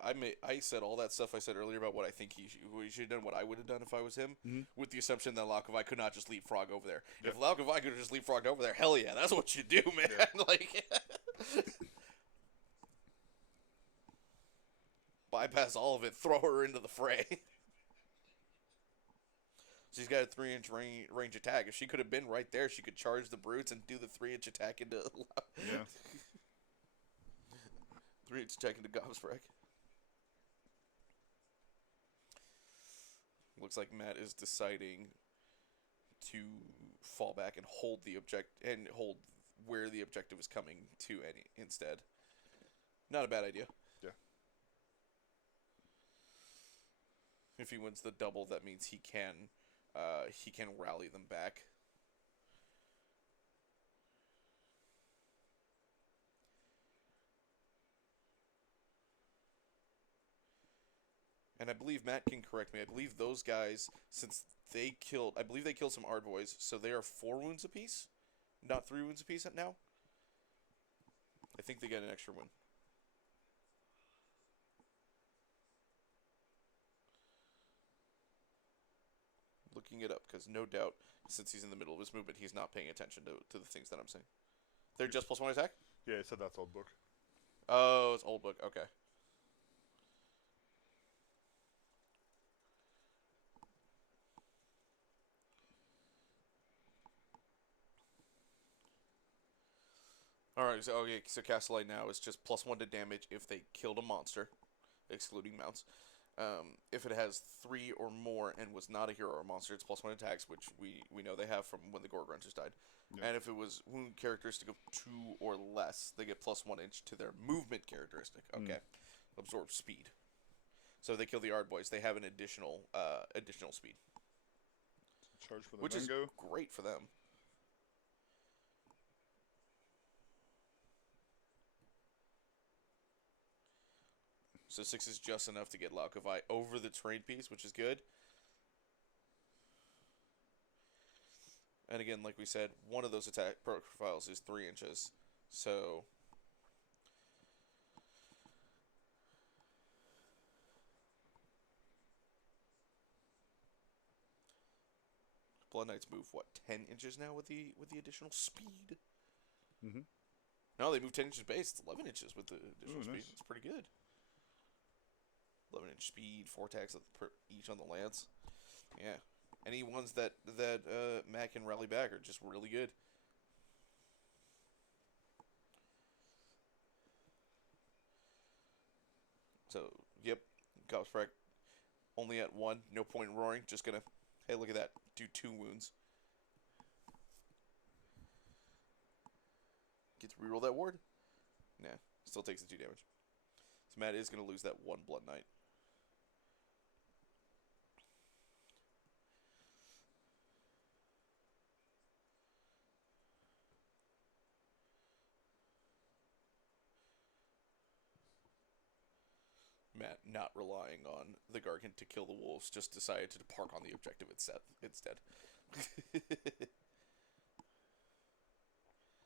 I said all that stuff I said earlier about what I think he should have done, what I would have done if I was him, with the assumption that Laukovai could not just leapfrog over there. Yeah. If Laukovai could have just leapfrogged over there, hell yeah, that's what you do, man. Yeah. Like, bypass all of it, throw her into the fray. She's got a 3-inch range attack. If she could have been right there, she could charge the brutes and do the 3-inch attack into... Yeah. 3-inch attack into Gobsprack. Looks like Matt is deciding to fall back and hold where the objective is coming to instead. Not a bad idea. Yeah. If he wins the double, that means he can rally them back. And I believe Matt can correct me. I believe those guys, since they killed some Ardboys, so they are 4 wounds apiece, not 3 wounds apiece now. I think they get an extra win. Looking it up, because no doubt, since he's in the middle of his movement, he's not paying attention to the things that I'm saying. They're just +1 attack? Yeah, he said that's old book. Oh, it's old book. Okay. Alright, so Castlelight now is just +1 to damage if they killed a monster, excluding mounts. If it has 3 or more and was not a hero or a monster, it's +1 attacks, which we know they have from when the Gorgrunters died. Yeah. And if it was wound characteristic of 2 or less, they get +1 inch to their movement characteristic. Okay. Absorb speed. So if they kill the Ardboys, they have an additional speed. Charge for the Which Mango. is great for them. So 6 is just enough to get Laukovai over the terrain piece, which is good. And again, like we said, one of those attack profiles is 3 inches. So Blood Knights move what, 10 inches now with the additional speed? Mm-hmm. No, they move 10 inches base. It's 11 inches with the additional speed. Nice. It's pretty good. 11 inch speed, 4 attacks each on the lance. Yeah. Any ones that Matt can rally back are just really good. So, yep. Gobsprack only at 1. No point in roaring. Just gonna, hey, look at that. Do 2 wounds. Get to reroll that ward. Nah. Still takes the 2 damage. So Matt is gonna lose that 1 Blood Knight. Matt, not relying on the Gargant to kill the wolves, just decided to park on the objective instead.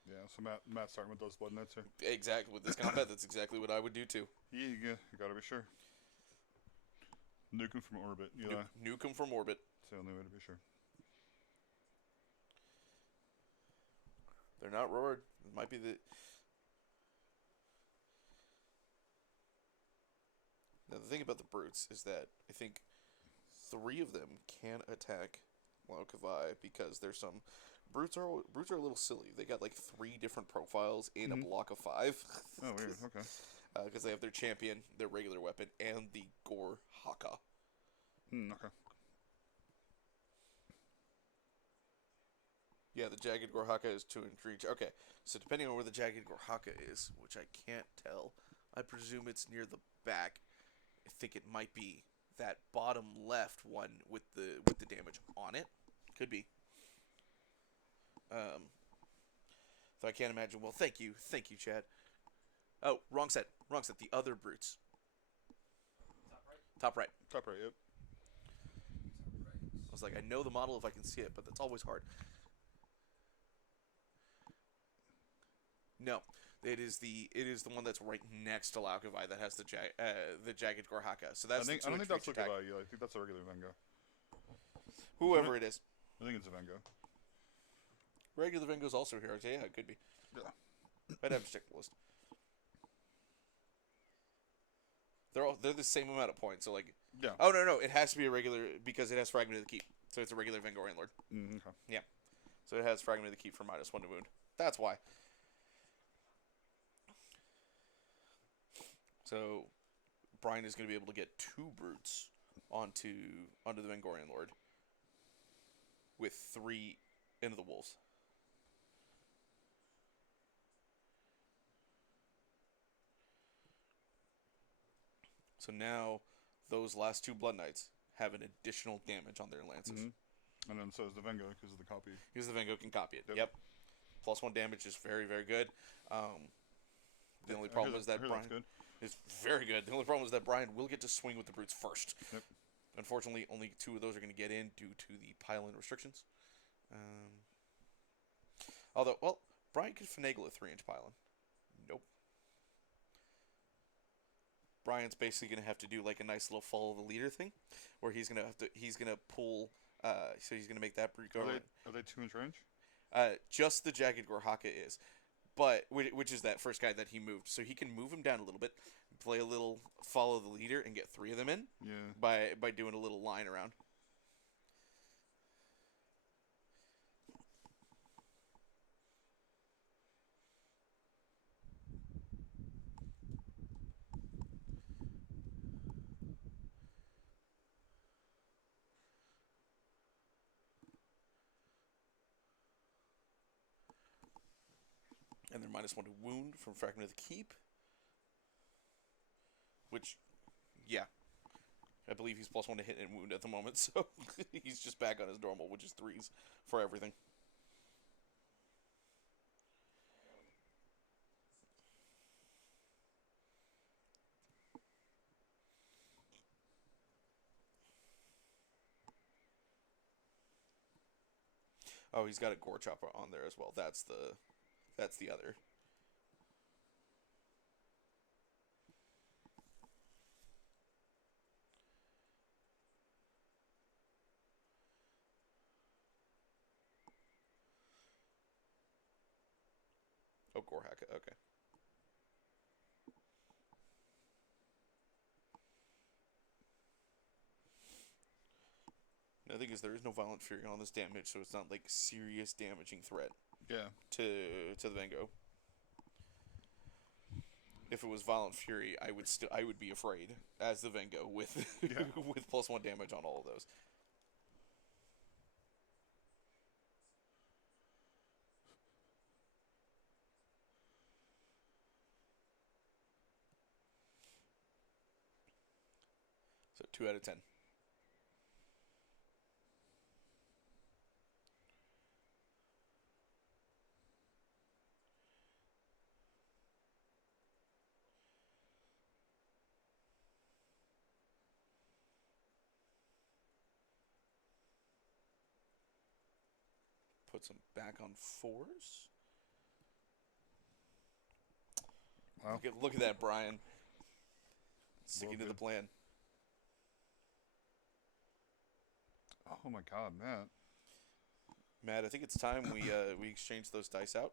Yeah, so Matt's starting with those Blood Knights here. Exactly. With this combat, that's exactly what I would do too. Yeah, you gotta be sure. Nuke him from orbit. Yeah, Nuke him from orbit. it's the only way to be sure. They're not roared. It might be the. Now the thing about the brutes is that I think 3 of them can attack WAAAGH because there's some brutes are a little silly. They got like 3 different profiles in a block of 5. Oh, weird. Okay. Because they have their champion, their regular weapon, and the Gore Haka. Okay. Yeah, the Jagged Gore Haka is 2-inch reach. Okay, so depending on where the Jagged Gore Haka is, which I can't tell, I presume it's near the back. I think it might be that bottom left one with the damage on it. Could be. So I can't imagine. Well, thank you, Chad. Oh, wrong set. The other brutes. Top right. Top right. Yep. I was like, I know the model if I can see it, but that's always hard. No, it is the one that's right next to WAAAGH that has the Jagged Gore Haka. So that's I don't think that's attack. WAAAGH. I think that's a regular Vengo. Whoever it is. I think it's a Vengo. Regular Vengo's also here. So yeah, it could be. Yeah. I'd have to check the list. They're the same amount of points. So like. Yeah. Oh no, it has to be a regular because it has Fragment of the Keep. So it's a regular Vengorian Lord. Okay. Yeah. So it has Fragment of the Keep for -1 to wound. That's why. So Bryan is going to be able to get 2 brutes onto the Vengorian Lord with 3 into the wolves. So now those last 2 Blood Knights have an additional damage on their lances. And then so is the Vengo because of the copy. Because the Vengo can copy it. Yep. Yep. +1 damage is very, very good. The only problem is that Bryan is very good. The only problem is that Bryan will get to swing with the brutes first. Yep. Unfortunately, only 2 of those are going to get in due to the pile-in restrictions. Although, well, Bryan could finagle a 3-inch pile-in. Nope. Bryan's basically going to have to do like a nice little follow the leader thing, where he's going to pull. So he's going to make that brute go. Are they 2-inch range? Just the Jagged Gore Haka is. But, which is that first guy that he moved. So he can move him down a little bit, play a little follow the leader, and get 3 of them in. Yeah. By doing a little line around. And they're -1 to wound from Fragment of the Keep. Which, yeah. I believe he's +1 to hit and wound at the moment, so he's just back on his normal, which is 3s for everything. Oh, he's got a Gore Chopper on there as well. That's the other. Oh, Gore Haka, okay. The thing is, there is no Violent Fury on this damage, so it's not like serious damaging threat. Yeah. To the Vengo. If it was Violent Fury, I would be afraid as the Vengo with with +1 damage on all of those. So 2 out of 10. Puts him back on 4s. Wow. Look at that, Bryan. Sticking to the plan. Oh my God, Matt. Matt, I think it's time we exchange those dice out.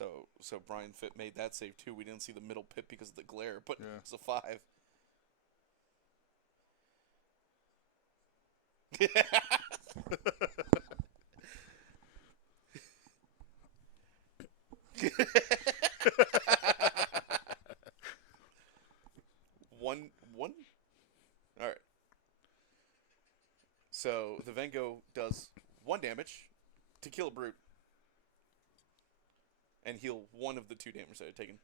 So Brian Fit made that save too. We didn't see the middle pip because of the glare, but Yeah. it's a 5. One. All right. So the Vengo does 1 damage to kill a brute and heal 1 of the 2 damage that are taken.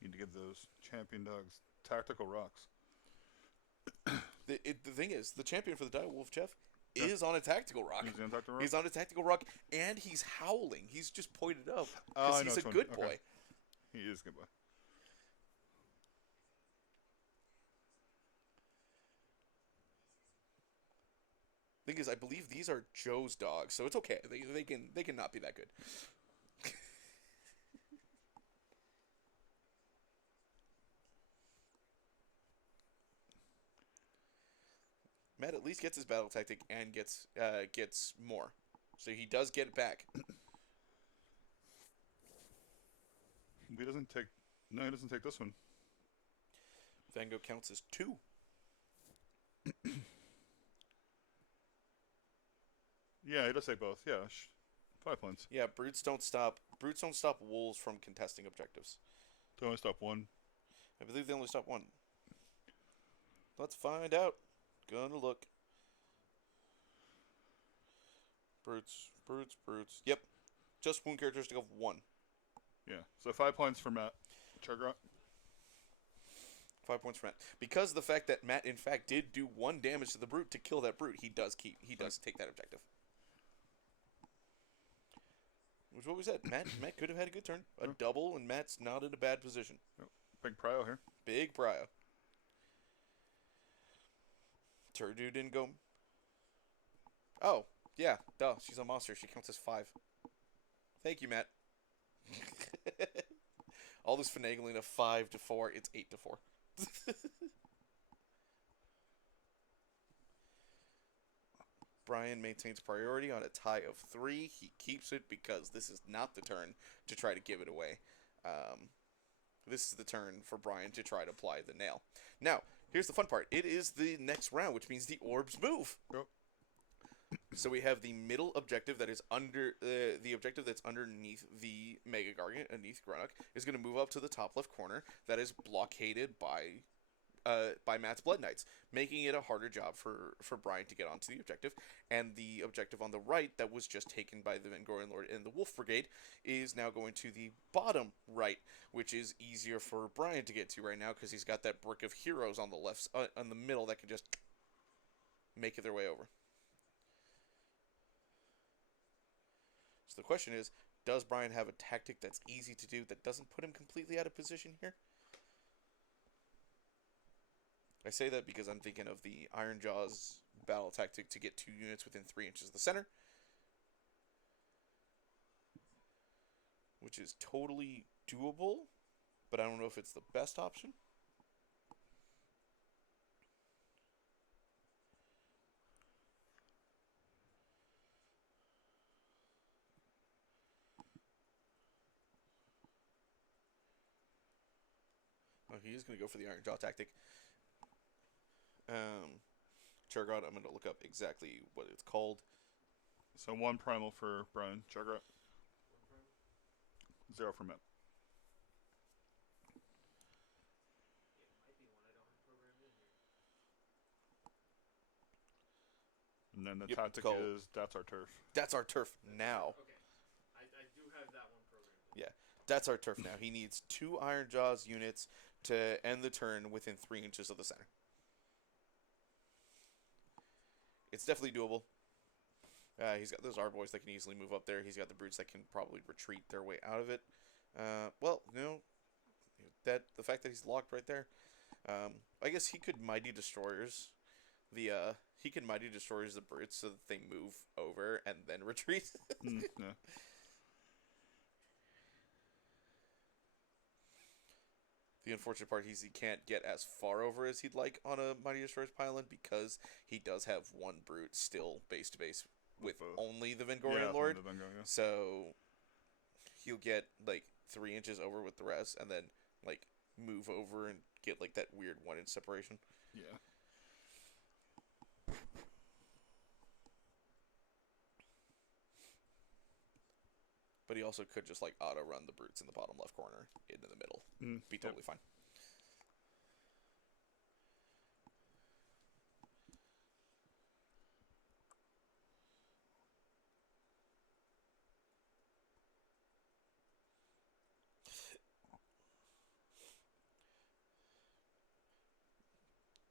Need to give those champion dogs tactical rocks. The thing is, the champion for the Dire Wolf, Jeff, Yeah. is on a tactical rock. He's on tactical rock? He's on a tactical rock, and he's howling. He's just pointed up Oh, because I know he's a which one. good Okay. boy. He is a good boy. Thing is, I believe these are Joe's dogs, so it's okay. They can not be that good. Matt at least gets his battle tactic and gets more, so he does get it back. He doesn't take. No, he doesn't take this one. Vango counts as 2. Yeah, he does take both. Yeah, 5 points. Yeah, brutes don't stop wolves from contesting objectives. They only stop 1. I believe they only stop 1. Let's find out. Gonna look. Brutes. Yep. Just wound characteristic of 1. Yeah, so 5 points for Matt. Churgrot. 5 points for Matt. Because of the fact that Matt, in fact, did do 1 damage to the brute to kill that brute, he does take that objective. Which is what we said. Matt could have had a good turn. A double, and Matt's not in a bad position. Big prio here. Big prio. Turdu didn't go. Oh, yeah. Duh. She's a monster. She counts as 5. Thank you, Matt. All this finagling of 5 to 4. It's 8 to 4. Bryan maintains priority on a tie of 3. He keeps it because this is not the turn to try to give it away. This is the turn for Bryan to try to apply the nail. Now, here's the fun part. It is the next round, which means the orbs move. Yep. So we have the middle objective that is under the objective that's underneath the Mega Gargant, underneath Grunnock, is going to move up to the top left corner. That is blockaded by Matt's Blood Knights, making it a harder job for Bryan to get onto the objective. And the objective on the right that was just taken by the Vengorian Lord and the Wolf Brigade is now going to the bottom right, which is easier for Bryan to get to right now because he's got that brick of heroes on the left, on the middle that can just make it their way over. So the question is, does Bryan have a tactic that's easy to do that doesn't put him completely out of position here? I say that because I'm thinking of the Iron Jaws battle tactic to get 2 units within 3 inches of the center, which is totally doable, but I don't know if it's the best option. Oh, he is going to go for the Iron Jaw tactic. Churgrot, I'm going to look up exactly what it's called. So 1 primal for Bryan. Churgrot. 0 for Matt. And then the Yep, tactic called- is That's Our Turf. That's our turf now. Okay. I do have that one programmed. Yeah, that's our turf now. He needs 2 Iron Jaws units to end the turn within 3 inches of the center. It's definitely doable. He's got those R-boys that can easily move up there. He's got the brutes that can probably retreat their way out of it. Well, no, the fact that he's locked right there. I guess he could Mighty Destroyers he can mighty destroys the brutes so that they move over and then retreat. Yeah. The unfortunate part is he can't get as far over as he'd like on a mighty destroyer's pylon because he does have one brute still base to base with only the Vengorian Lord. The Vanguard, yeah. So he'll get like 3 inches over with the rest, and then like move over and get like that weird 1 inch separation. Yeah. But he also could just like auto run the brutes in the bottom left corner into the middle. Be totally fine.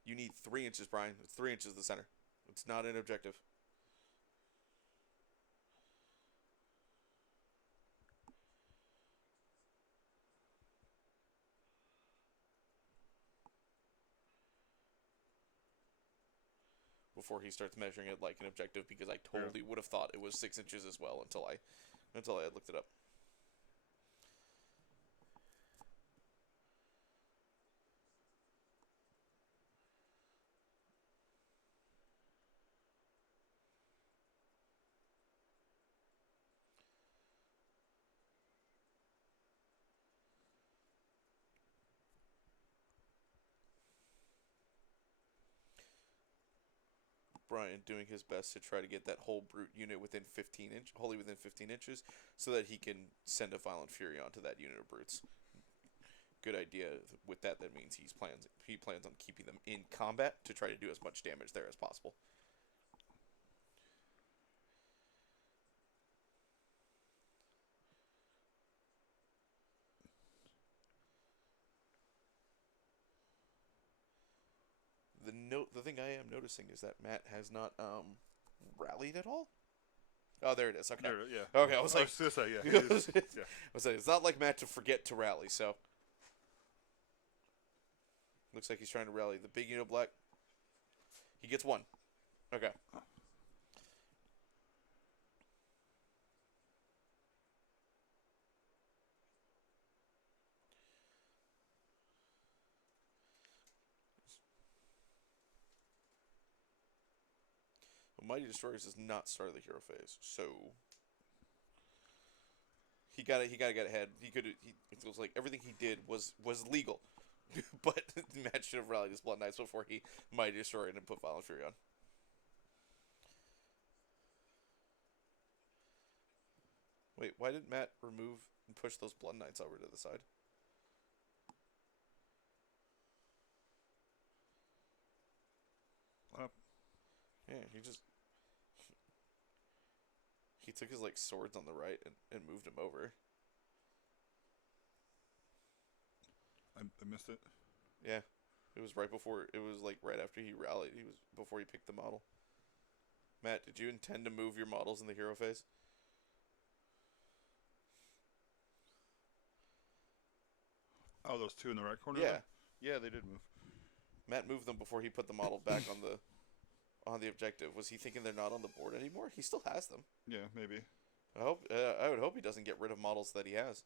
You need 3 inches, Brian. It's 3 inches the center. It's not an objective. Before he starts measuring it like an objective, because I totally would have thought it was 6 inches as well until I had looked it up. Bryan doing his best to try to get that whole brute unit within 15 inches, so that he can send a Violent Fury onto that unit of brutes. Good idea. With that, that means he plans on keeping them in combat to try to do as much damage there as possible. The thing I am noticing is that Matt has not rallied at all. Oh, there it is. Okay. Yeah. Okay, I was like, gonna say, yeah. I was like, it's not like Matt to forget to rally. So looks like he's trying to rally the big unit of black. He gets 1. Okay. Mighty Destroyers does not start the hero phase, so he got to get ahead. It was like everything he did was legal, but Matt should have rallied his Blood Knights before he Mighty Destroyed and put Violent Fury on. Wait, why did Matt remove and push those Blood Knights over to the side? Yeah, he took his like swords on the right and moved him over. I missed it. Yeah, it was right before. It was like right after he rallied. He was before he picked the model. Matt, did you intend to move your models in the hero phase? Oh, those 2 in the right corner? Yeah. There? Yeah, they did move. Matt moved them before he put the model back on the objective. Was he thinking they're not on the board anymore? He still has them. Yeah, maybe. I would hope he doesn't get rid of models that he has.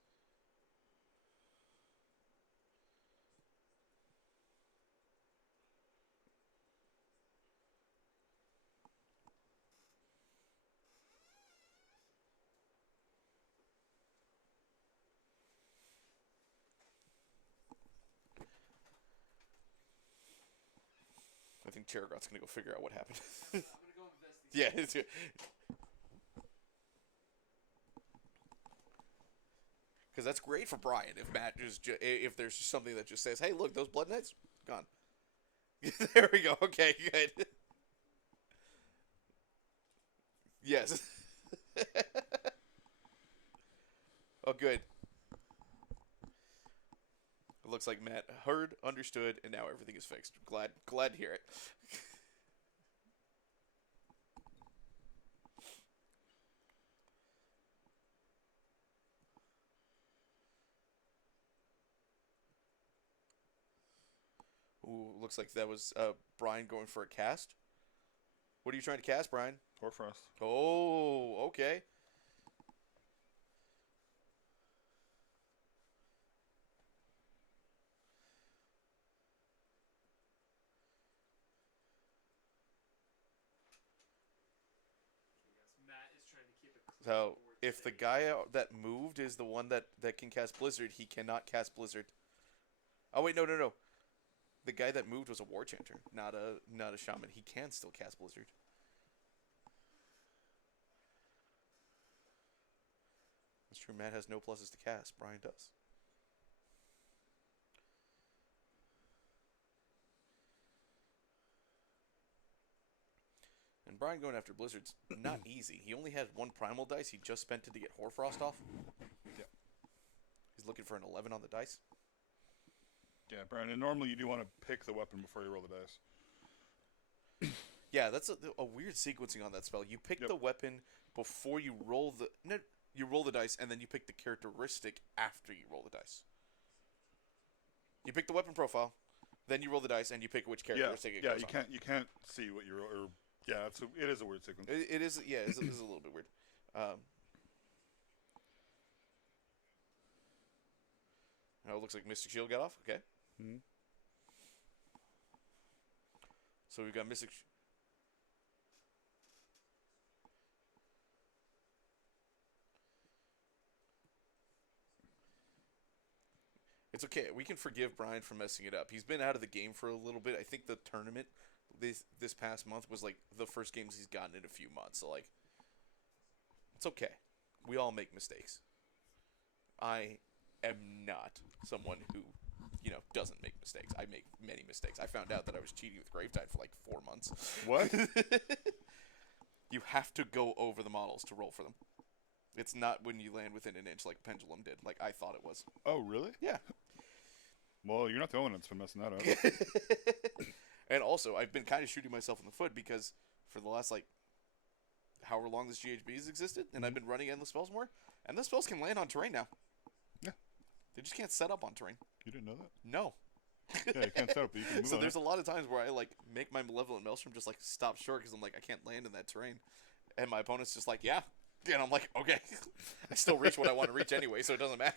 I think Cheragot's gonna go figure out what happened. I'm gonna go invest these. Yeah, it's good. Because that's great for Bryan if Matt if there's just something that just says, "Hey, look, those Blood Knights gone." There we go. Okay, good. Yes. Oh, good. It looks like Matt heard, understood, and now everything is fixed. Glad to hear it. Ooh, looks like that was Bryan going for a cast. What are you trying to cast, Brian? Hoarfrost. Oh, okay. Yes, Matt is trying to keep it clean So, board if the today. guy that moved is the one that can cast Blizzard, he cannot cast Blizzard. Oh wait, no. The guy that moved was a War Chanter, not a Shaman. He can still cast Blizzard. That's true. Matt has no pluses to cast. Brian does. And Brian going after Blizzard's not easy. He only had one primal dice. He just spent it to get Hoarfrost off. Yeah. He's looking for an 11 on the dice. Yeah, Brian. And normally you do want to pick the weapon before you roll the dice. Yeah, that's a weird sequencing on that spell. You pick Yep. the weapon before you roll the... No, you roll the dice, and then you pick the characteristic after you roll the dice. You pick the weapon profile, then you roll the dice, and you pick which Yeah, characteristic it yeah. goes You on. can't see what you roll. Or yeah, it is a weird sequence. It is, yeah, it is a little bit weird. Oh, it looks like Mystic Shield got off. Okay. Mm-hmm. So we've got Mystic... It's okay. We can forgive Brian for messing it up. He's been out of the game for a little bit. I think the tournament this past month was like the first games he's gotten in a few months. So like, it's okay. We all make mistakes. I am not someone who, doesn't make mistakes. I make many mistakes. I found out that I was cheating with Gravetide for like 4 months. What? You have to go over the models to roll for them. It's not when you land within an inch like Pendulum did, like I thought it was. Oh, really? Yeah. Well, you're not the only one that's been messing that up. And also, I've been kind of shooting myself in the foot because for the last, like, however long this GHB has existed, and I've been running endless spells more, and the spells can land on terrain now. Yeah. They just can't set up on terrain. You didn't know that? No. Yeah, you can't set up, but you can move So on there's it. a lot of times where I, like, make my Malevolent Maelstrom just, like, stop short because I'm like, I can't land in that terrain. And my opponent's just like, yeah. And I'm like, okay. I still reach what I want to reach anyway, so it doesn't matter.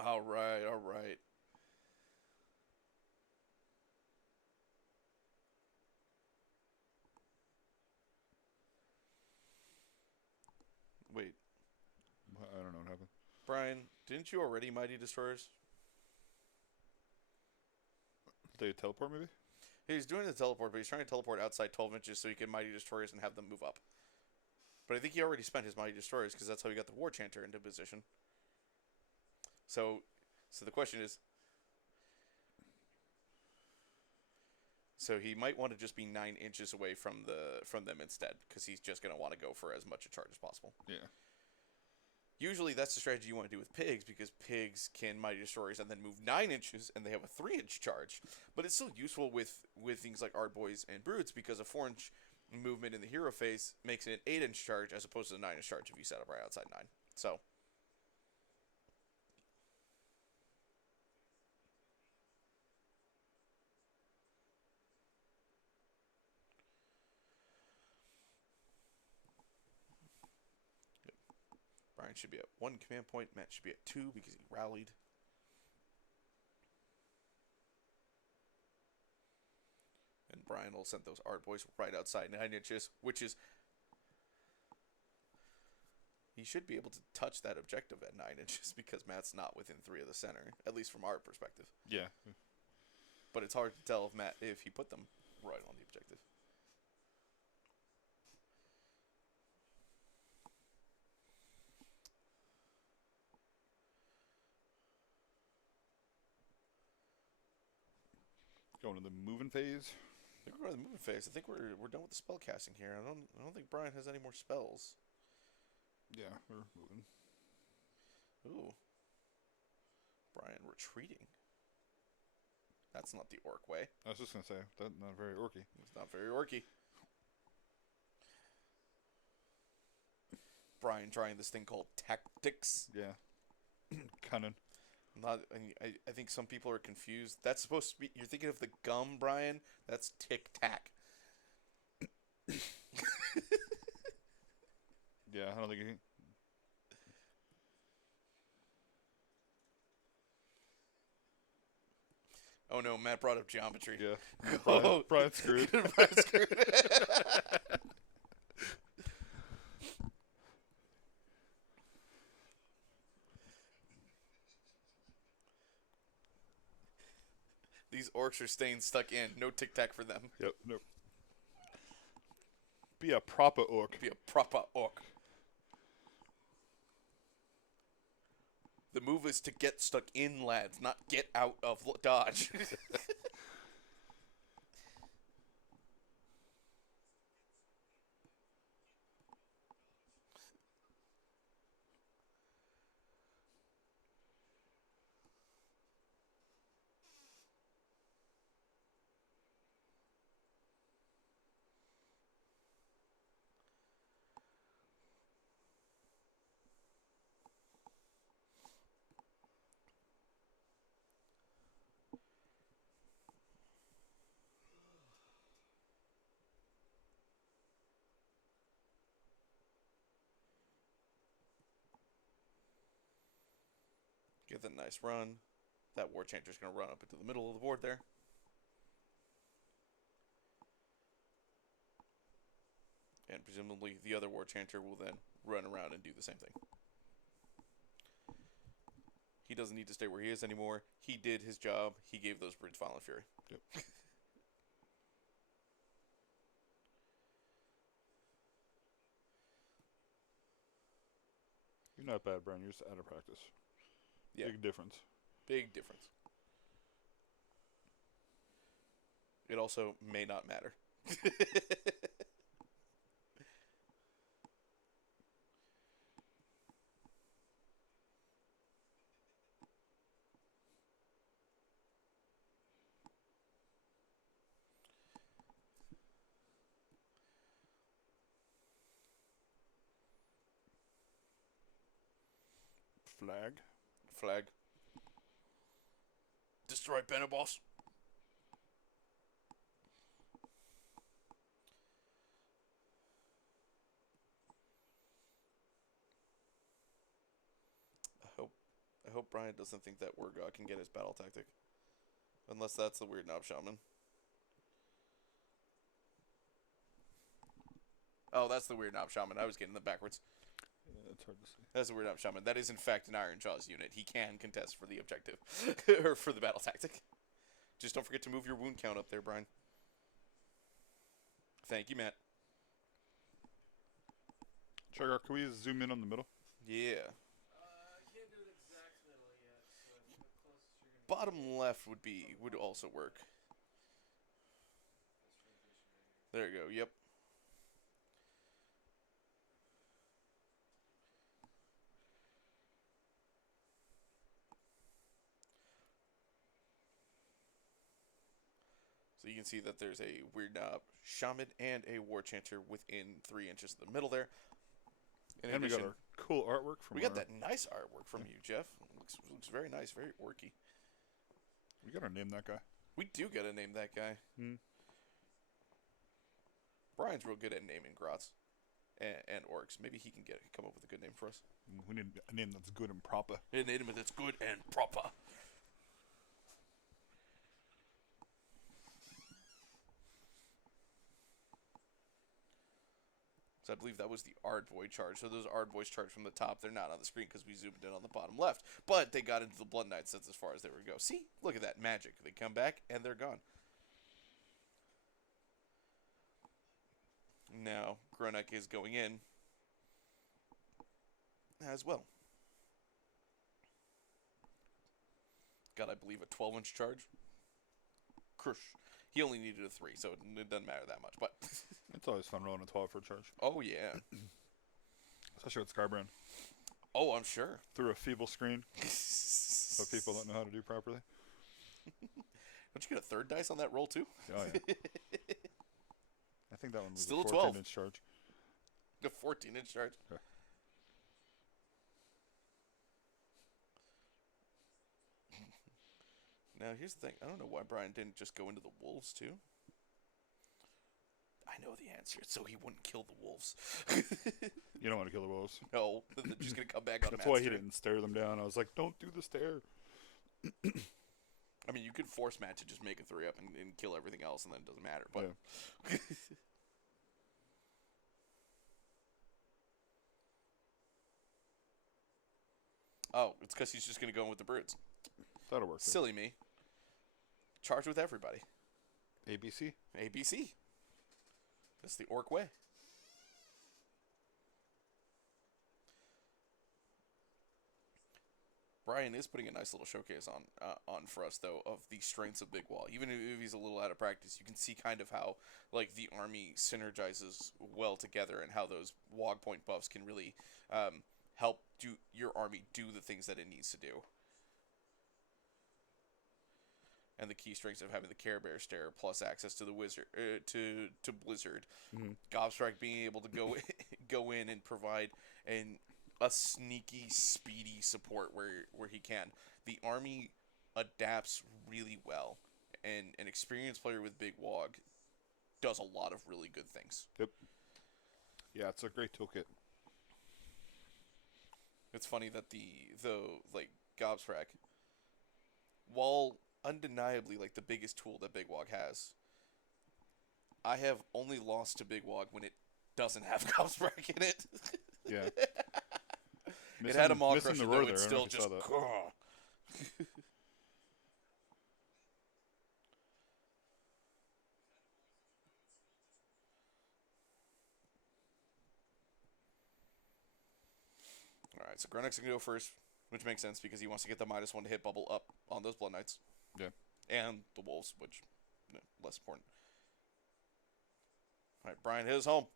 All right, all right. Wait, I don't know what happened. Brian, didn't you already Mighty Destroyers? They teleport, maybe? He's doing the teleport, but he's trying to teleport outside 12 inches so he can Mighty Destroyers and have them move up. But I think he already spent his Mighty Destroyers because that's how he got the War Chanter into position. So the question is... So he might want to just be 9 inches away from them instead because he's just going to want to go for as much a charge as possible. Yeah. Usually that's the strategy you want to do with pigs because pigs can Mighty Destroyers and then move 9 inches and they have a 3-inch charge. But it's still useful with things like Art Boys and Brutes because a 4-inch movement in the hero phase makes it an 8-inch charge as opposed to a 9-inch charge if you set up right outside 9. So... Brian should be at 1 command point. Matt should be at 2 because he rallied. And Brian will send those Art Boys right outside 9 inches, which is... He should be able to touch that objective at 9 inches because Matt's not within 3 of the center, at least from our perspective. Yeah. But it's hard to tell if he put them right on the objective. Going to the moving phase. I think we're going to the moving phase. I think we're done with the spell casting here. I don't think Brian has any more spells. Yeah, we're moving. Ooh. Brian retreating. That's not the orc way. I was just going to say, that's not very orky. It's not very orky. Brian trying this thing called tactics. Yeah. Cannon. Not. I think some people are confused. That's supposed to be. You're thinking of the gum, Brian. That's Tic Tac. Yeah, I don't think he... Oh no, Matt brought up geometry. Yeah. Oh. Brian screwed. Brian screwed. These orcs are staying stuck in. No Tic Tac for them. Yep, nope. Be a proper orc. Be a proper orc. The move is to get stuck in, lads, not get out of dodge. Get that nice run. That War Chanter's going to run up into the middle of the board there. And presumably the other War Chanter will then run around and do the same thing. He doesn't need to stay where he is anymore. He did his job. He gave those brutes Violent Fury. Yep. You're not bad, Brian. You're just out of practice. Yeah. Big difference. Big difference. It also may not matter. Flag. Flag. Destroy Benaboss. I hope Bryan doesn't think that WARCODA can get his battle tactic. Unless that's the Weird Knob Shaman. Oh, that's the Weird Knob Shaman. I was getting them backwards. Yeah, it's hard to see. That's the Weird Knob Shaman. That is, in fact, an Iron Jaws unit. He can contest for the objective. Or for the battle tactic. Just don't forget to move your wound count up there, Bryan. Thank you, Matt. Trigger, can we zoom in on the middle? Yeah. I can't do an exact middle yet, so I think the closest you're gonna Bottom left would also work. There you go. Yep. So you can see that there's a Weird Knob Shaman and a War Chanter within 3 inches of the middle there. In And we addition, got our cool artwork from we got our- that nice artwork from you, Jeff. Looks very nice, very orky. We gotta name that guy. We do gotta name that guy. Brian's real good at naming grots and orcs. Maybe he can come up with a good name for us. We need a name that's good and proper. A name that's good and proper. So I believe that was the Ard Void charge. So those Ard Voids charge from the top, they're not on the screen because we zoomed in on the bottom left. But they got into the Blood Knights. That's as far as they would go. See? Look at that magic. They come back and they're gone. Now, Gronek is going in as well. Got, I believe, a 12-inch charge. Crush. He only needed a 3, so it doesn't matter that much. But It's always fun rolling a 12 for a charge. oh, yeah. Especially with Skybrand. Oh, I'm sure. Through a feeble screen. So people don't know how to do properly. Don't you get a third dice on that roll, too? Oh, yeah. I think that one was Still a a 12. 14-inch charge. A 14-inch charge. Okay. Now, here's the thing. I don't know why Bryan didn't just go into the wolves, too. I know the answer. It's so he wouldn't kill the wolves. You don't want to kill the wolves. No, they're just going to come back on That's Matt's why he turn. didn't stare them down. I was like, don't do the stare. I mean, you could force Matt to just make a 3-up and kill everything else, and then it doesn't matter. But Yeah. Oh, it's because he's just going to go in with the brutes. That'll work. Too. Silly me. Charge with everybody. ABC. ABC. That's the Orc way. Bryan is putting a nice little showcase on for us, though, of the strengths of Big Wall. Even if he's a little out of practice, you can see kind of how like the army synergizes well together, and how those WAAAGH point buffs can really help your army do the things that it needs to do. And the key strengths of having the Care Bear stare plus access to the wizard to Blizzard, Gobstrike being able to go in and provide a sneaky, speedy support where he can. The army adapts really well, and an experienced player with Big WAAAGH does a lot of really good things. Yep. Yeah, it's a great toolkit. It's funny that the like Gobstrike, while undeniably like the biggest tool that Big WAAAGH has, I have only lost to Big WAAAGH when it doesn't have Gobstrike in it. Yeah. It had a Maw missing Crusher, the though. roar It's there. I don't still know if just... you saw that. Alright, so Grunix can go first, which makes sense because he wants to get the -1 to hit bubble up on those Blood Knights. Yeah. And the Wolves, which, less important. Alright, Bryan hit his home.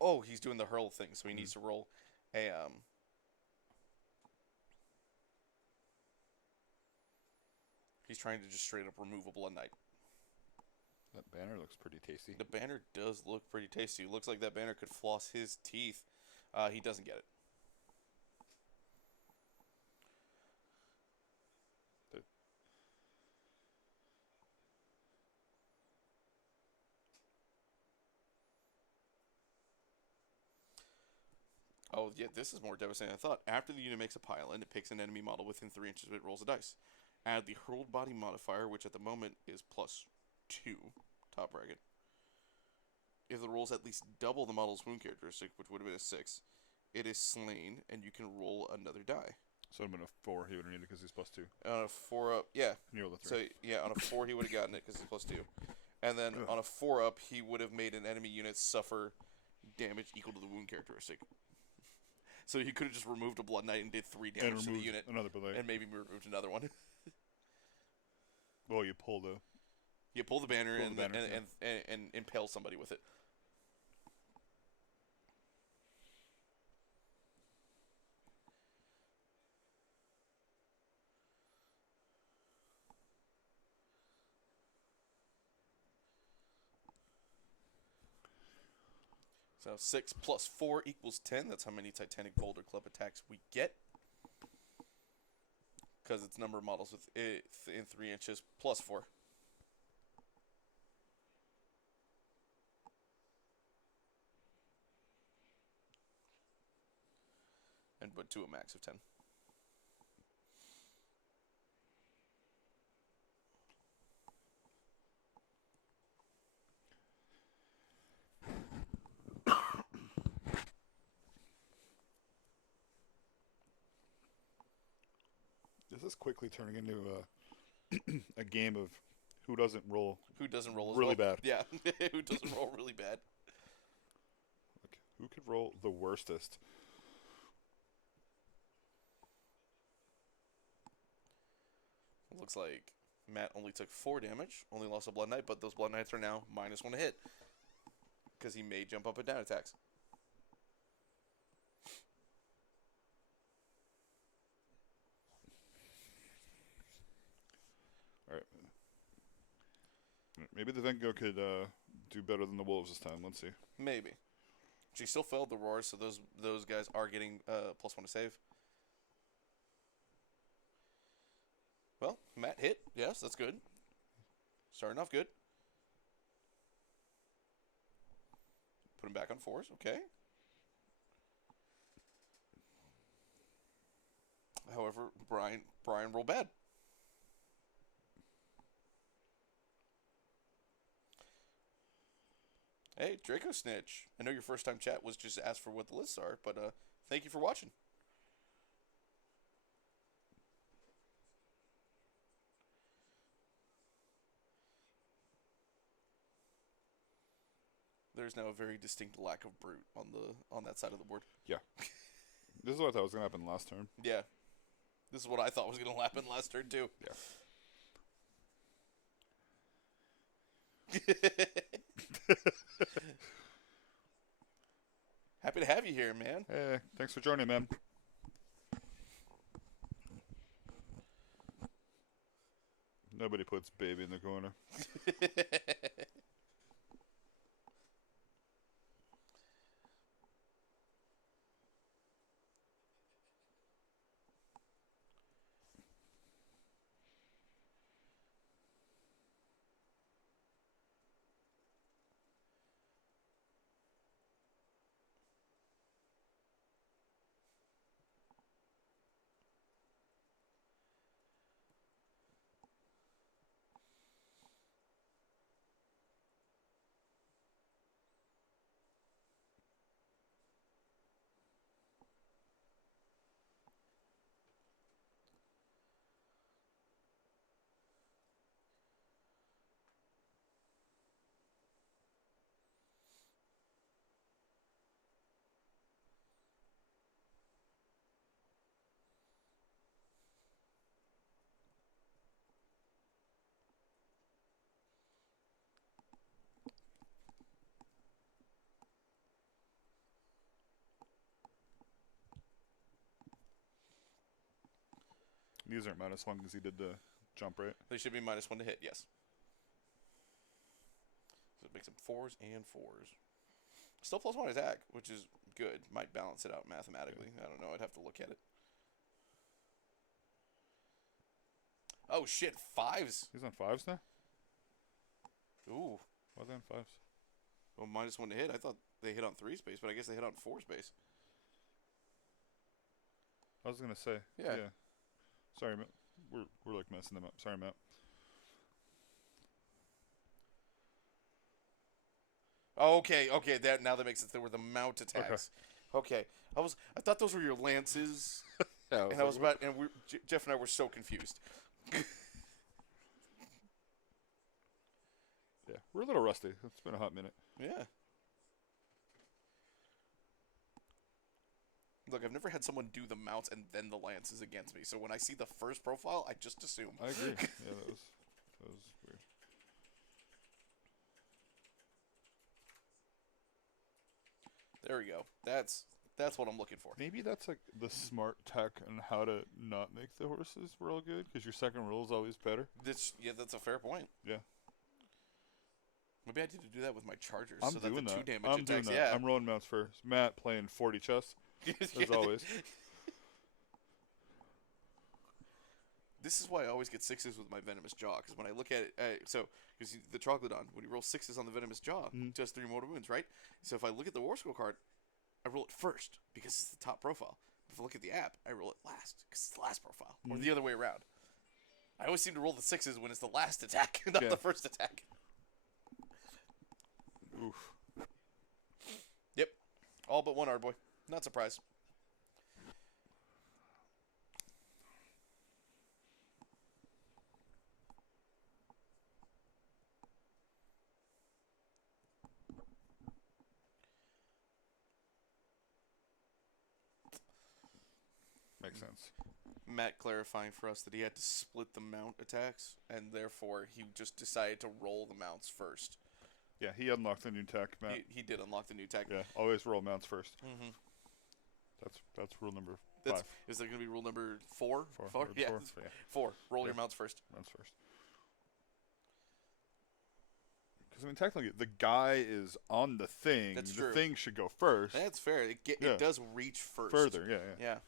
Oh, he's doing the hurl thing, so he needs to roll a he's trying to just straight up remove a Blood Knight. That banner looks pretty tasty. The banner does look pretty tasty. Looks like that banner could floss his teeth. He doesn't get it. Oh, yeah, this is more devastating than I thought. After the unit makes a pile and it picks an enemy model within 3 inches of it, rolls a dice. Add the hurled body modifier, which at the moment is +2, top bracket. If the rolls at least double the model's wound characteristic, which would have been a 6, it is slain, and you can roll another die. So it would have been a 4 he would have needed because he's +2. On a 4-up, yeah. And you rolled a 3. So, yeah, on a 4 he would have gotten it because he's +2. And then on a 4-up, he would have made an enemy unit suffer damage equal to the wound characteristic. So he could have just removed a Blood Knight and did 3 damage to the unit. Another Blood Knight. And maybe removed another one. Well, you pull the... You pull the banner, Pull and, the banner, and impale somebody with it. So 6 plus 4 equals 10. That's how many Titanic Boulder Club attacks we get. Because it's number of models in 3 inches plus 4. But to a max of 10. This is quickly turning into a game of who doesn't roll as really well. bad. Yeah, who doesn't roll really bad. Like, who could roll the worstest? Looks like Matt only took 4 damage, only lost a Blood Knight, but those Blood Knights are now -1 to hit. Because he may jump up and down attacks. Alright. Maybe the Vengo could do better than the Wolves this time. Let's see. Maybe. She still failed the roar, so those guys are getting +1 to save. Well, Matt hit. Yes, that's good. Starting off good. Put him back on 4s. Okay. However, Bryan rolled bad. Hey, Draco Snitch. I know your first time chat was just ask for what the lists are, but thank you for watching. There's now a very distinct lack of brute on that side of the board. Yeah. This is what I thought was going to happen last turn. Yeah. This is what I thought was going to happen last turn, too. Yeah. Happy to have you here, man. Hey, thanks for joining, man. Nobody puts baby in the corner. These aren't -1 because he did the jump, right? They should be -1 to hit, yes. So it makes them 4s and 4s. Still +1 attack, which is good. Might balance it out mathematically. I don't know. I'd have to look at it. Oh, shit. 5s. He's on 5s now? Ooh. Why are they on 5s? Well, -1 to hit. I thought they hit on 3 space, but I guess they hit on 4 space. I was going to say. Yeah. Sorry, Matt. We're like messing them up. Sorry, Matt. Okay. Now that makes sense. They were the mount attacks. Okay. I thought those were your lances. Yeah, Jeff and I were so confused. Yeah, we're a little rusty. It's been a hot minute. Yeah. Look, I've never had someone do the mounts and then the lances against me. So when I see the first profile, I just assume. I agree. Yeah, that was weird. There we go. That's what I'm looking for. Maybe that's like the smart tech on how to not make the horses roll good, because your second roll is always better. That's a fair point. Yeah. Maybe I need to do that with my chargers. I'm so doing that the that. 2 damage I'm attacks. doing that. Yeah. I'm rolling mounts first. Matt playing 40 chess, as always. This is why I always get 6s with my Venomous Jaw, because when I look at it, because the Troglodon, when you roll 6s on the Venomous Jaw, it does 3 mortal wounds, right? So if I look at the War Scroll card, I roll it first, because it's the top profile. If I look at the app, I roll it last, because it's the last profile, or the other way around. I always seem to roll the 6s when it's the last attack, not the first attack. Oof. Yep. All but one Ardboy. Not surprised. Makes sense. Matt clarifying for us that he had to split the mount attacks, and therefore he just decided to roll the mounts first. Yeah, he unlocked the new tech, Matt. He did unlock the new tech. Yeah, always roll mounts first. Mm-hmm. That's rule number 5. Is there going to be rule number 4? 4? Yeah. 4? 4. Roll your mounts first. Mounts first. Because I mean, technically, the guy is on the thing. That's the true. thing should go first. That's fair. It Yeah. does reach first. Further, yeah. Yeah.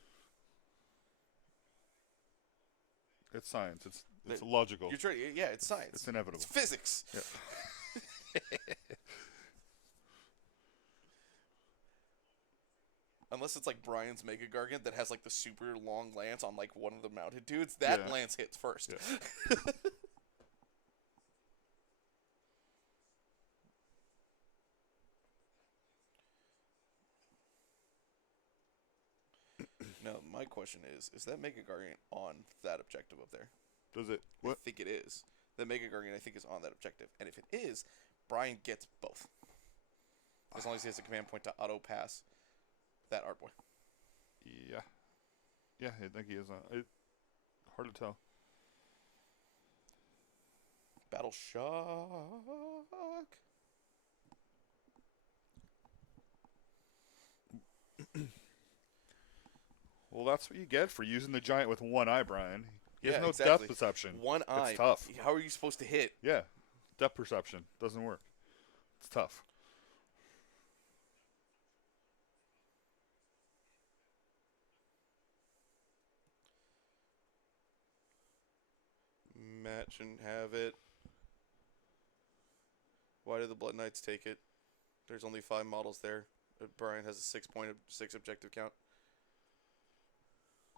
It's science. It's But logical. You're trying. Yeah, it's science. It's inevitable. It's physics. Yeah. Unless it's like Bryan's Mega Gargant that has like the super long lance on like one of the mounted dudes, that Yeah. lance hits first. Yeah. Now, my question is that Mega Gargant on that objective up there? Does it? I What? think it is. The Mega Gargant, I think, is on that objective. And if it is, Bryan gets both. As long as he has a command point to auto pass that art boy. Yeah. Yeah, I think he is on. Hard to tell. Battle Shock. Well, that's what you get for using the giant with one eye, Bryan. He has Yeah, no exactly. depth perception. One eye. It's tough. How are you supposed to hit? Yeah, depth perception doesn't work. It's tough. Matt shouldn't have it. Why did the Blood Knights take it? There's only 5 models there. Bryan has a 6 objective count.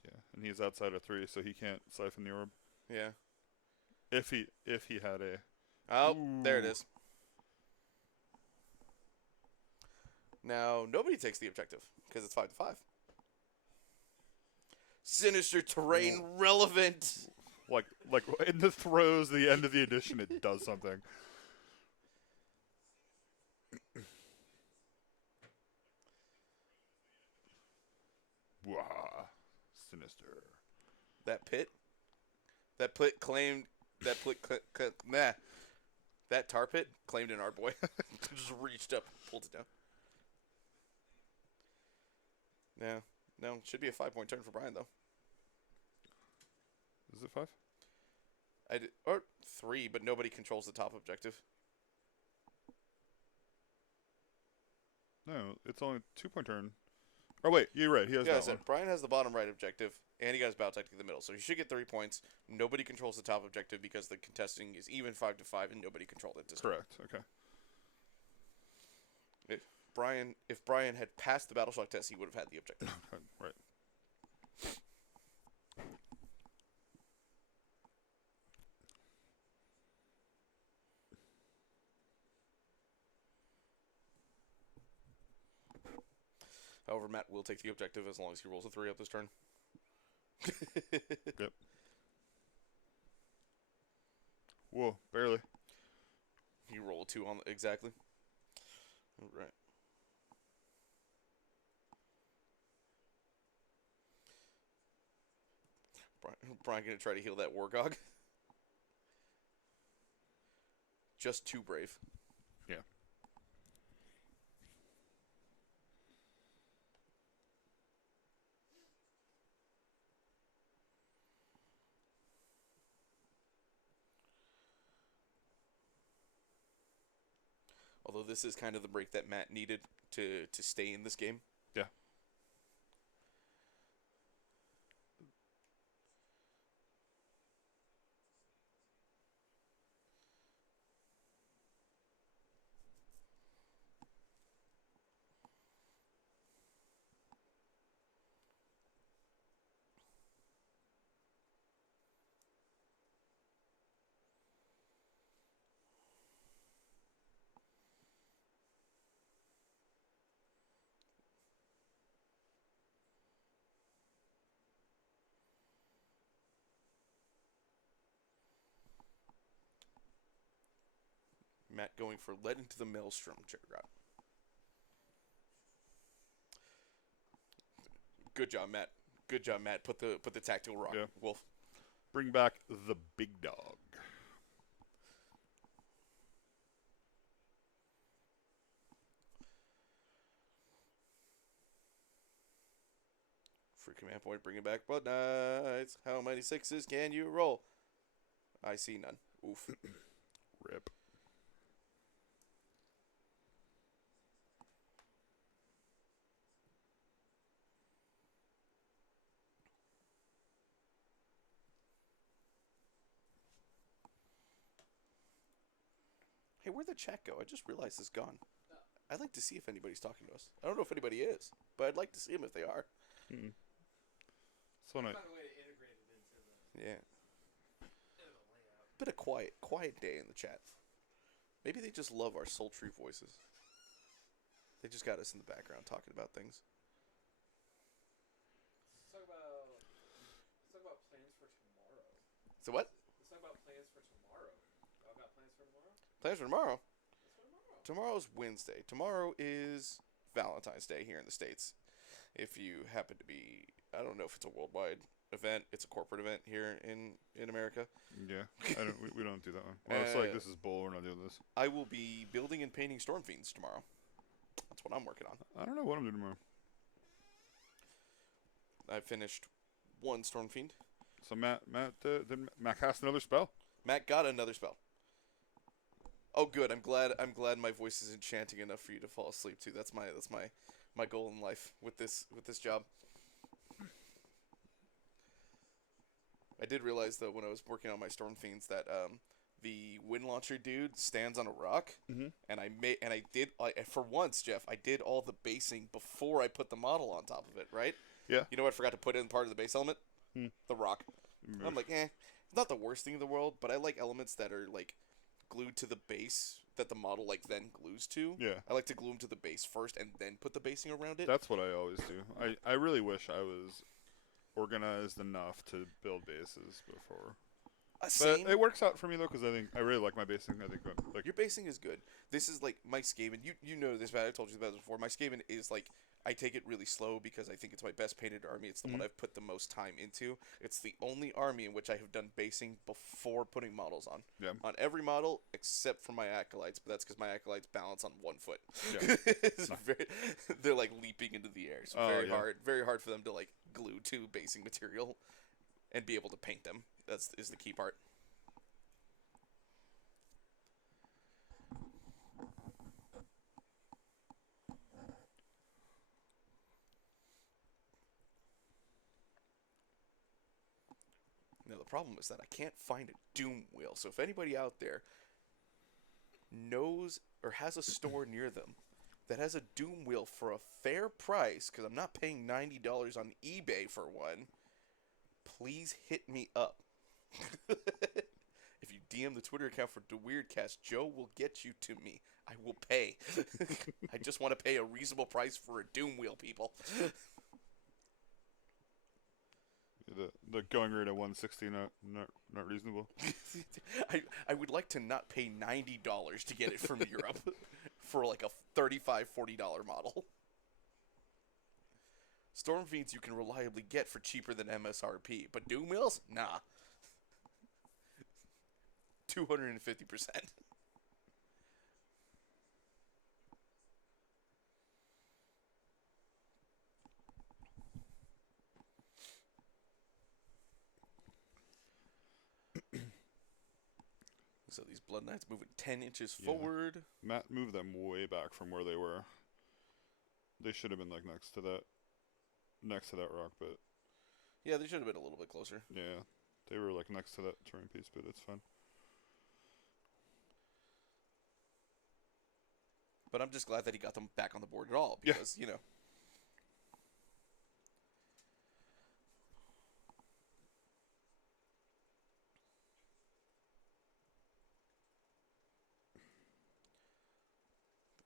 Yeah, and he's outside of 3, so he can't siphon the orb. Yeah. If he had a. Oh, there it Ooh. is. Now, nobody takes the objective because it's 5-5. Sinister terrain relevant. Like in the throws, the end of the edition, it does something. Wah, sinister. That pit claimed that tar pit claimed an Arboy. Just reached up, pulled it down. Yeah, no, should be a 5-point turn for Bryan though. Is it 5? Or 3, but nobody controls the top objective. No, it's only 2-point turn. Oh wait, you're right. He has Yeah, I that said one. Bryan has the bottom right objective, and he got his battle tactic in the middle, so he should get 3 points. Nobody controls the top objective because the contesting is even 5-5, and nobody controlled it. Correct. Okay. If Bryan had passed the battle shock test, he would have had the objective. Right. However, Matt will take the objective as long as he rolls a 3 up this turn. Yep. Whoa, barely. You roll a 2 on exactly. All right. Bryan gonna try to heal that WARCODA. Just too brave. Yeah. Although this is kind of the break that Matt needed to stay in this game. Yeah. Matt going for led into the maelstrom, Cherrod. Good job, Matt. Good job, Matt. Put the tactical rock, Yeah. Wolf. Bring back the big dog. For command point, bring it back. Blood Knights. How many 6s can you roll? I see none. Oof. Rip. Hey, where'd the chat go? I just realized it's gone. I'd like to see if anybody's talking to us. I don't know if anybody is, but I'd like to see them if they are. Mm-mm. So Find a way to integrate it into the Yeah. layout. Bit of quiet day in the chat. Maybe they just love our sultry voices. They just got us in the background talking about things. Let's talk about plans for tomorrow. So what? Let's talk about plans for tomorrow. Y'all got plans for tomorrow? Plans for tomorrow? What's for tomorrow? Tomorrow's Wednesday. Tomorrow is Valentine's Day here in the States. If you happen to be, I don't know if it's a worldwide event. It's a corporate event here in America. Yeah, we don't do that one. Well, it's like this is bull. We're not doing this. I will be building and painting Storm Fiends tomorrow. That's what I'm working on. I don't know what I'm doing tomorrow. I finished one Storm Fiend. So Matt did Matt cast another spell? Matt got another spell. Oh, good. I'm glad my voice is enchanting enough for you to fall asleep too. That's my goal in life with this job. I did realize though when I was working on my Storm Fiends that the wind launcher dude stands on a rock, and I did for once, Jeff. I did all the basing before I put the model on top of it. Right? Yeah. You know what I forgot to put in part of the base element? The rock. I'm like, it's not the worst thing in the world, but I like elements that are like glued to the base that the model like then glues to. Yeah. I like to glue them to the base first and then put the basing around it. That's what I always do. I really wish I was organized enough to build bases before. Same. But it works out for me though, because I really like my basing. I think like Your basing is good. This is like my Skaven. You know this, but I've told you about this before. My Skaven is like I take it really slow because I think it's my best painted army. It's the one I've put the most time into. It's the only army in which I have done basing before putting models on. Yeah. On every model except for my acolytes, but that's because my acolytes balance on 1 foot. Yeah. It's they're like leaping into the air. So very hard for them to like glue to basing material and be able to paint them. Is the key part. Now the problem is that I can't find a Doom wheel. So if anybody out there knows or has a store near them that has a Doom wheel for a fair price, because I'm not paying $90 on eBay for one, please hit me up. If you DM the Twitter account for DeWeirdCast, Joe will get you to me. I will pay. I just want to pay a reasonable price for a Doom wheel, people. the going rate at 160 not reasonable. I would like to not pay $90 to get it from Europe for like a $35, $40 model. Storm Fiends you can reliably get for cheaper than MSRP, but Doom wheels? Nah. 250%. So these Blood Knights moving 10 inches forward. Matt moved them way back from where they were. They should have been like next to that rock, but Yeah, they should have been a little bit closer. yeah, they were like next to that terrain piece, but it's fine. But I'm just glad that he got them back on the board at all because, you know.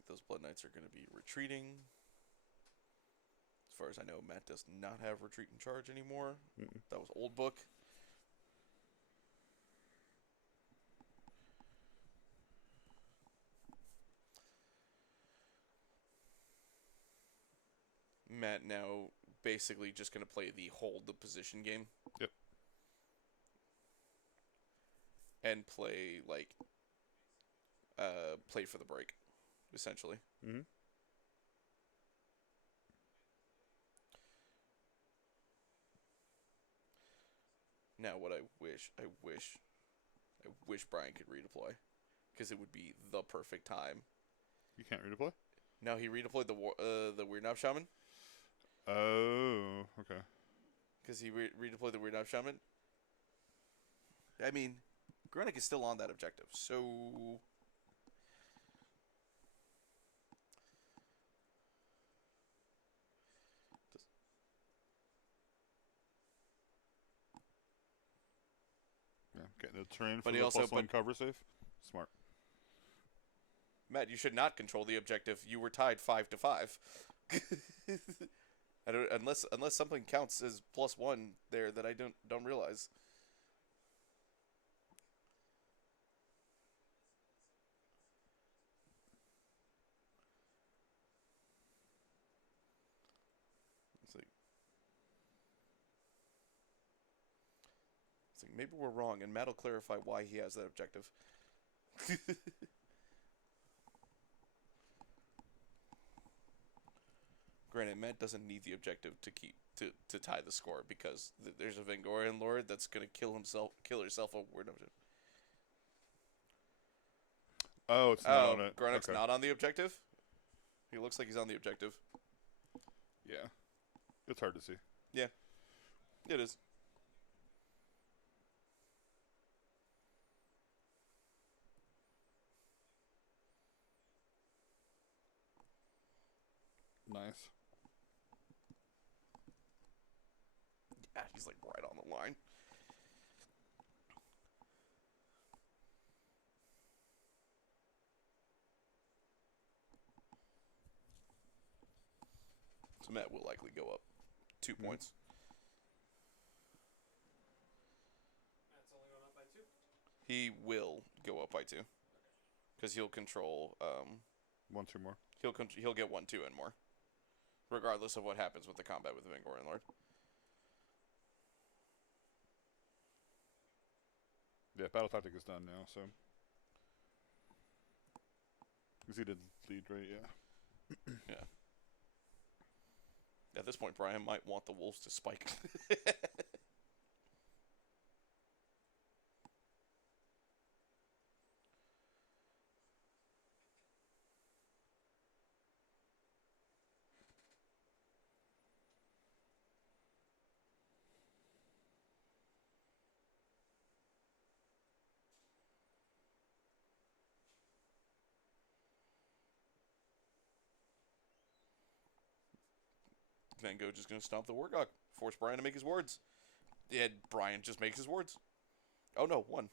Those Blood Knights are going to be retreating. As far as I know, Matt does not have retreat and charge anymore. That was old book. Matt now basically just going to play the hold the position game. Yep. And play, like, play for the break, essentially. Mm-hmm. Now, what I wish Bryan could redeploy, because it would be the perfect time. You can't redeploy? No, he redeployed the Weird Knob Shaman. Oh, okay. Because he redeployed the Weird Knob Shaman. I mean, Grunic is still on that objective, so terrain for But he the also- +1 cover save. Smart. Matt, you should not control the objective. You were tied 5-5. I don't, unless something counts as +1 there that I don't realize. It's like maybe we're wrong, and Matt will clarify why he has that objective. Granted, Matt doesn't need the objective to tie the score because there's a Vangorian Lord that's gonna kill herself over word objective. Oh, it's not on it. Gronek's Okay. not on the objective. He looks like he's on the objective. Yeah. It's hard to see. It is. Nice. Yeah, he's like right on the line. So Matt will likely go up 2 points. That's only going up by 2. He will go up by 2 because he'll control. 1, 2 more. He'll get 1, 2, and more, regardless of what happens with the combat with the Vangorian Lord. Yeah, battle tactic is done now, so. Because he did lead, right? Yeah. Yeah. At this point, Bryan might want the wolves to spike. Van Gogh just going to stomp the Warcog. Force Bryan to make his wards. Yeah, Bryan just makes his wards. Oh no, 1.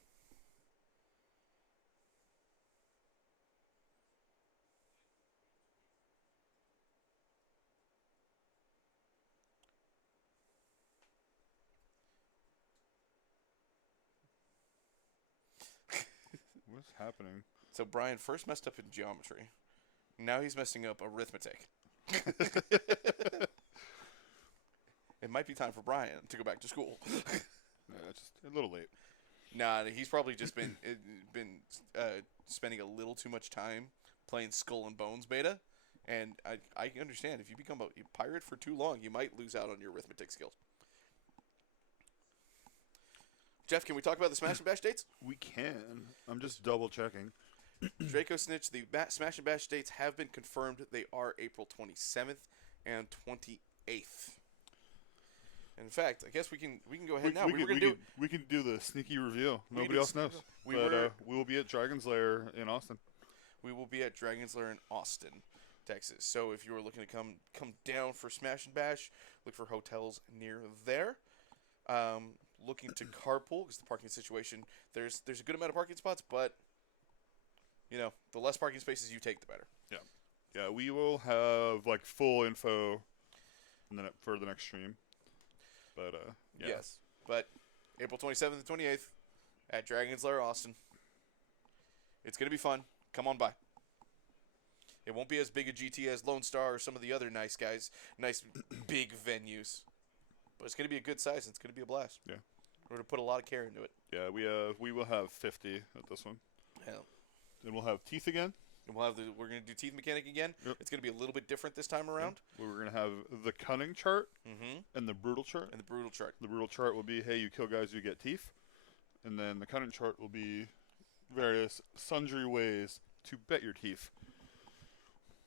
What's happening? So Bryan first messed up in geometry. Now he's messing up arithmetic. It might be time for Bryan to go back to school. Yeah, it's just a little late. Nah, he's probably just been spending a little too much time playing Skull and Bones beta, and I understand if you become a pirate for too long, you might lose out on your arithmetic skills. Jeff, can we talk about the Smash and Bash dates? We can. I'm just double checking. Draco Snitch, the Smash and Bash dates have been confirmed. They are April 27th and 28th. In fact, I guess we can go ahead now. We can do the sneaky reveal. We can Nobody do else the knows. sneaky reveal. But we will be at Dragon's Lair in Austin. We will be at Dragon's Lair in Austin, Texas. So if you are looking to come down for Smash and Bash, look for hotels near there. Looking to carpool because the parking situation there's a good amount of parking spots, but you know the less parking spaces you take, the better. Yeah, we will have like full info for the next stream. But yeah. Yes, but April 27th and 28th at Dragon's Lair Austin. It's gonna be fun. Come on by. It won't be as big a GT as Lone Star or some of the other nice big venues. But it's going to be a good size, and it's going to be a blast. Yeah. We're going to put a lot of care into it. Yeah, we will have 50 at this one. Hell. Then we'll have teeth again. And we're going to do Teeth Mechanic again. Yep. It's going to be a little bit different this time around. We're going to have the cunning chart and the brutal chart. And the brutal chart. The brutal chart will be, hey, you kill guys, you get teeth. And then the cunning chart will be various sundry ways to bet your teeth.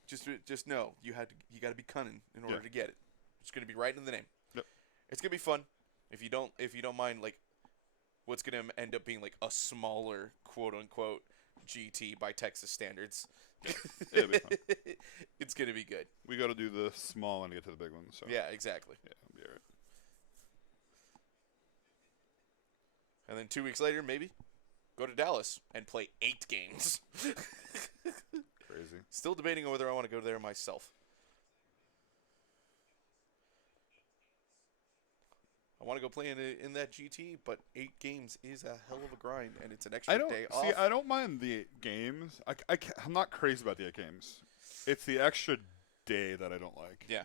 Just know you got to be cunning in order Yeah. to get it. It's going to be right in the name. Yep. It's going to be fun. If you don't mind like what's going to end up being like a smaller quote unquote GT by Texas standards. It'll be fun. It's going to be good. We got to do the small one to get to the big one. So Yeah, exactly. yeah, it'll be all right. And then 2 weeks later, maybe go to Dallas and play 8 games. Crazy. Still debating whether I want to go there myself. I want to go play in that GT, but 8 games is a hell of a grind, and it's an extra day off. I don't mind the 8 games. I'm not crazy about the 8 games. It's the extra day that I don't like. Yeah.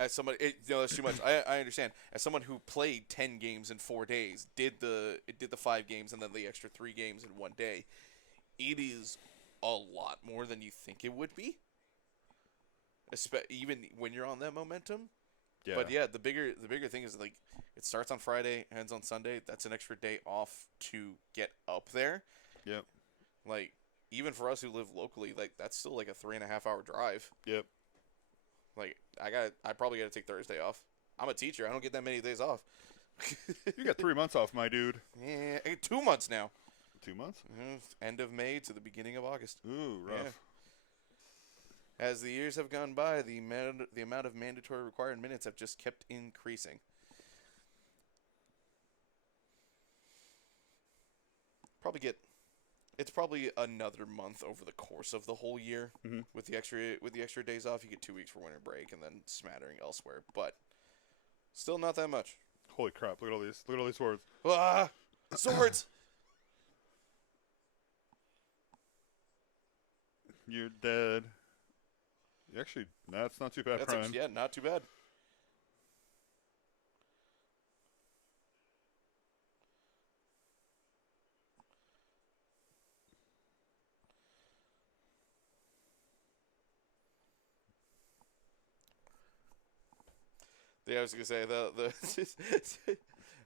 As somebody, that's too much. I understand. As someone who played 10 games in 4 days, did the 5 games and then the extra 3 games in 1 day, it is a lot more than you think it would be. Even when you're on that momentum. Yeah. But yeah, the bigger thing is like it starts on Friday, ends on Sunday. That's an extra day off to get up there. Yep. Like even for us who live locally, like that's still like a 3.5 hour drive. Yep. Like I probably got to take Thursday off. I'm a teacher. I don't get that many days off. You got 3 months off, my dude. Yeah, I get 2 months now. 2 months? End of May to the beginning of August. Ooh, rough. Yeah. As the years have gone by, the amount of mandatory required minutes have just kept increasing. It's probably another month over the course of the whole year. Mhm. With the extra days off. You get 2 weeks for winter break and then smattering elsewhere, but still not that much. Holy crap! Look at all these. Look at all these swords. Ah, swords. You're dead. Actually, that's not too bad, Brian. Yeah, not too bad. Yeah, I was gonna say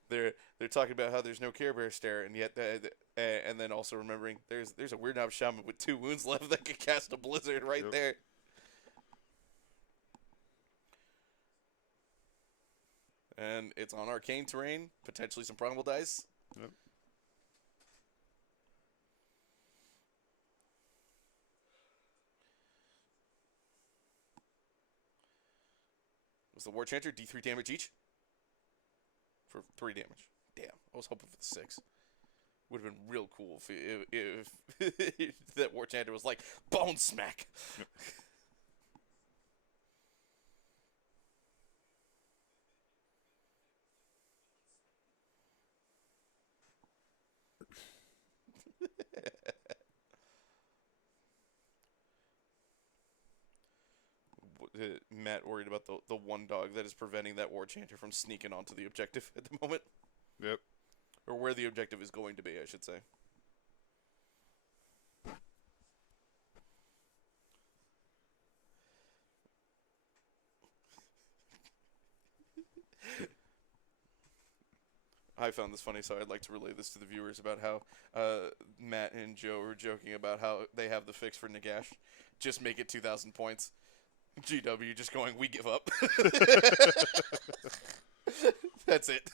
they're talking about how there's no Care Bear stare, and yet and then also remembering there's a Weird Knob Shaman with 2 wounds left that could cast a blizzard right Yep. there. And it's on arcane terrain, potentially some primal dice. Yep. Was the War Chanter D3 damage each? For 3 damage. Damn, I was hoping for the 6. Would have been real cool if that War Chanter was like, Bone Smack! Yep. Matt worried about the one dog that is preventing that War Chanter from sneaking onto the objective at the moment. Yep. Or where the objective is going to be, I should say. I found this funny, so I'd like to relay this to the viewers about how Matt and Joe were joking about how they have the fix for Nagash. Just make it 2,000 points. GW just going, we give up. That's it.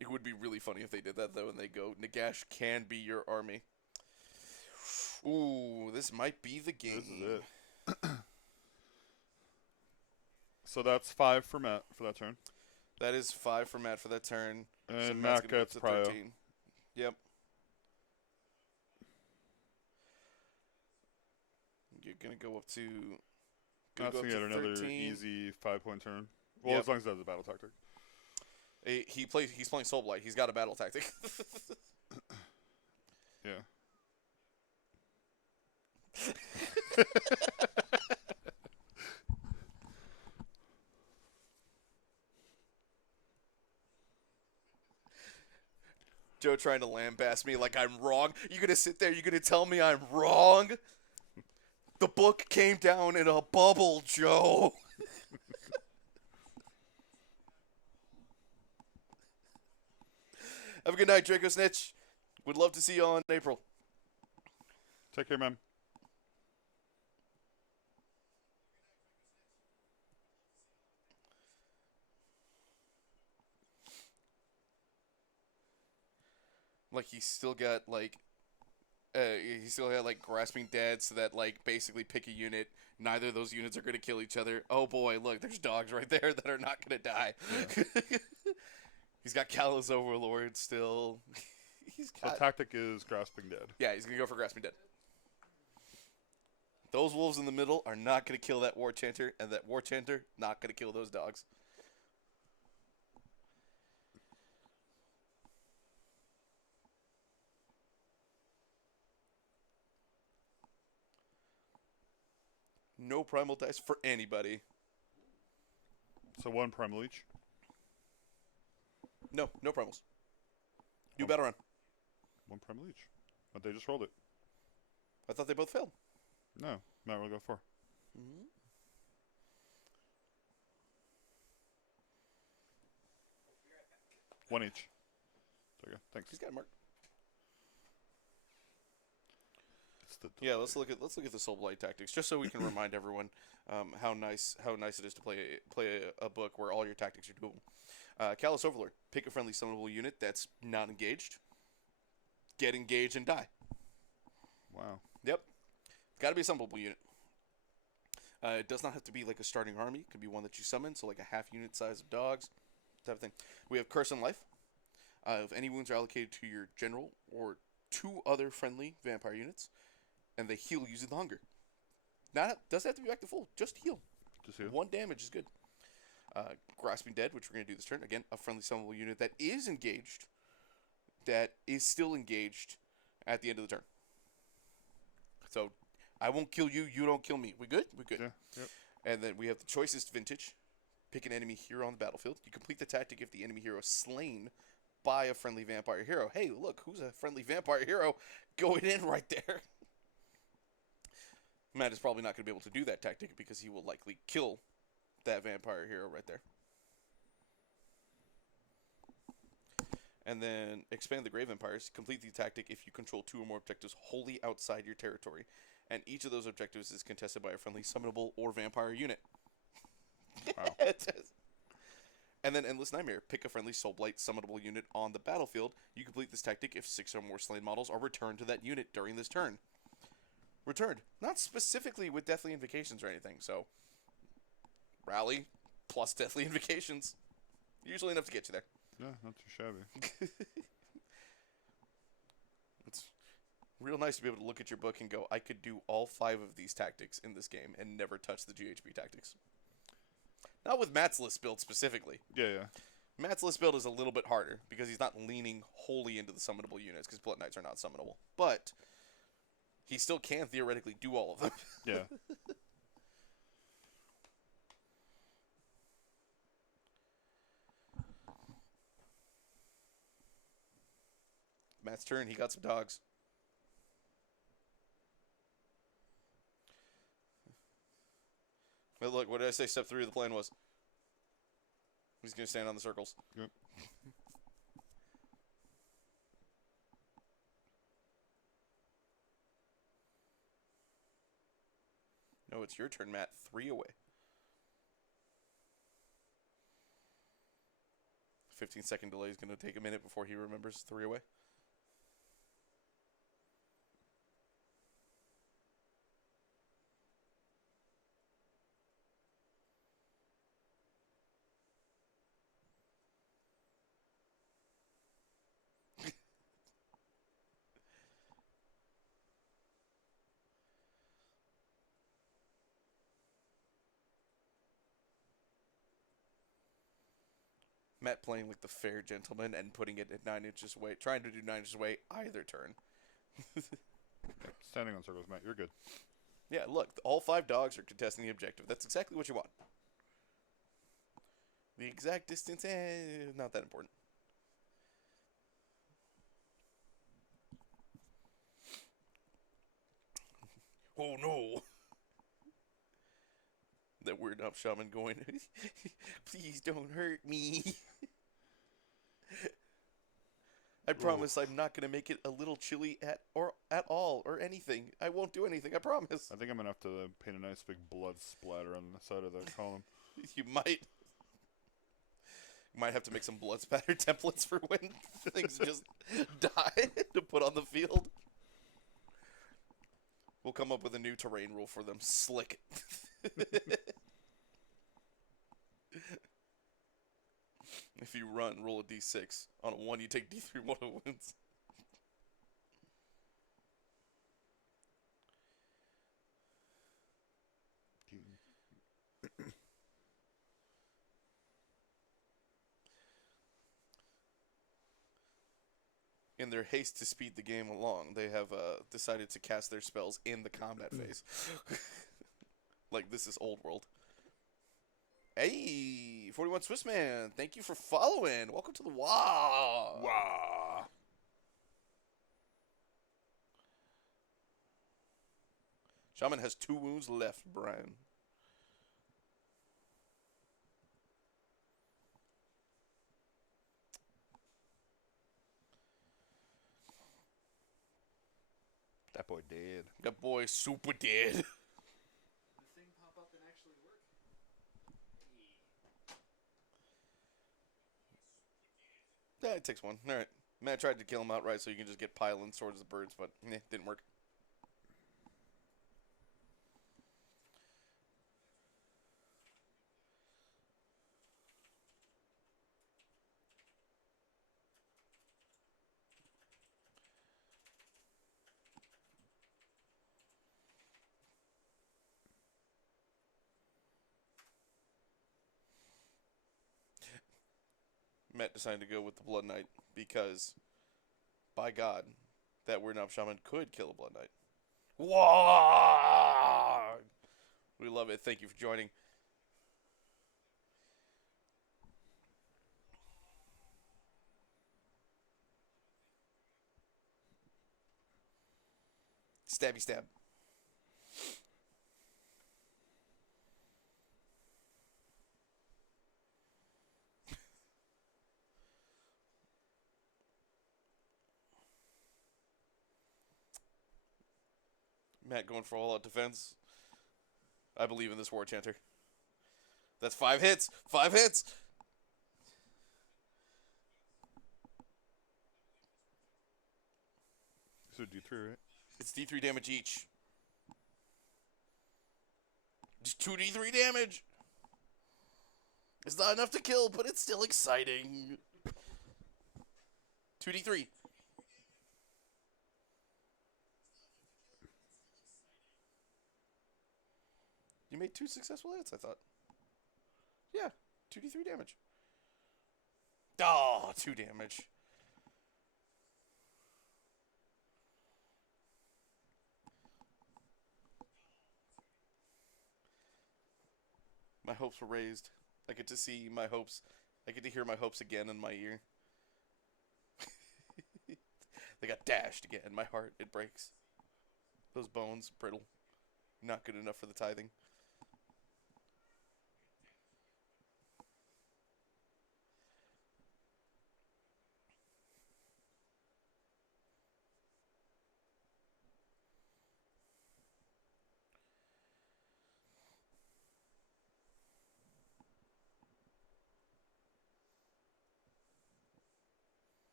It would be really funny if they did that, though, and they go, Nagash can be your army. Ooh, this might be the game. This is it. So that's 5 for Matt for that turn. That is 5 for Matt for that turn. And so Matt Matt's gonna gets go up to prio. 13. Yep. You're gonna go up to. Matt's go up gonna get to another 13. easy 5-point turn. Well, Yep. as long as that's a battle tactic. He's playing Soulblight. He's got a battle tactic. Yeah. Joe trying to lambaste me like I'm wrong. You gonna sit there? You gonna tell me I'm wrong? The book came down in a bubble, Joe. Have a good night, Draco Snitch. Would love to see you all in April. Take care, man. Like he's still got like he still had like Grasping Dead, so that like basically pick a unit. Neither of those units are going to kill each other. Oh boy, look, there's dogs right there that are not going to die. Yeah. He's got Callous Overlord still. He's So got, tactic is Grasping Dead. yeah, he's going to go for Grasping Dead. Those wolves in the middle are not going to kill that War Chanter, and that War Chanter not going to kill those dogs. No primal dice for anybody. So 1 Primal each. No primals. New Oh. battle run. 1 Primal each. But they just rolled it. I thought they both failed. No, Matt will go 4. Mm-hmm. 1 each. There you go. Thanks. He's got it marked. It's the Yeah, let's look at the Soulblight tactics, just so we can remind everyone how nice it is to play a book where all your tactics are doable. Callous Overlord. Pick a friendly summonable unit that's not engaged. Get engaged and die. Wow. Yep. Got to be a summonable unit. It does not have to be like a starting army. It could be one that you summon, so like a half unit size of dogs, type of thing. We have Curse on Life. If any wounds are allocated to your general or 2 other friendly vampire units, and they heal using the hunger. Doesn't have to be back to full. Just heal. Just here. 1 damage is good. Grasping Dead, which we're going to do this turn. Again, a friendly summonable unit that is engaged. That is still engaged at the end of the turn. So, I won't kill you. You don't kill me. We good? We good. Yeah. Yep. And then we have the Choicest Vintage. Pick an enemy hero on the battlefield. You complete the tactic if the enemy hero is slain by a friendly vampire hero. Hey, look, who's a friendly vampire hero going in right there? Matt is probably not going to be able to do that tactic because he will likely kill that vampire hero right there. And then expand the Grave Empires. Complete the tactic if you control 2 or more objectives wholly outside your territory. And each of those objectives is contested by a friendly summonable or vampire unit. Wow. And then Endless Nightmare. Pick a friendly Soulblight summonable unit on the battlefield. You complete this tactic if 6 or more slain models are returned to that unit during this turn. Returned. Not specifically with Deathly Invocations or anything, so... Rally plus Deathly Invocations. Usually enough to get you there. Yeah, not too shabby. It's real nice to be able to look at your book and go, I could do all 5 of these tactics in this game and never touch the GHB tactics. Not with Matt's list build specifically. Yeah, yeah. Matt's list build is a little bit harder because he's not leaning wholly into the summonable units because Blood Knights are not summonable. But he still can theoretically do all of them. Yeah. Matt's turn. He got some dogs. But look, what did I say step 3 of the plan was? He's going to stand on the circles. Yep. No, it's your turn, Matt. 3 away. 15-second delay is going to take a minute before he remembers 3 away. Matt playing like the fair gentleman and putting it at 9 inches away, trying to do 9 inches away either turn. Yep. Standing on circles, Matt. You're good. Yeah, look, all 5 dogs are contesting the objective. That's exactly what you want. The exact distance, not that important. Oh no! That weird up shaman going, please don't hurt me. I promise I'm not gonna make it a little chilly at all or anything. I won't do anything. I promise. I think I'm gonna have to paint a nice big blood splatter on the side of that column. You might. Might have to make some blood spatter templates for when things just die to put on the field. We'll come up with a new terrain rule for them. Slick. If you run, roll a d6. On a 1, you take d3 one of wins. In their haste to speed the game along, they have decided to cast their spells in the combat phase. Like this is old world. Hey, 41 Swissman, thank you for following. Welcome to the WAAAGH. Wow. Shaman has 2 wounds left, Bryan. That boy dead. That boy super dead. Did the thing pop up and actually work? Yeah, it takes one. Alright. Matt tried to kill him outright so you can just get piling swords of birds, but didn't work. Matt decided to go with the Blood Knight because, by God, that Weird Knob Shaman could kill a Blood Knight. WAAAGH! We love it. Thank you for joining. Stabby stab. Matt going for all-out defense. I believe in this War Chanter. That's 5 hits. 5 hits. So D3, right? It's D3 damage each. Just 2d3 damage. It's not enough to kill, but it's still exciting. 2d3. You made 2 successful hits, I thought. Yeah, 2d3 damage. Oh, 2 damage. My hopes were raised. I get to see my hopes. I get to hear my hopes again in my ear. They got dashed again. My heart, it breaks. Those bones, brittle. Not good enough for the tithing.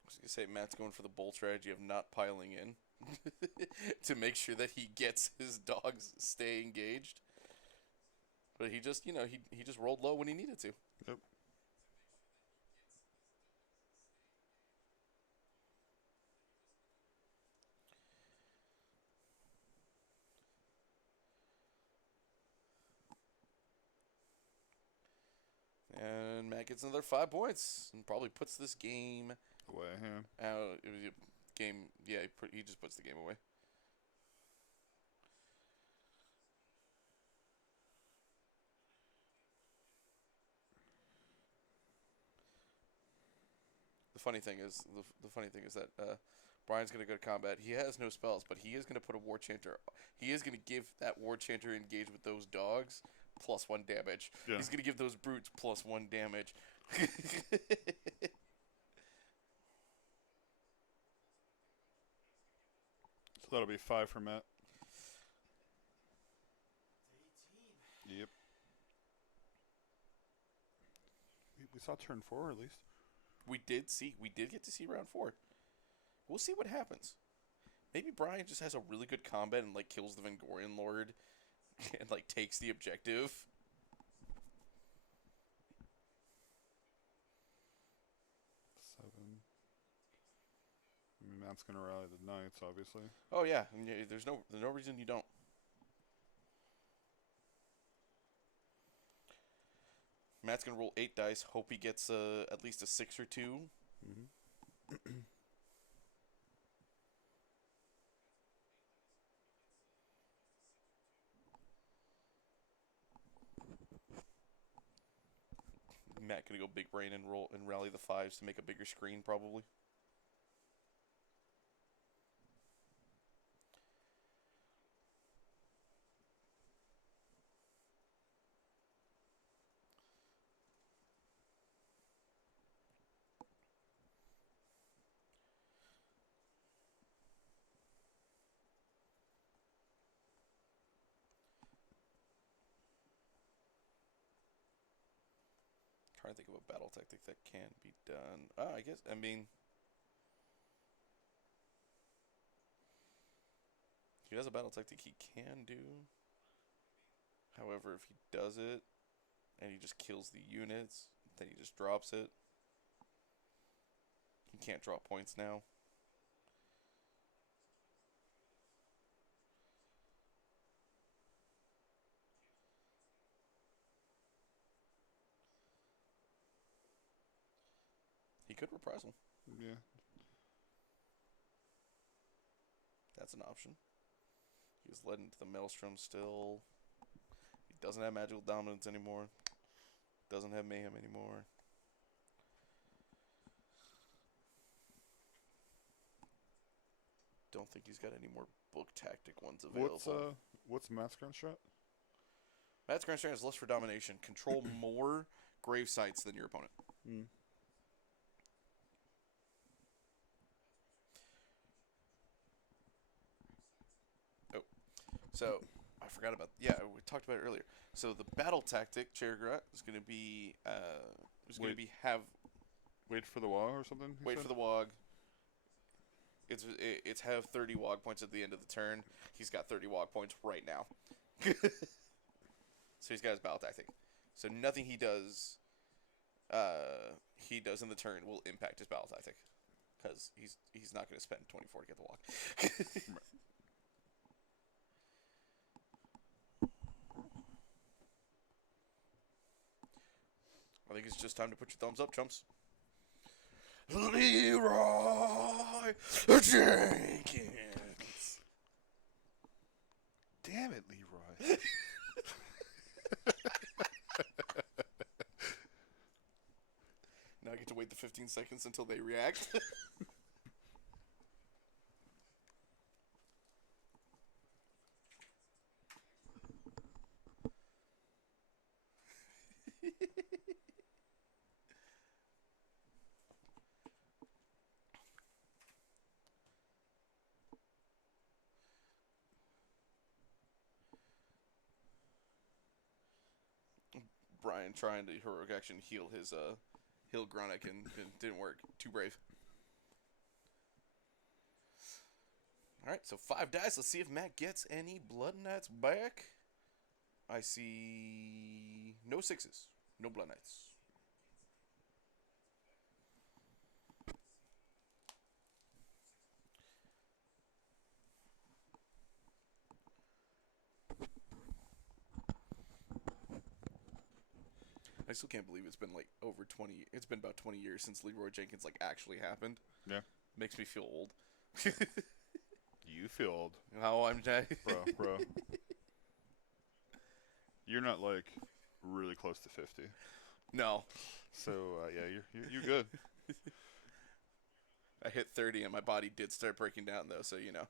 I was going to say, Matt's going for the bold strategy of not piling in to make sure that he gets his dogs stay engaged. But he just, he just rolled low when he needed to. Yep. And Matt gets another 5 points and probably puts this game Away, yeah. out. It was a game, yeah, he just puts the game away. The funny thing is, that Bryan's going to go to combat. He has no spells, but he is going to put a War Chanter. He is going to give that War Chanter engaged with those dogs +1 damage. Yeah. He's going to give those brutes +1 damage. So that'll be 5 for Matt. 18. Yep. We saw turn 4 at least. We did get to see round 4. We'll see what happens. Maybe Bryan just has a really good combat and like kills the Vengorian Lord and like takes the objective. I mean, Matt's gonna rally the knights, obviously. Oh yeah, and there's no reason you don't. Matt's gonna roll 8 dice. Hope he gets at least a 6 or 2. Mm-hmm. Matt gonna go big brain and roll and rally the 5s to make a bigger screen, probably. Trying to think of a battle tactic that can be done. I mean, he has a battle tactic he can do. However, if he does it and he just kills the units, then he just drops it. He can't drop points now. He could reprisal. Yeah. That's an option. He's led into the Maelstrom still. He doesn't have magical dominance anymore. Doesn't have mayhem anymore. Don't think he's got any more book tactic ones available. What's Matt's current strat? Matt's grand strat is lust for domination. Control more grave sites than your opponent. Mm. So, I forgot about... Yeah, we talked about it earlier. So, the battle tactic, Chergrat, is going to be... Wait for the WAAAGH or something? Wait for the WAAAGH. It's have 30 WAAAGH points at the end of the turn. He's got 30 WAAAGH points right now. So, he's got his battle tactic. So, nothing he does in the turn will impact his battle tactic. Because he's not going to spend 24 to get the WAAAGH. I think it's just time to put your thumbs up, chumps. Leroy Jenkins. Damn it, Leroy. Now I get to wait the 15 seconds until they react. Bryan trying to heroic action heal his heal Grunic and it didn't work. Too brave. Alright, so 5 dice. Let's see if Matt gets any Blood Knights back. I see no 6s. No Blood Knights. I still can't believe it's been like over 20. It's been about 20 years since Leroy Jenkins like actually happened. Yeah. Makes me feel old. You feel old. How I'm Bro. You're not like really close to 50. No. So yeah, you're good. I hit 30 and my body did start breaking down though, so you know.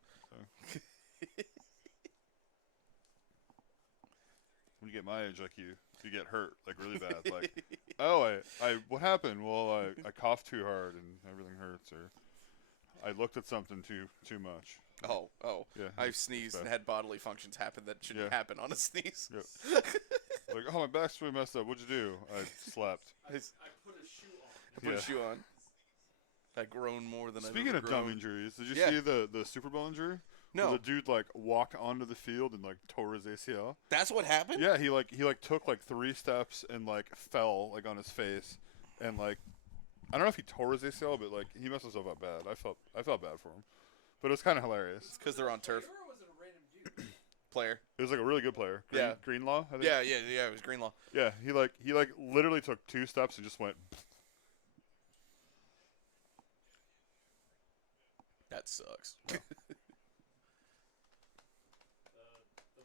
When you get my age like you get hurt like really bad. Like, oh, I what happened? Well, I coughed too hard and everything hurts, or I looked at something too much. Oh. Yeah. I've sneezed and had bodily functions happen that shouldn't happen on a sneeze. Yep. Like, oh, my back's really messed up. What'd you do? I slept. I put a shoe on. I put a shoe on. I've grown more than Speaking I've ever of grown. dumb injuries, did you Yeah. see the Super Bowl injury? No, Where the dude like walked onto the field and like tore his ACL. that's what happened. Yeah, he took like 3 steps and like fell like on his face, and like I don't know if he tore his ACL, but like he messed himself up bad. I felt bad for him, but it was kind of hilarious. It's because they're on turf. Player or was it a random dude? Player. It was like a really good player. Yeah. Greenlaw. I think. Yeah. It was Greenlaw. Yeah, he literally took 2 steps and just went. That sucks. The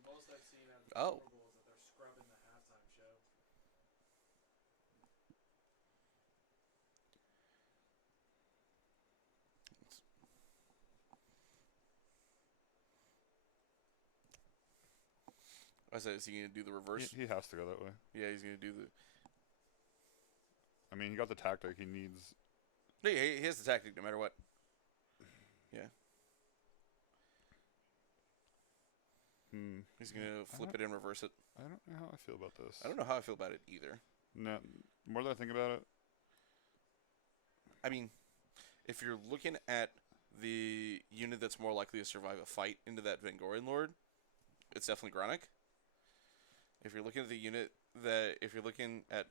most I've seen out of the Oh. Super Bowl is that they're scrubbing the halftime show. I said, is he gonna do the reverse? He has to go that way. Yeah, he's gonna do the. I mean, he got the tactic. He needs. He has the tactic no matter what. Yeah. He's gonna flip it and reverse it. I don't know how I feel about this. I don't know how I feel about it either. No, more than I think about it. I mean, if you're looking at the unit that's more likely to survive a fight into that Vangorian Lord, it's definitely Gronic. If you're looking at the unit if you're looking at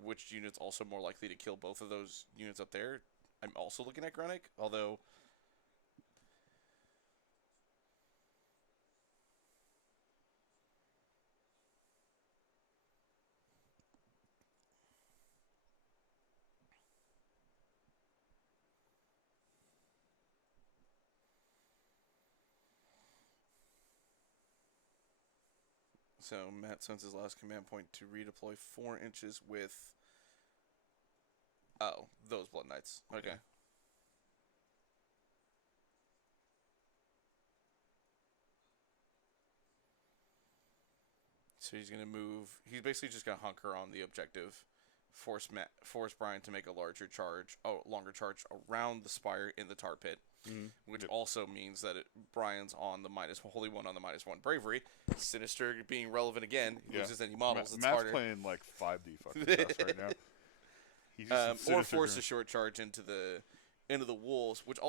which unit's also more likely to kill both of those units up there, I'm also looking at Gronic, although so Matt sends his last command point to redeploy 4 inches with those Blood Knights. Okay. So he's gonna move. He's basically just gonna hunker on the objective, force Bryan to make a longer charge around the spire in the tar pit, which also means that Bryan's on the holy one on the -1 bravery. Sinister being relevant again. He loses any models. It's Matt's harder. playing like 5D fucking chess right now. He's just Or force a short charge into the wolves, which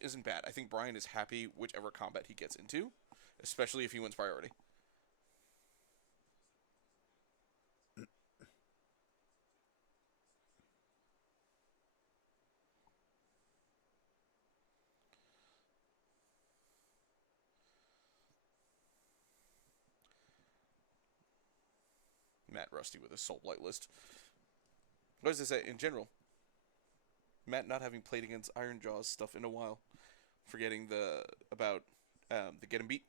isn't bad. I think Bryan is happy whichever combat he gets into, especially if he wins priority. Matt rusty with his Soulblight list. What does it say in general? Matt not having played against Iron Jaws stuff in a while, forgetting about the get 'em beat.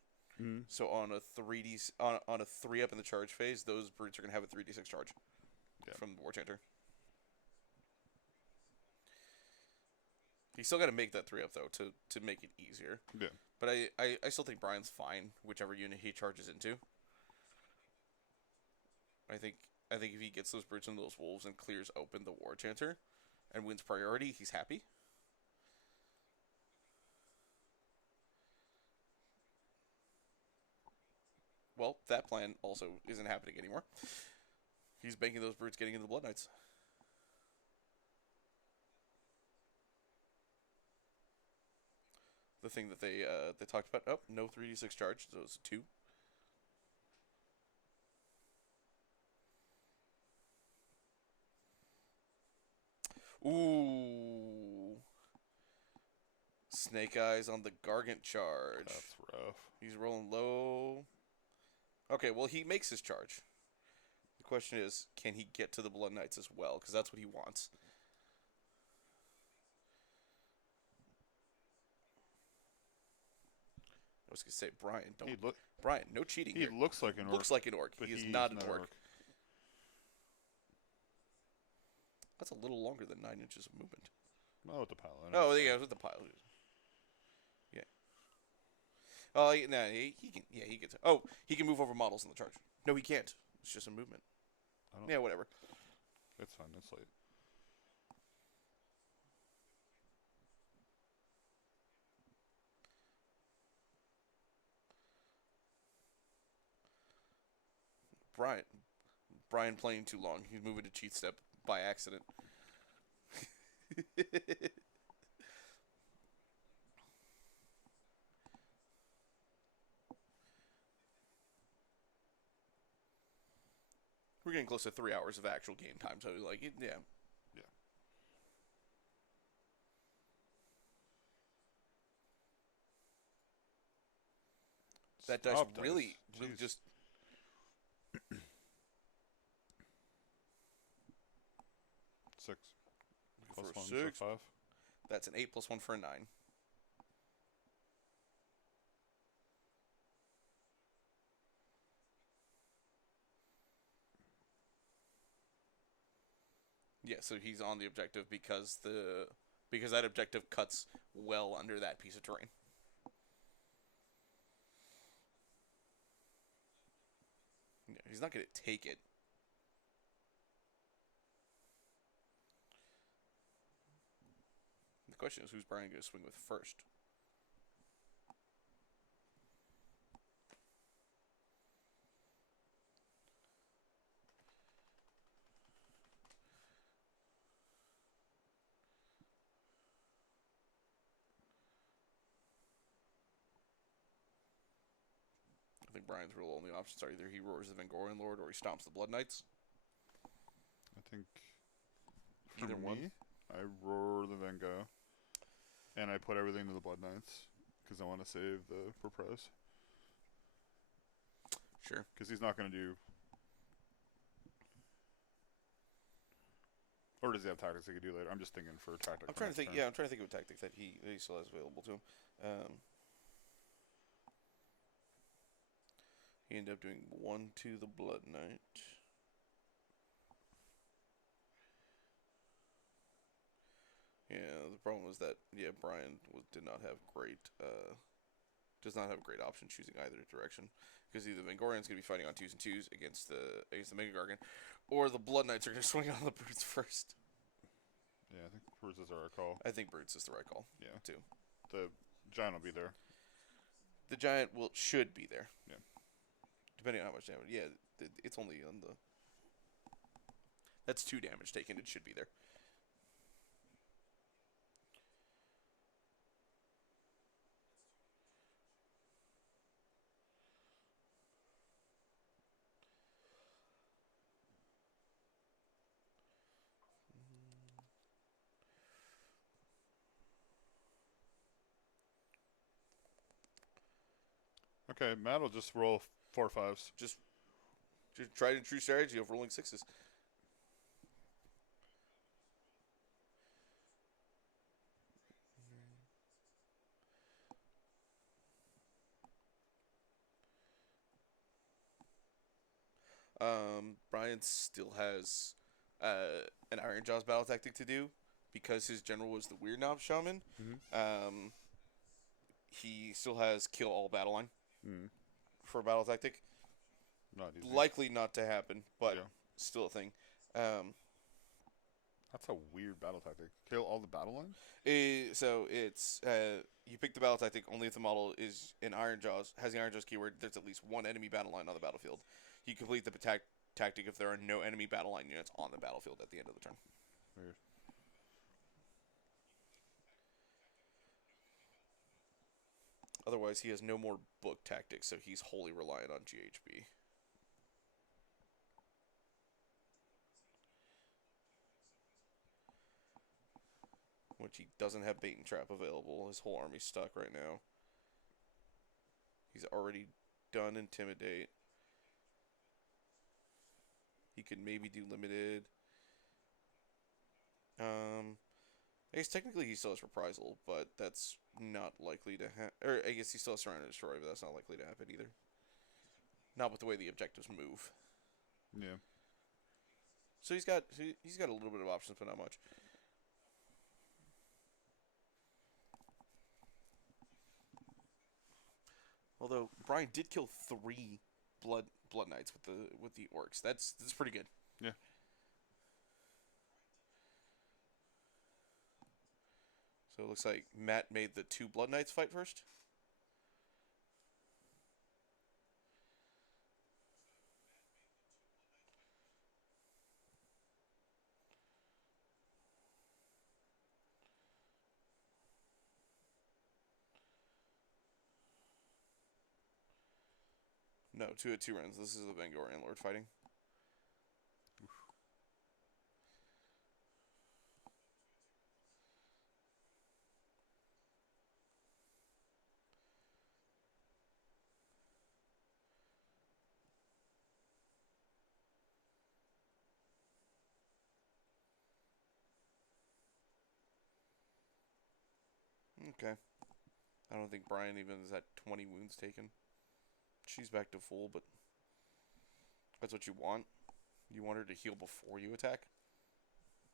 So on a 3 up in the charge phase, those brutes are gonna have a 3d6 charge from the War Chanter. You still got to make that 3 up though to make it easier. Yeah. But I still think Bryan's fine whichever unit he charges into. I think if he gets those brutes and those wolves and clears open the War Chanter and wins priority, he's happy. Well, that plan also isn't happening anymore. He's banking those brutes getting into the Blood Knights. The thing that they talked about. Oh, no 3d6 charge, so it's 2. Ooh. Snake Eyes on the Gargant charge. That's rough. He's rolling low. Okay, well, he makes his charge. The question is, can he get to the Blood Knights as well? Because that's what he wants. I was going to say, Bryan, Bryan, no cheating He here. looks like an orc. Looks like an orc. But He is he's not an not orc. That's a little longer than 9 inches of movement. Oh, with the paladin. Oh, yeah, with the pile. Yeah. Oh, no, he can. Yeah, he gets. Oh, he can move over models in the charge. No, he can't. It's just a movement. Yeah, whatever. It's fine. It's late. Bryan playing too long. He's moving to cheat step by accident. We're getting close to 3 hours of actual game time, so like, yeah. Yeah. That dice Stop really Jeez. just. Six. Plus For 1, six. so 5. That's an 8 plus 1 for a 9. Yeah, so he's on the objective because that objective cuts well under that piece of terrain. Yeah, he's not going to take it. The question is, who's Bryan going to swing with first? I think Bryan's real only options are either he roars the Vengorian Lord or he stomps the Blood Knights. I think for Either me, one. I roar the Vengo, and I put everything to the Blood Knights because I want to save the Propres. Sure. Because he's not going to do. Or does he have tactics he could do later? I'm just thinking for tactics. I'm trying to think. Yeah, I'm trying to think of a tactic that he still has available to him. He ended up doing 1 to the Blood Knight. Yeah, the problem was that Bryan did not have great does not have a great option choosing either direction, because either Vengorian's going to be fighting on 2s and 2s against the Mega Gargant, or the Blood Knights are going to swing on the Brutes first. Yeah, I think Brutes is the right call. I think Brutes is the right call. Yeah. Too. The Giant will be there. The Giant should be there. Yeah. Depending on how much damage. Yeah, it's only on the. That's 2 damage taken. It should be there. Okay, Matt will just roll 4 5s. Just tried and true strategy of rolling 6s. Bryan still has an Iron Jaws battle tactic to do because his general was the Weird Knob Shaman. Mm-hmm. He still has kill all battle line Mm. for a battle tactic. Not easy. Likely not to happen, but Yeah. still a thing. That's a weird battle tactic. Kill all the battle lines? So it's you pick the battle tactic only if the model is in Iron Jaws, has the Iron Jaws keyword. There's at least one enemy battle line on the battlefield. You complete the tactic if there are no enemy battle line units on the battlefield at the end of the turn. Weird. Otherwise, he has no more book tactics, so he's wholly reliant on GHB. Which he doesn't have bait and trap available. His whole army's stuck right now. He's already done Intimidate. He could maybe do Limited. I guess technically he still has Reprisal, but that's not likely to happen. Or I guess he still has Surround and Destroy, but that's not likely to happen either. Not with the way the objectives move. Yeah. So he's got a little bit of options, but not much. Although Bryan did kill 3 blood knights with the orcs. That's pretty good. Yeah. So it looks like Matt made the 2 blood knights fight first. No, 2 at 2 rounds. This is the Vengorian Lord fighting. Okay. I don't think Bryan even is at 20 wounds taken. She's back to full, but that's what you want. You want her to heal before you attack,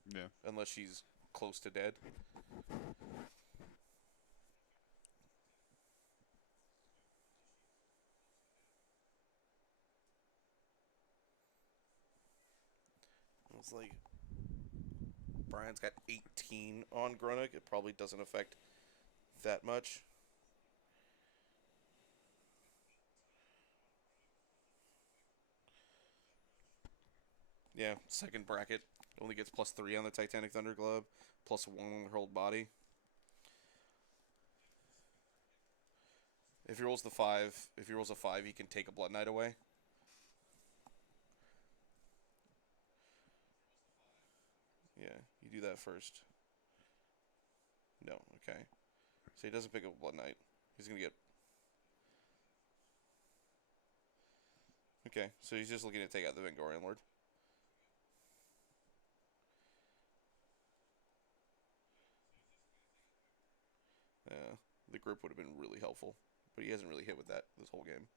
Yeah. unless she's close to dead. It's like Bryan's got 18 on Grunnock. It probably doesn't affect that much. Yeah, second bracket. Only gets +3 on the Titanic Thunder Glove, +1 on the hurled body. If he rolls a 5, he can take a Blood Knight away. Yeah, you do that first. No, okay. So he doesn't pick up a Blood Knight. He's gonna get. Okay, so he's just looking to take out the Vengorian Lord. Yeah, the grip would have been really helpful, but he hasn't really hit with that this whole game.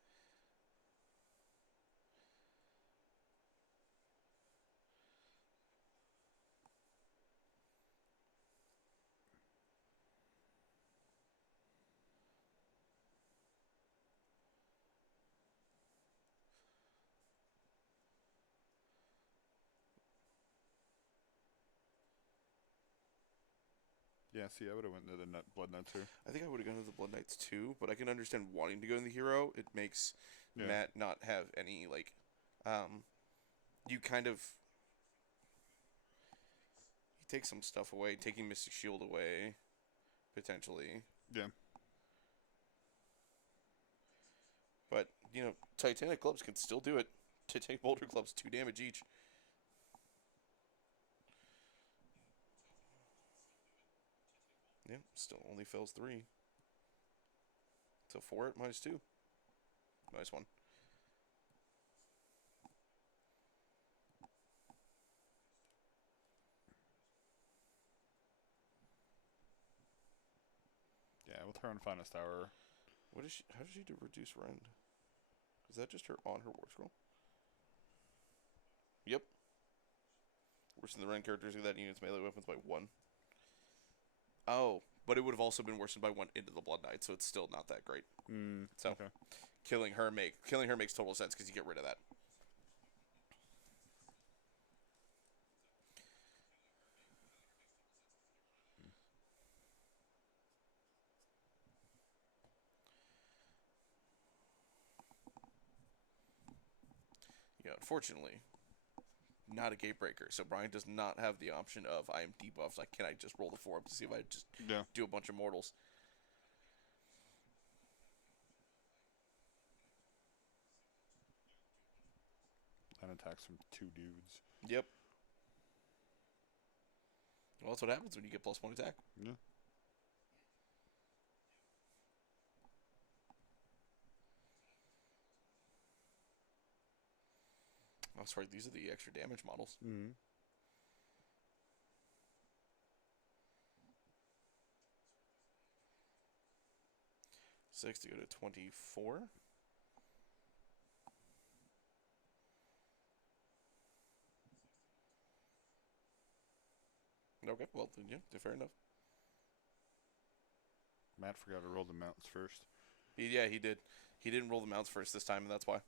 Yeah, see, I would have went to the Blood Knights here. I think I would have gone to the Blood Knights too, but I can understand wanting to go in the hero. It makes Matt not have any, like, you kind of, he takes some stuff away, taking Mystic Shield away, potentially. Yeah. But, you know, Titanic Clubs can still do it. Titanic Boulder Clubs, 2 damage each. Yeah, still only fails 3. So 4 at -2. -1. Yeah, we'll turn Finest Hour. What is she? How does she do reduce rend? Is that just her on her war scroll? Yep. Worsen the rend characteristic of that unit's melee weapons by 1. Oh, but it would have also been worsened by 1 into the Blood Knight, so it's still not that great. So Okay. killing her makes total sense because you get rid of that. Yeah, unfortunately, not a gatebreaker. So Bryan does not have the option of I am debuffed. Like, can I just roll the 4 up to see if I just do a bunch of mortals? And attacks from 2 dudes. Yep. Well, that's what happens when you get +1 attack. Yeah. Oh, sorry, these are the extra damage models. 6 to go to 24. Okay, well, then, yeah, fair enough. Matt forgot to roll the mounts first. Yeah, he did. He didn't roll the mounts first this time, and that's why.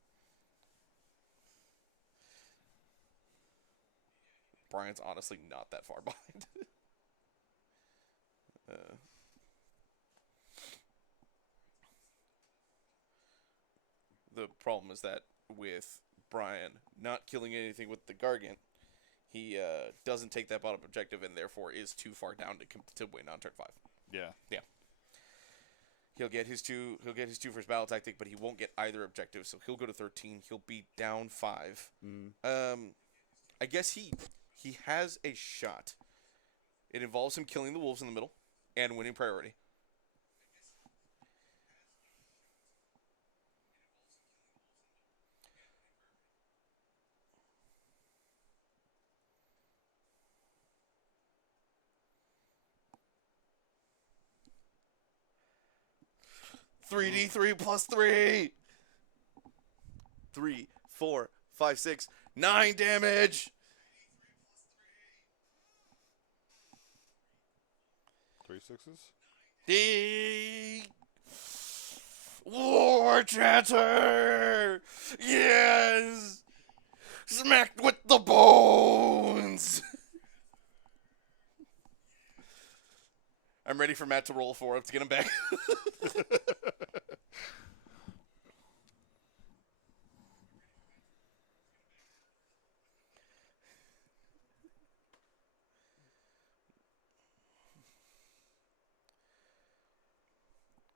Bryan's honestly not that far behind. The problem is that with Bryan not killing anything with the Gargant, he doesn't take that bottom objective and therefore is too far down to win on turn 5. Yeah. Yeah. He'll get his 2 for his battle tactic, but he won't get either objective, so he'll go to 13. He'll be down 5. I guess he has a shot. It involves him killing the wolves in the middle and winning priority. 3d3 plus 3. 3, 4, 5, 6, 9 damage. 3 sixes. The War Chanter! Yes! Smacked with the bones! I'm ready for Matt to roll 4 up to get him back.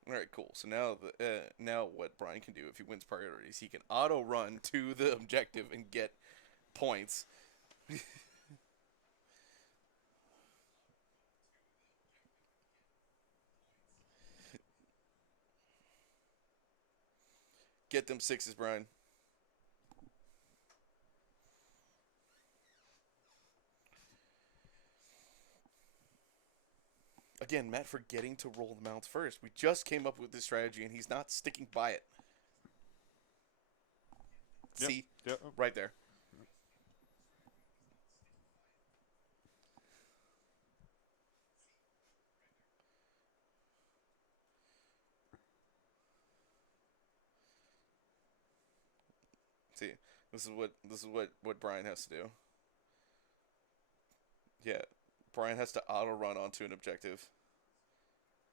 All right, cool. So now what Bryan can do if he wins priorities, he can auto run to the objective and get points. Get them 6s, Bryan. Again, Matt forgetting to roll the mounts first. We just came up with this strategy, and he's not sticking by it. Yep. See? Yep. Right there. See, this is what Bryan has to do. Yeah, Bryan has to auto run onto an objective.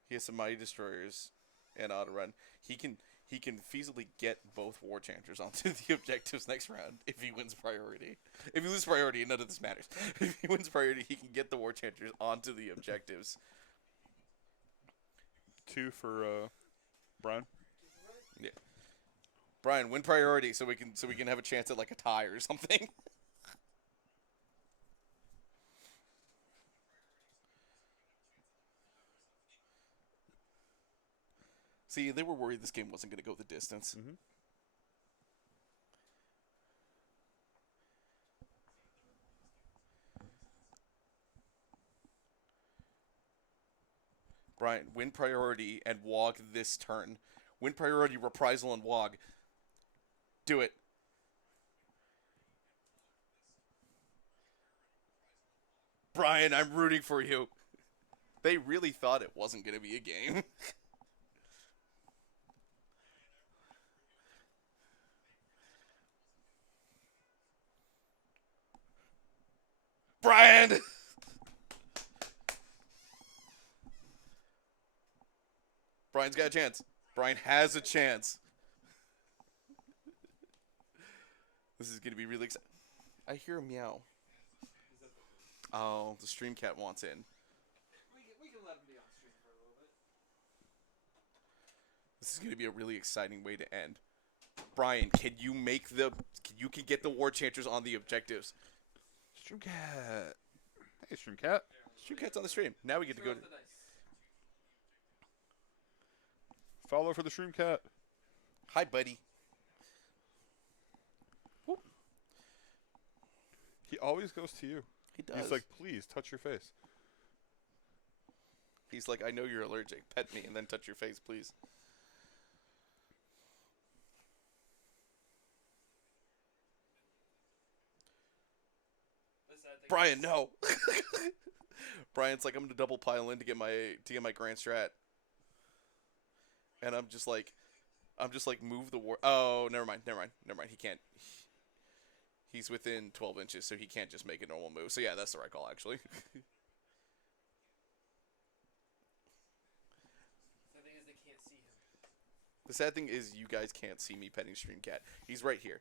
He has some Mighty Destroyers and auto run. He can feasibly get both War Chanters onto the objectives next round if he wins priority. If he loses priority, none of this matters. If he wins priority, he can get the War Chanters onto the objectives. 2 for Bryan. Yeah. Bryan, win priority so we can have a chance at like a tie or something. See, they were worried this game wasn't going to go the distance. Mm-hmm. Bryan, win priority and WAAAGH this turn. Win priority, reprisal, and WAAAGH. Do it. Bryan, I'm rooting for you. They really thought it wasn't going to be a game. Bryan! Bryan's got a chance. Bryan has a chance. This is going to be really exciting. I hear a meow. Oh, the stream cat wants in. We can let him be on stream for a little bit. This is going to be a really exciting way to end. Bryan, can you get the War Chanters on the objectives? Streamcat. Hey, Streamcat. Stream cat's on the stream. Now we get to go to... The dice. Follow for the Streamcat. Hi, buddy. Whoop. He always goes to you. He does. He's like, please, touch your face. He's like, I know you're allergic. Pet me and then touch your face, please. Bryan, no. Bryan's like, I'm gonna double pile in to get my grand strat. And I'm just like, move the war. Oh, never mind. He can't. He's within 12 inches, so he can't just make a normal move. So yeah, that's the right call, actually. The thing is, they can't see him. The sad thing is, you guys can't see me petting Streamcat. He's right here.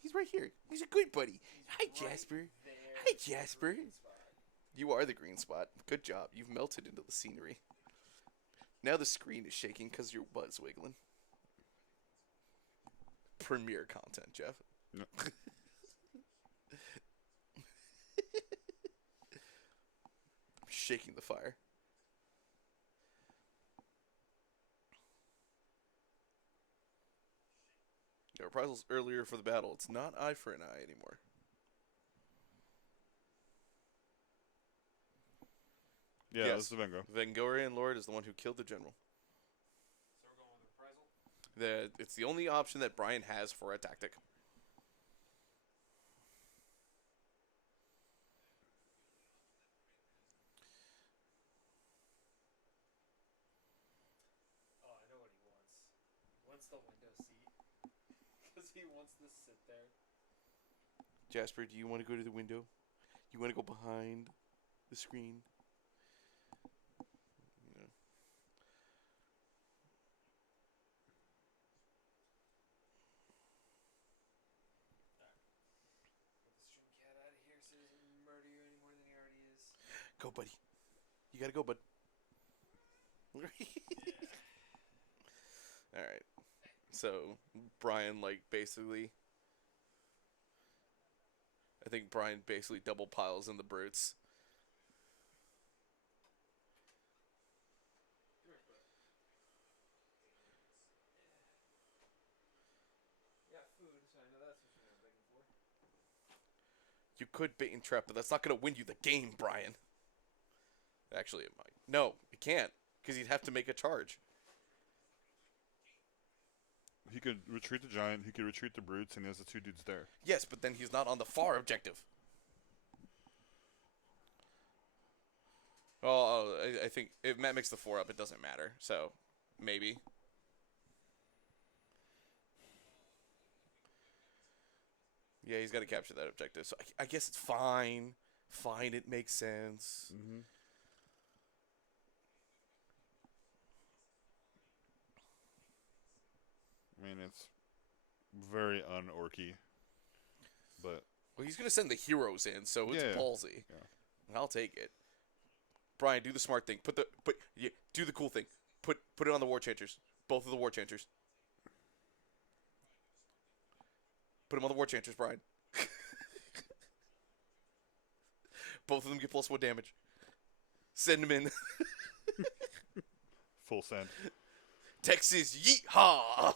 He's right here. He's a good buddy. Hi, Jasper. There, Hi, Jasper. green spot. You are the green spot. Good job. You've melted into the scenery. Now the screen is shaking because your butt's wiggling. Premiere content, Jeff. No. Shaking the fire. Yeah, reprisals earlier for the battle. It's not eye for an eye anymore. Yeah, Yes. that's the Vengo. Vengorian Lord is the one who killed the general. It's the only option that Bryan has for a tactic. Oh, I know what he wants. He wants the window seat. Because he wants to sit there. Jasper, do you want to go to the window? You want to go behind the screen? No. Get the stream cat out of here so he doesn't murder you any more than he already is. Go, buddy. You gotta go, bud. All right. So Bryan, like, basically, I think Bryan basically double piles in the brutes. Yeah, food, so I know that's what you're begging for. You could bait and trap, but that's not gonna win you the game, Bryan. Actually, it might. No, it can't, because he'd have to make a charge. He could retreat the giant, he could retreat the brutes, and he has the 2 dudes there. Yes, but then he's not on the far objective. Oh, I think if Matt makes the 4 up, it doesn't matter. So, maybe. Yeah, he's got to capture that objective. So I guess it's fine. Fine, it makes sense. Mm-hmm. I mean, it's very un-orky, but Well, he's going to send the heroes in, so it's Yeah. ballsy. Yeah. I'll take it. Bryan, do the smart thing. Do the cool thing. Put it on the war chanters. Both of the war chanters. Put them on the war chanters, Bryan. Both of them get +1 damage. Send them in. full send. Texas yeehaw!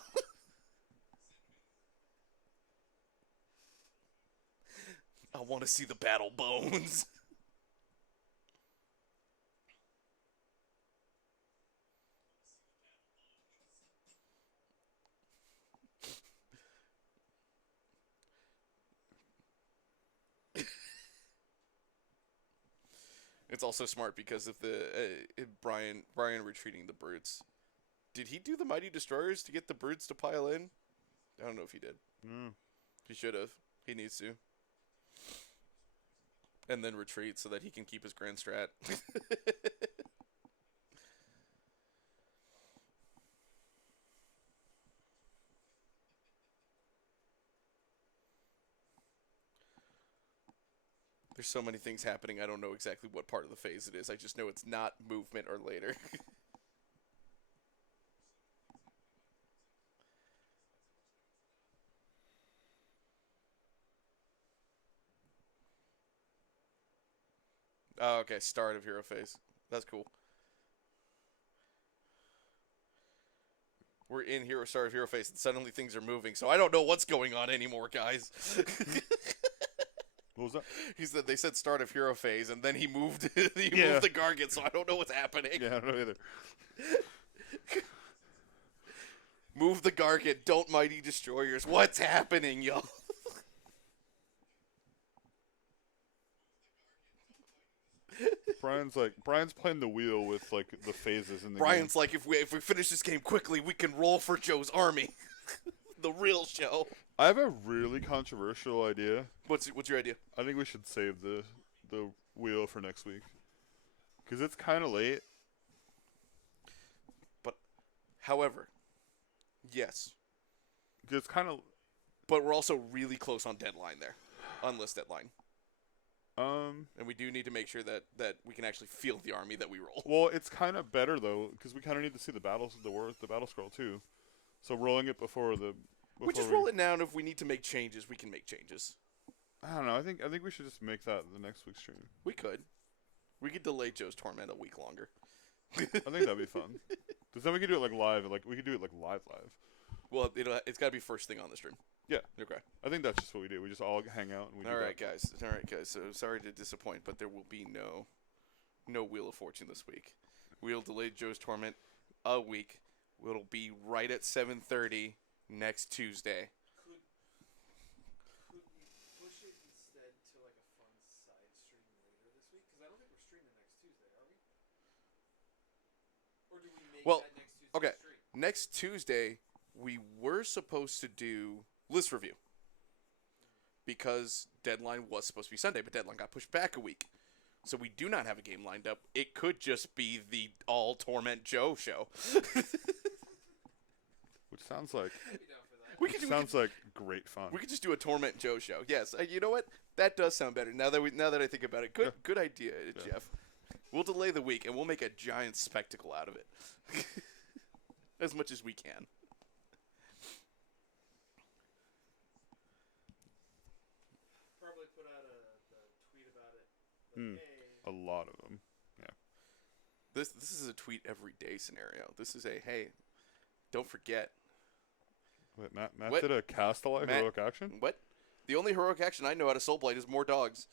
I want to see the battle bones. It's also smart because of the Bryan retreating the brutes. Did he do the mighty destroyers to get the brutes to pile in? I don't know if he did. Mm. He should have. He needs to. And then retreat so that he can keep his grand strat. There's so many things happening, I don't know exactly what part of the phase it is. I just know it's not movement or later. Oh, okay, start of hero phase. That's cool. We're in start of hero phase, and suddenly things are moving, so I don't know what's going on anymore, guys. What was that? They said start of hero phase, and then he moved moved Yeah. the Gargant, so I don't know what's happening. Yeah, I don't know either. Move the Gargant, don't mighty destroyers. What's happening, y'all? Brian's playing the wheel with like the phases in the Bryan's like, if we finish this game quickly, we can roll for Joe's army. The real show. I have a really controversial idea. What's your idea? I think we should save the wheel for next week because it's kind of late. However, yes, It's kind of but we're also really close on deadline there, on list deadline, and we do need to make sure that we can actually field the army that we roll. Well, it's kind of better though because we kind of need to see the battle scroll too. So rolling it before We just roll it now, and if we need to make changes, we can make changes. I don't know. I think we should just make that the next week's stream. We could. We could delay Joe's Torment a week longer. I think that'd be fun. Because then we could do it like live, like we could do it like live. Well, it's got to be first thing on the stream. Yeah. Okay. I think that's just what we do. We just all hang out and we All do right, that. guys. All right, guys. So sorry to disappoint, but there will be no Wheel of Fortune this week. We'll delay Joe's Torment a week. It'll be right at 7:30 next Tuesday. Could we push it instead to like a fun side stream later this week? Because I don't think we're streaming next Tuesday, are we? Or do we make Well, that next Tuesday okay. stream? Next Tuesday, we were supposed to do list review because deadline was supposed to be Sunday, but deadline got pushed back a week. So we do not have a game lined up. It could just be the all Torment Joe show. Which sounds like I'd be down for that. sounds like great fun. We could just do a Torment Joe show. Yes, you know what? That does sound better. Now that I think about it, good idea, Jeff. We'll delay the week and we'll make a giant spectacle out of it, as much as we can. Probably put out a tweet about it. Mm. Hey, A lot of them. This is a tweet every day scenario. This is a hey, don't forget. Wait, Matt What? did a Castellite Matt- heroic action? What? The only heroic action I know out of Soulblight is more dogs.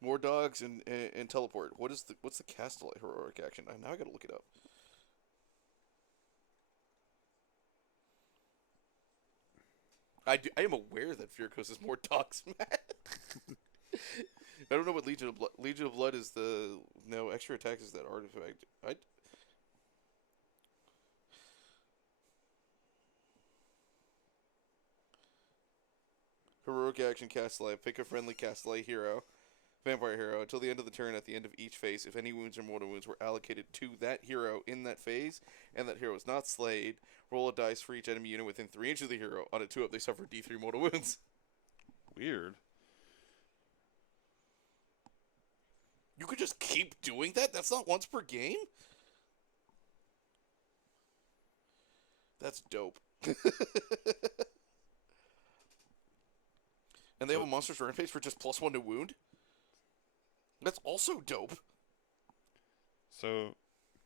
More dogs and teleport. What's the Castellite heroic action? Now I gotta look it up. I am aware that Fear causes more dogs, Matt. I don't know what Legion of Blood. Legion of Blood is the no extra attacks is that artifact. Heroic action Castellite. Pick a friendly Castellite hero, vampire hero, until the end of the turn. At the end of each phase, if any wounds or mortal wounds were allocated to that hero in that phase, and that hero is not slayed, roll a dice for each enemy unit within 3 inches of the hero. On a 2-up, they suffer D3 mortal wounds. Weird. You could just keep doing that? That's not once per game? That's dope. And they have a monster's rampage for just +1 to wound? That's also dope. So,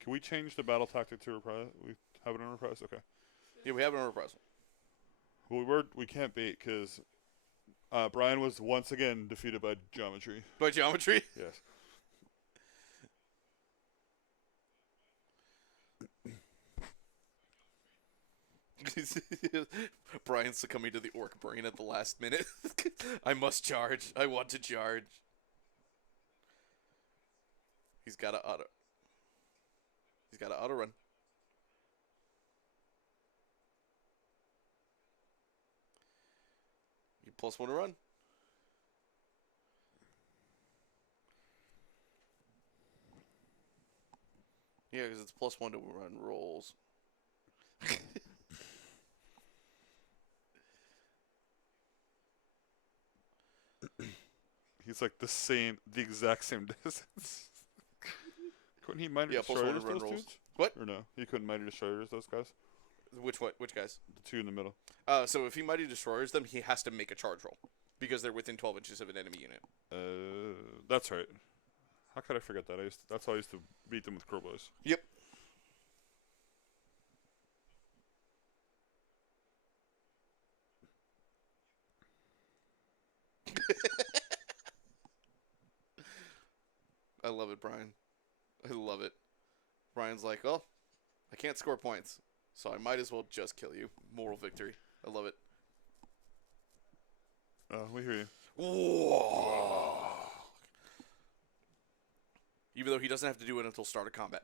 can we change the battle tactic to reprise? We have it on reprise? Okay. Yeah, we have it on reprisal. Well, we can't beat because Bryan was once again defeated by geometry. By geometry? Yes. Bryan succumbing to the orc brain at the last minute. I must charge. I want to charge. He's got to auto. He's got to auto run. You +1 to run. Yeah, because it's +1 to run rolls. He's like the exact same distance. Couldn't he Mighty Yeah, +1 to Destroyers run those rolls. dudes? What? Or no? He couldn't Mighty Destroyers those guys? Which what? Which guys? The two in the middle. So if he Mighty Destroyers them, he has to make a charge roll because they're within 12 inches of an enemy unit. That's right. How could I forget that? That's how I used to beat them with crowbows. Yep. I love it, Bryan. I love it. Bryan's like, oh, I can't score points, so I might as well just kill you. Moral victory. I love it. We hear you. Whoa. Even though he doesn't have to do it until start of combat.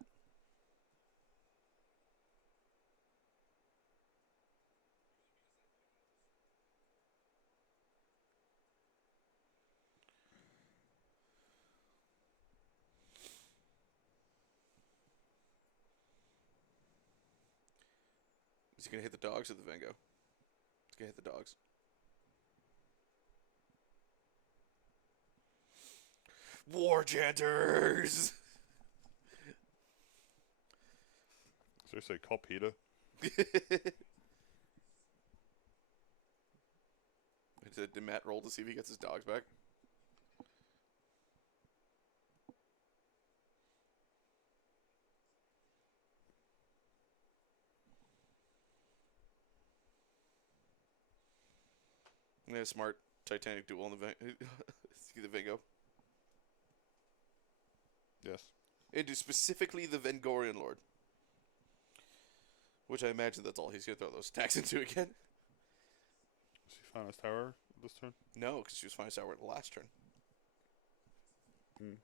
Is he going to hit the dogs or the Vengo? He's going to hit the dogs. War Chanters! Seriously, call PETA? Did Matt roll to see if he gets his dogs back? Yeah, smart Titanic duel on the see the Vigo. Yes. Into specifically the Vengorian Lord. Which I imagine that's all he's going to throw those attacks into again. Does he find his tower this turn? No, because she was finest hour the last turn. Hmm.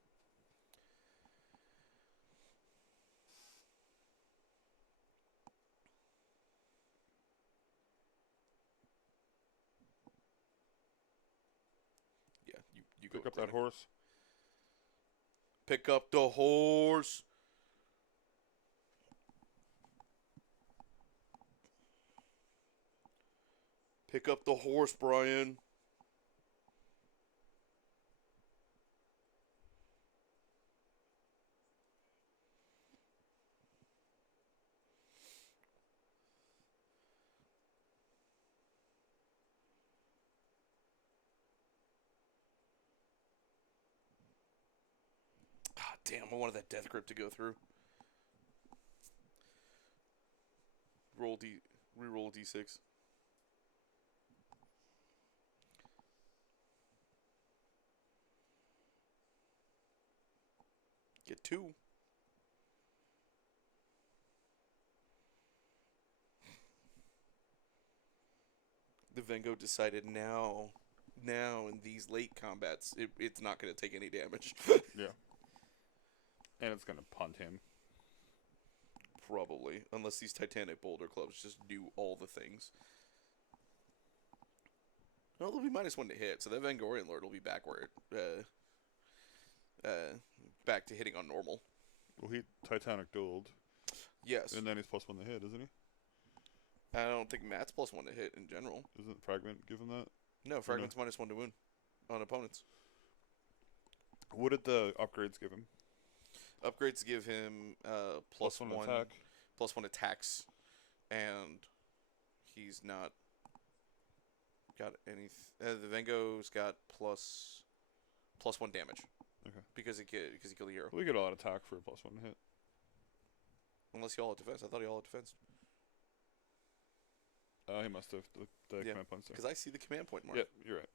Yeah, you go Pick up that Chronic. horse. Pick up the horse. Pick up the horse, Bryan. Ah, damn, I wanted that death grip to go through. Reroll D6. Get 2. The Vengo decided now in these late combats, it's not going to take any damage. Yeah. And it's going to punt him. Probably. Unless these Titanic Boulder Clubs just do all the things. No, they'll be -1 to hit, so that Vengorian Lord will be back where back to hitting on normal. Well, he Titanic dueled. Yes. And then he's +1 to hit, isn't he? I don't think Matt's +1 to hit in general. Isn't Fragment give him that? No, Fragment's -1 to wound on opponents. What did the upgrades give him? Upgrades give him +1 attack. +1 attacks, and he's not got any. The Vengo's got +1 damage. Okay. Because he killed a hero. We get a lot of attack for a +1 to hit. Unless he all had defense. I thought he all had defense. He must have the Yeah, command points there. because I see the command point mark. Yep, you're right.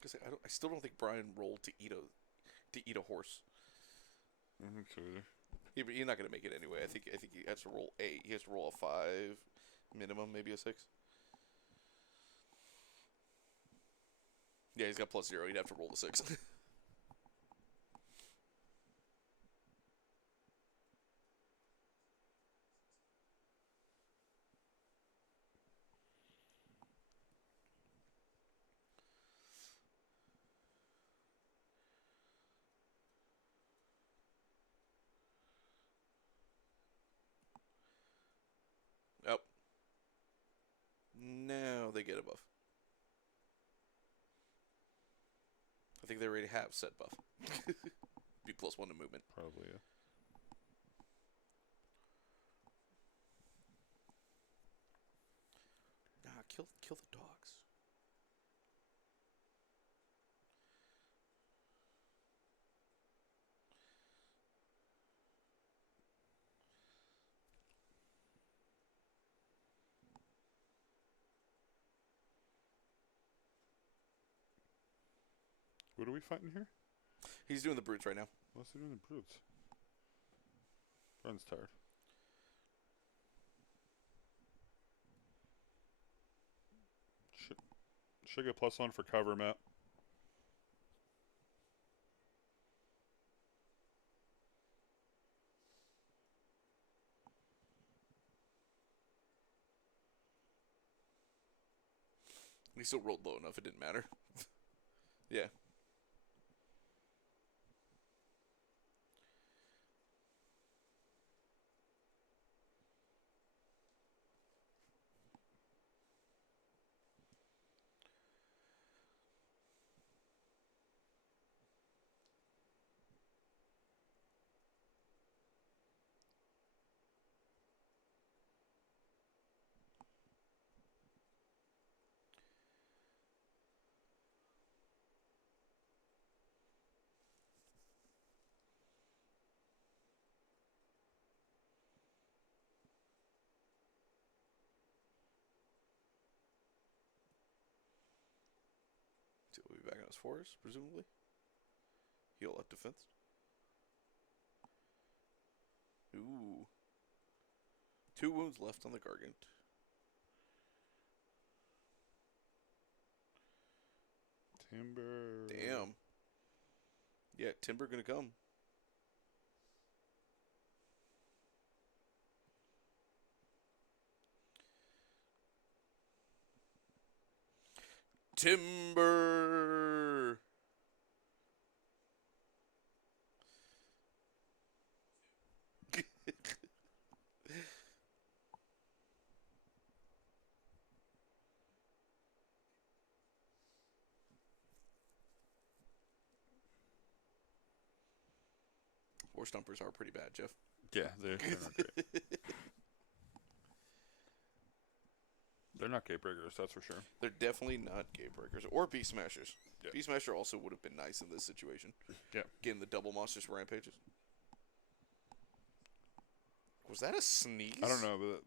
Because I still don't think Bryan rolled to eat a horse. I don't think so either. But you're not gonna make it anyway. I think he has to roll 8. He has to roll a 5 minimum, maybe a 6. Yeah, he's got +0. He'd have to roll the 6. Oh. Now they get a buff. I think they already have said buff. Be +1 to movement. Probably, yeah. Nah, kill the dogs. What are we fighting here? He's doing the brutes right now. What's he doing in brutes? Bryan's tired. Should get +1 for cover, Matt. He still rolled low enough, it didn't matter. Yeah. +4s, presumably. Heal up defense. Ooh. 2 wounds left on the Gargant. Timber. Damn. Yeah, Timber gonna come. Timber. War Stumpers are pretty bad, Jeff. Yeah, they're not great. They're not gate breakers, that's for sure. They're definitely not gate breakers or Beast Smashers. Yeah. Beast Smasher also would have been nice in this situation. Yeah. Getting the double monsters rampages. Was that a sneeze? I don't know, but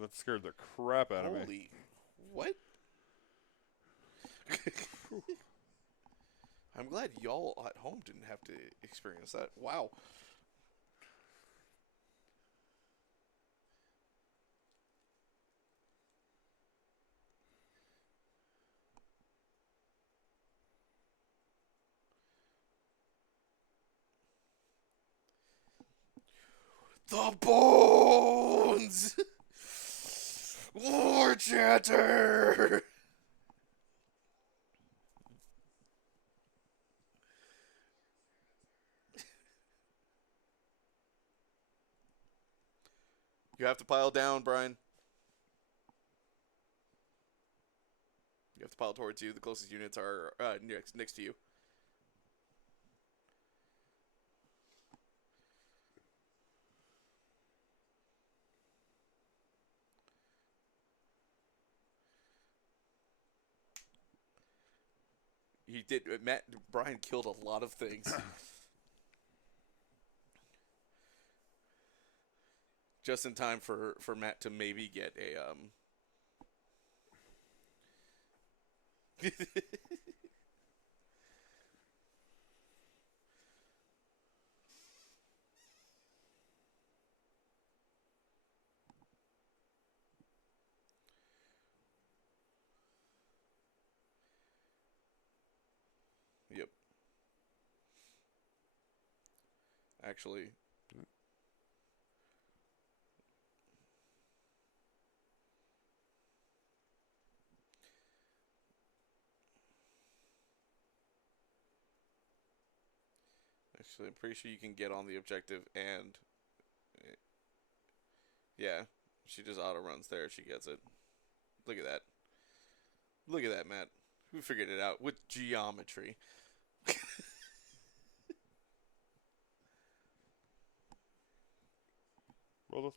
that scared the crap out of me. Holy. What? I'm glad y'all at home didn't have to experience that. Wow. The bones! War Chatter! You have to pile down, Bryan. You have to pile towards you. The closest units are next to you. He did. Bryan killed a lot of things. Just in time for Matt to maybe get a Yep. Actually, I'm pretty sure you can get on the objective and yeah, she just auto runs there. She gets it. Look at that. Look at that, Matt. We figured it out with geometry. Well,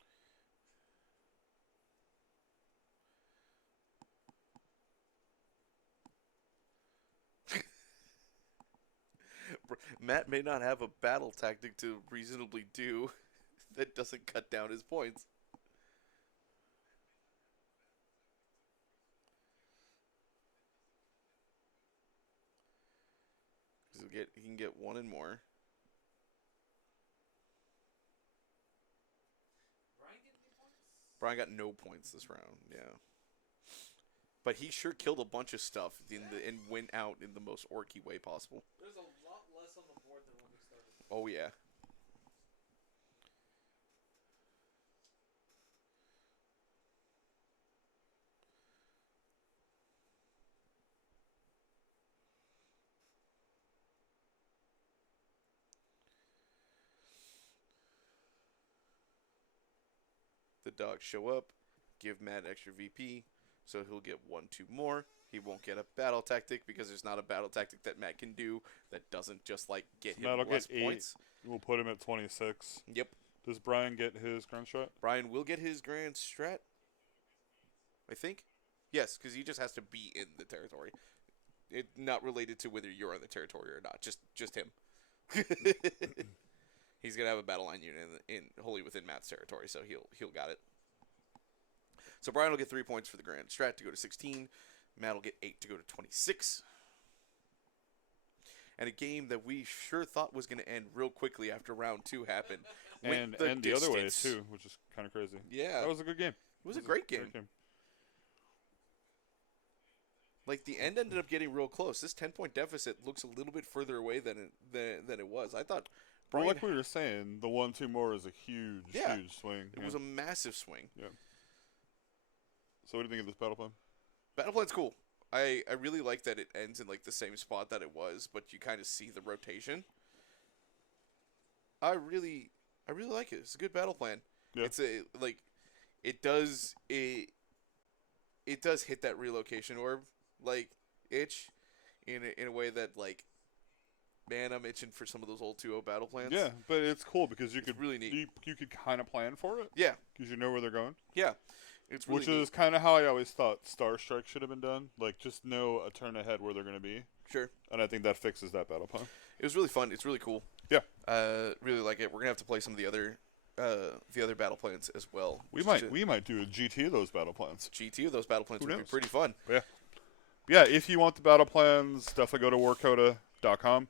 Matt may not have a battle tactic to reasonably do that doesn't cut down his points. He can get one and more. Bryan get any points? Bryan got no points this round. Yeah, but he sure killed a bunch of stuff and went out in the most orky way possible. There's a lot less on the board than when we started. Oh yeah. The dogs show up, give Matt extra VP, so he'll get 1-2 more. He won't get a battle tactic because there's not a battle tactic that Matt can do that doesn't just like get him Matt'll less get 8. points. We'll put him at 26. Yep. Does Bryan get his grand strat? Bryan will get his grand strat, I think. Yes, because he just has to be in the territory. It not related to whether you're in the territory or not. Just him. He's gonna have a battle line unit in wholly within Matt's territory, so he'll got it. So Bryan will get 3 points for the grand strat to go to 16. Matt will get 8 to go to 26. and a game that we sure thought was going to end real quickly after round 2 happened. And went the other way distance. too, which is kind of crazy. Yeah, That was a good game. it was a great game. Like, the end ended up getting real close. This 10-point deficit looks a little bit further away than it was. I thought Well, Bryan, like we were saying, the 1-2 more is a huge, Yeah. huge swing. it was a massive swing. So what do you think of this battle plan? Battle plan's cool. I really like that it ends in like the same spot that it was, but you kind of see the rotation. I really like it. It's a good battle plan. Yeah. It's a like it does hit that relocation orb like itch in a way that, like, man, I'm itching for some of those old 2.0 battle plans. Yeah, but it's cool because you It's could really neat. you could kind of plan for it Yeah, because you know where they're going. yeah. It's really Which neat. is kind of how I always thought Star Strike should have been done. Like, just know a turn ahead where they're going to be. Sure. And I think that fixes that battle plan. It was really fun. It's really cool. Yeah. Really like it. We're gonna have to play some of the other battle plans as well. We just might do a GT of those battle plans. GT of those battle plans Who would be knows? pretty fun. Yeah, if you want the battle plans, definitely go to WARCODA.com.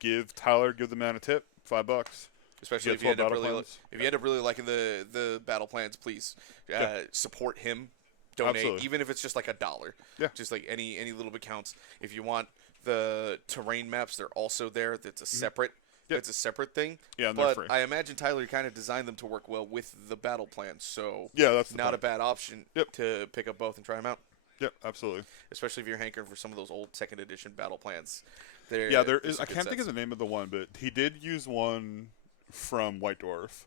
Give the man a tip, $5. Especially Yeah, if you end 12 up battle really plans. if you end up really liking the battle plans, please Yeah. support him. Donate, Absolutely. even if it's just like $1. Yeah. Just like any little bit counts. If you want the terrain maps, they're also there. That's a separate. Yep. It's a separate thing. Yeah, and they're But free. I imagine Tyler kind of designed them to work well with the battle plan, so Yeah, that's the not a plan. bad option Yep. to pick up both and try them out. Yep, absolutely. Especially if you're hankering for some of those old 2nd edition battle plans. There There there's is. some I good can't think of sets. the name of the one, but he did use one from White Dwarf.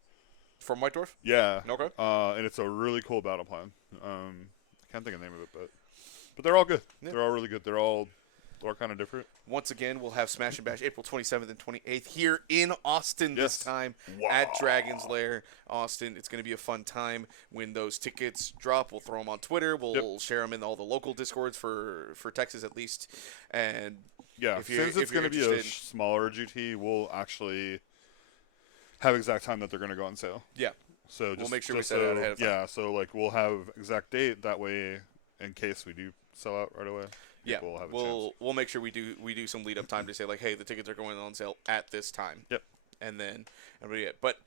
From White Dwarf. Yeah. Okay. And it's a really cool battle plan. I can't think of the name of it, but they're all good. Yeah. They're all really good. They're all kind of different. Once again, we'll have Smash and Bash April 27th and 28th here in Austin this Yes. time Wow. at Dragon's Lair, Austin. It's going to be a fun time. When those tickets drop, we'll throw them on Twitter. We'll share them in all the local Discords for Texas at least. And Yeah, if you're- since if it's you're going to be a interested- smaller GT, we'll actually have exact time that they're going to go on sale. yeah, So We'll just, make sure we just set it out so- ahead of time. Yeah, so like we'll have exact date that way in case we do sell out right away. yeah, people will have a chance. we'll make sure we do some lead up time to say, like, hey, the tickets are going on sale at this time. Yep. And then everybody get. But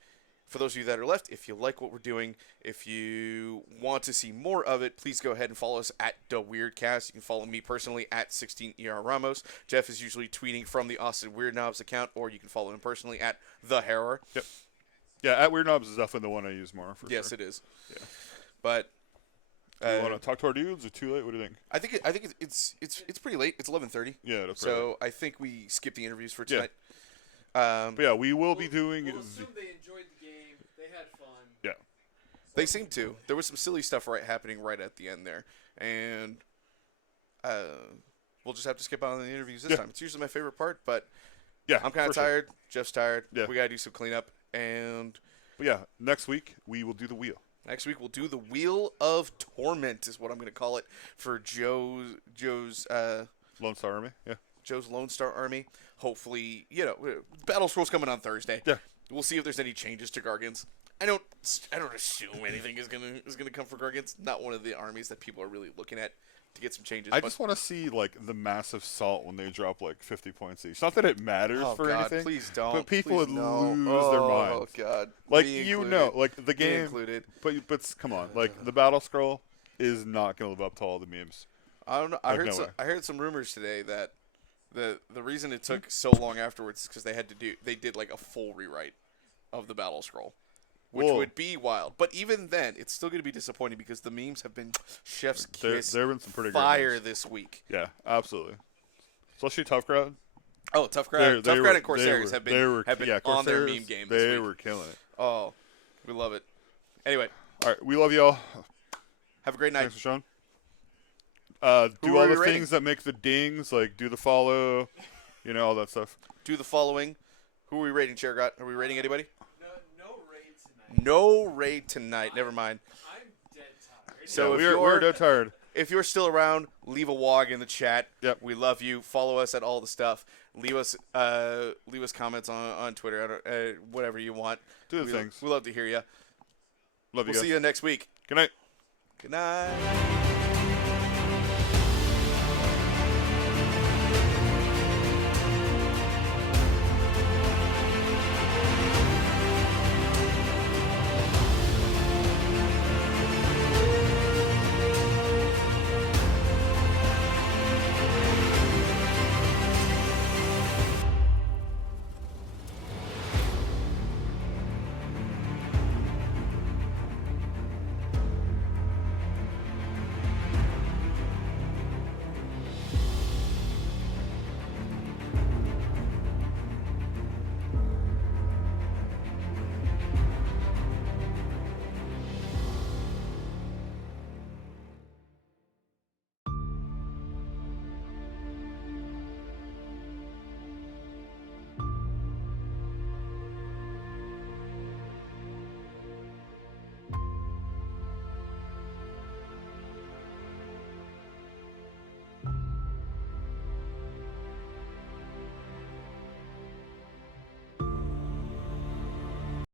for those of you that are left, if you like what we're doing, if you want to see more of it, please go ahead and follow us at The WAAAGH. You can follow me personally at 16ER Ramos. Jeff is usually tweeting from the Austin Weird Knobs account, or you can follow him personally at The Harrower. Yep. Yeah, at Weird Knobs is definitely the one I use more for Yes, sure. it is. Yeah. But Do you want to talk to our dudes or too late? What do you think? I think it's pretty late. It's 11:30. Yeah, that's So I think we skip the interviews for Yeah. tonight. But yeah, we will be doing. We'll assume they enjoyed the game. They had fun. Yeah. They seem to. There was some silly stuff happening right at the end there, and we'll just have to skip out on the interviews this Yeah. time. It's usually my favorite part, but Yeah, I'm kind for of sure. tired. Jeff's tired. Yeah. We gotta do some cleanup, and But yeah, next week we will do the wheel. next week we'll do the Wheel of Torment, is what I'm gonna call it for Joe's Lone Star Army. Yeah. Joe's Lone Star Army. Hopefully, Battle Scroll's coming on Thursday. Yeah. We'll see if there's any changes to Gargants. I don't assume anything is gonna come for Gargants. Not one of the armies that people are really looking at to get some changes. I but just want to see like the massive salt when they drop like 50 points each. Not that it matters oh for God, anything, please don't. but people Please would no. lose their Oh minds. God, Like Me you included. know, like the Me game. included. But come on, like the battle scroll is not going to live up to all the memes. I don't know. I Like, no way. I heard some rumors today that the reason it took so long afterwards is because they did like a full rewrite of the battle scroll, which Whoa. would be wild. But even then, it's still going to be disappointing because the memes have been chef's kiss There have been some pretty great fire memes. this week. Yeah, absolutely. Especially Tough Crowd. Oh, Tough Crowd and Corsairs have been on their meme game this They week. were killing it. Oh, we love it. Anyway, All right, we love y'all. have a great night. Thanks for showing. Do are all we the rating? things that make the dings, like do the follow, all that stuff. Do the following. Who are we rating, Chairgot? Are we rating anybody? No raid tonight. No raid tonight. Never mind. I'm dead tired. So yeah, if we're you're dead tired. if you're still around, leave a WAAAGH in the chat. Yep. We love you. Follow us at all the stuff. Leave us comments on Twitter, whatever you want. Do the things. We love to hear you. Love you We'll guys. see you next week. Good night. Good night.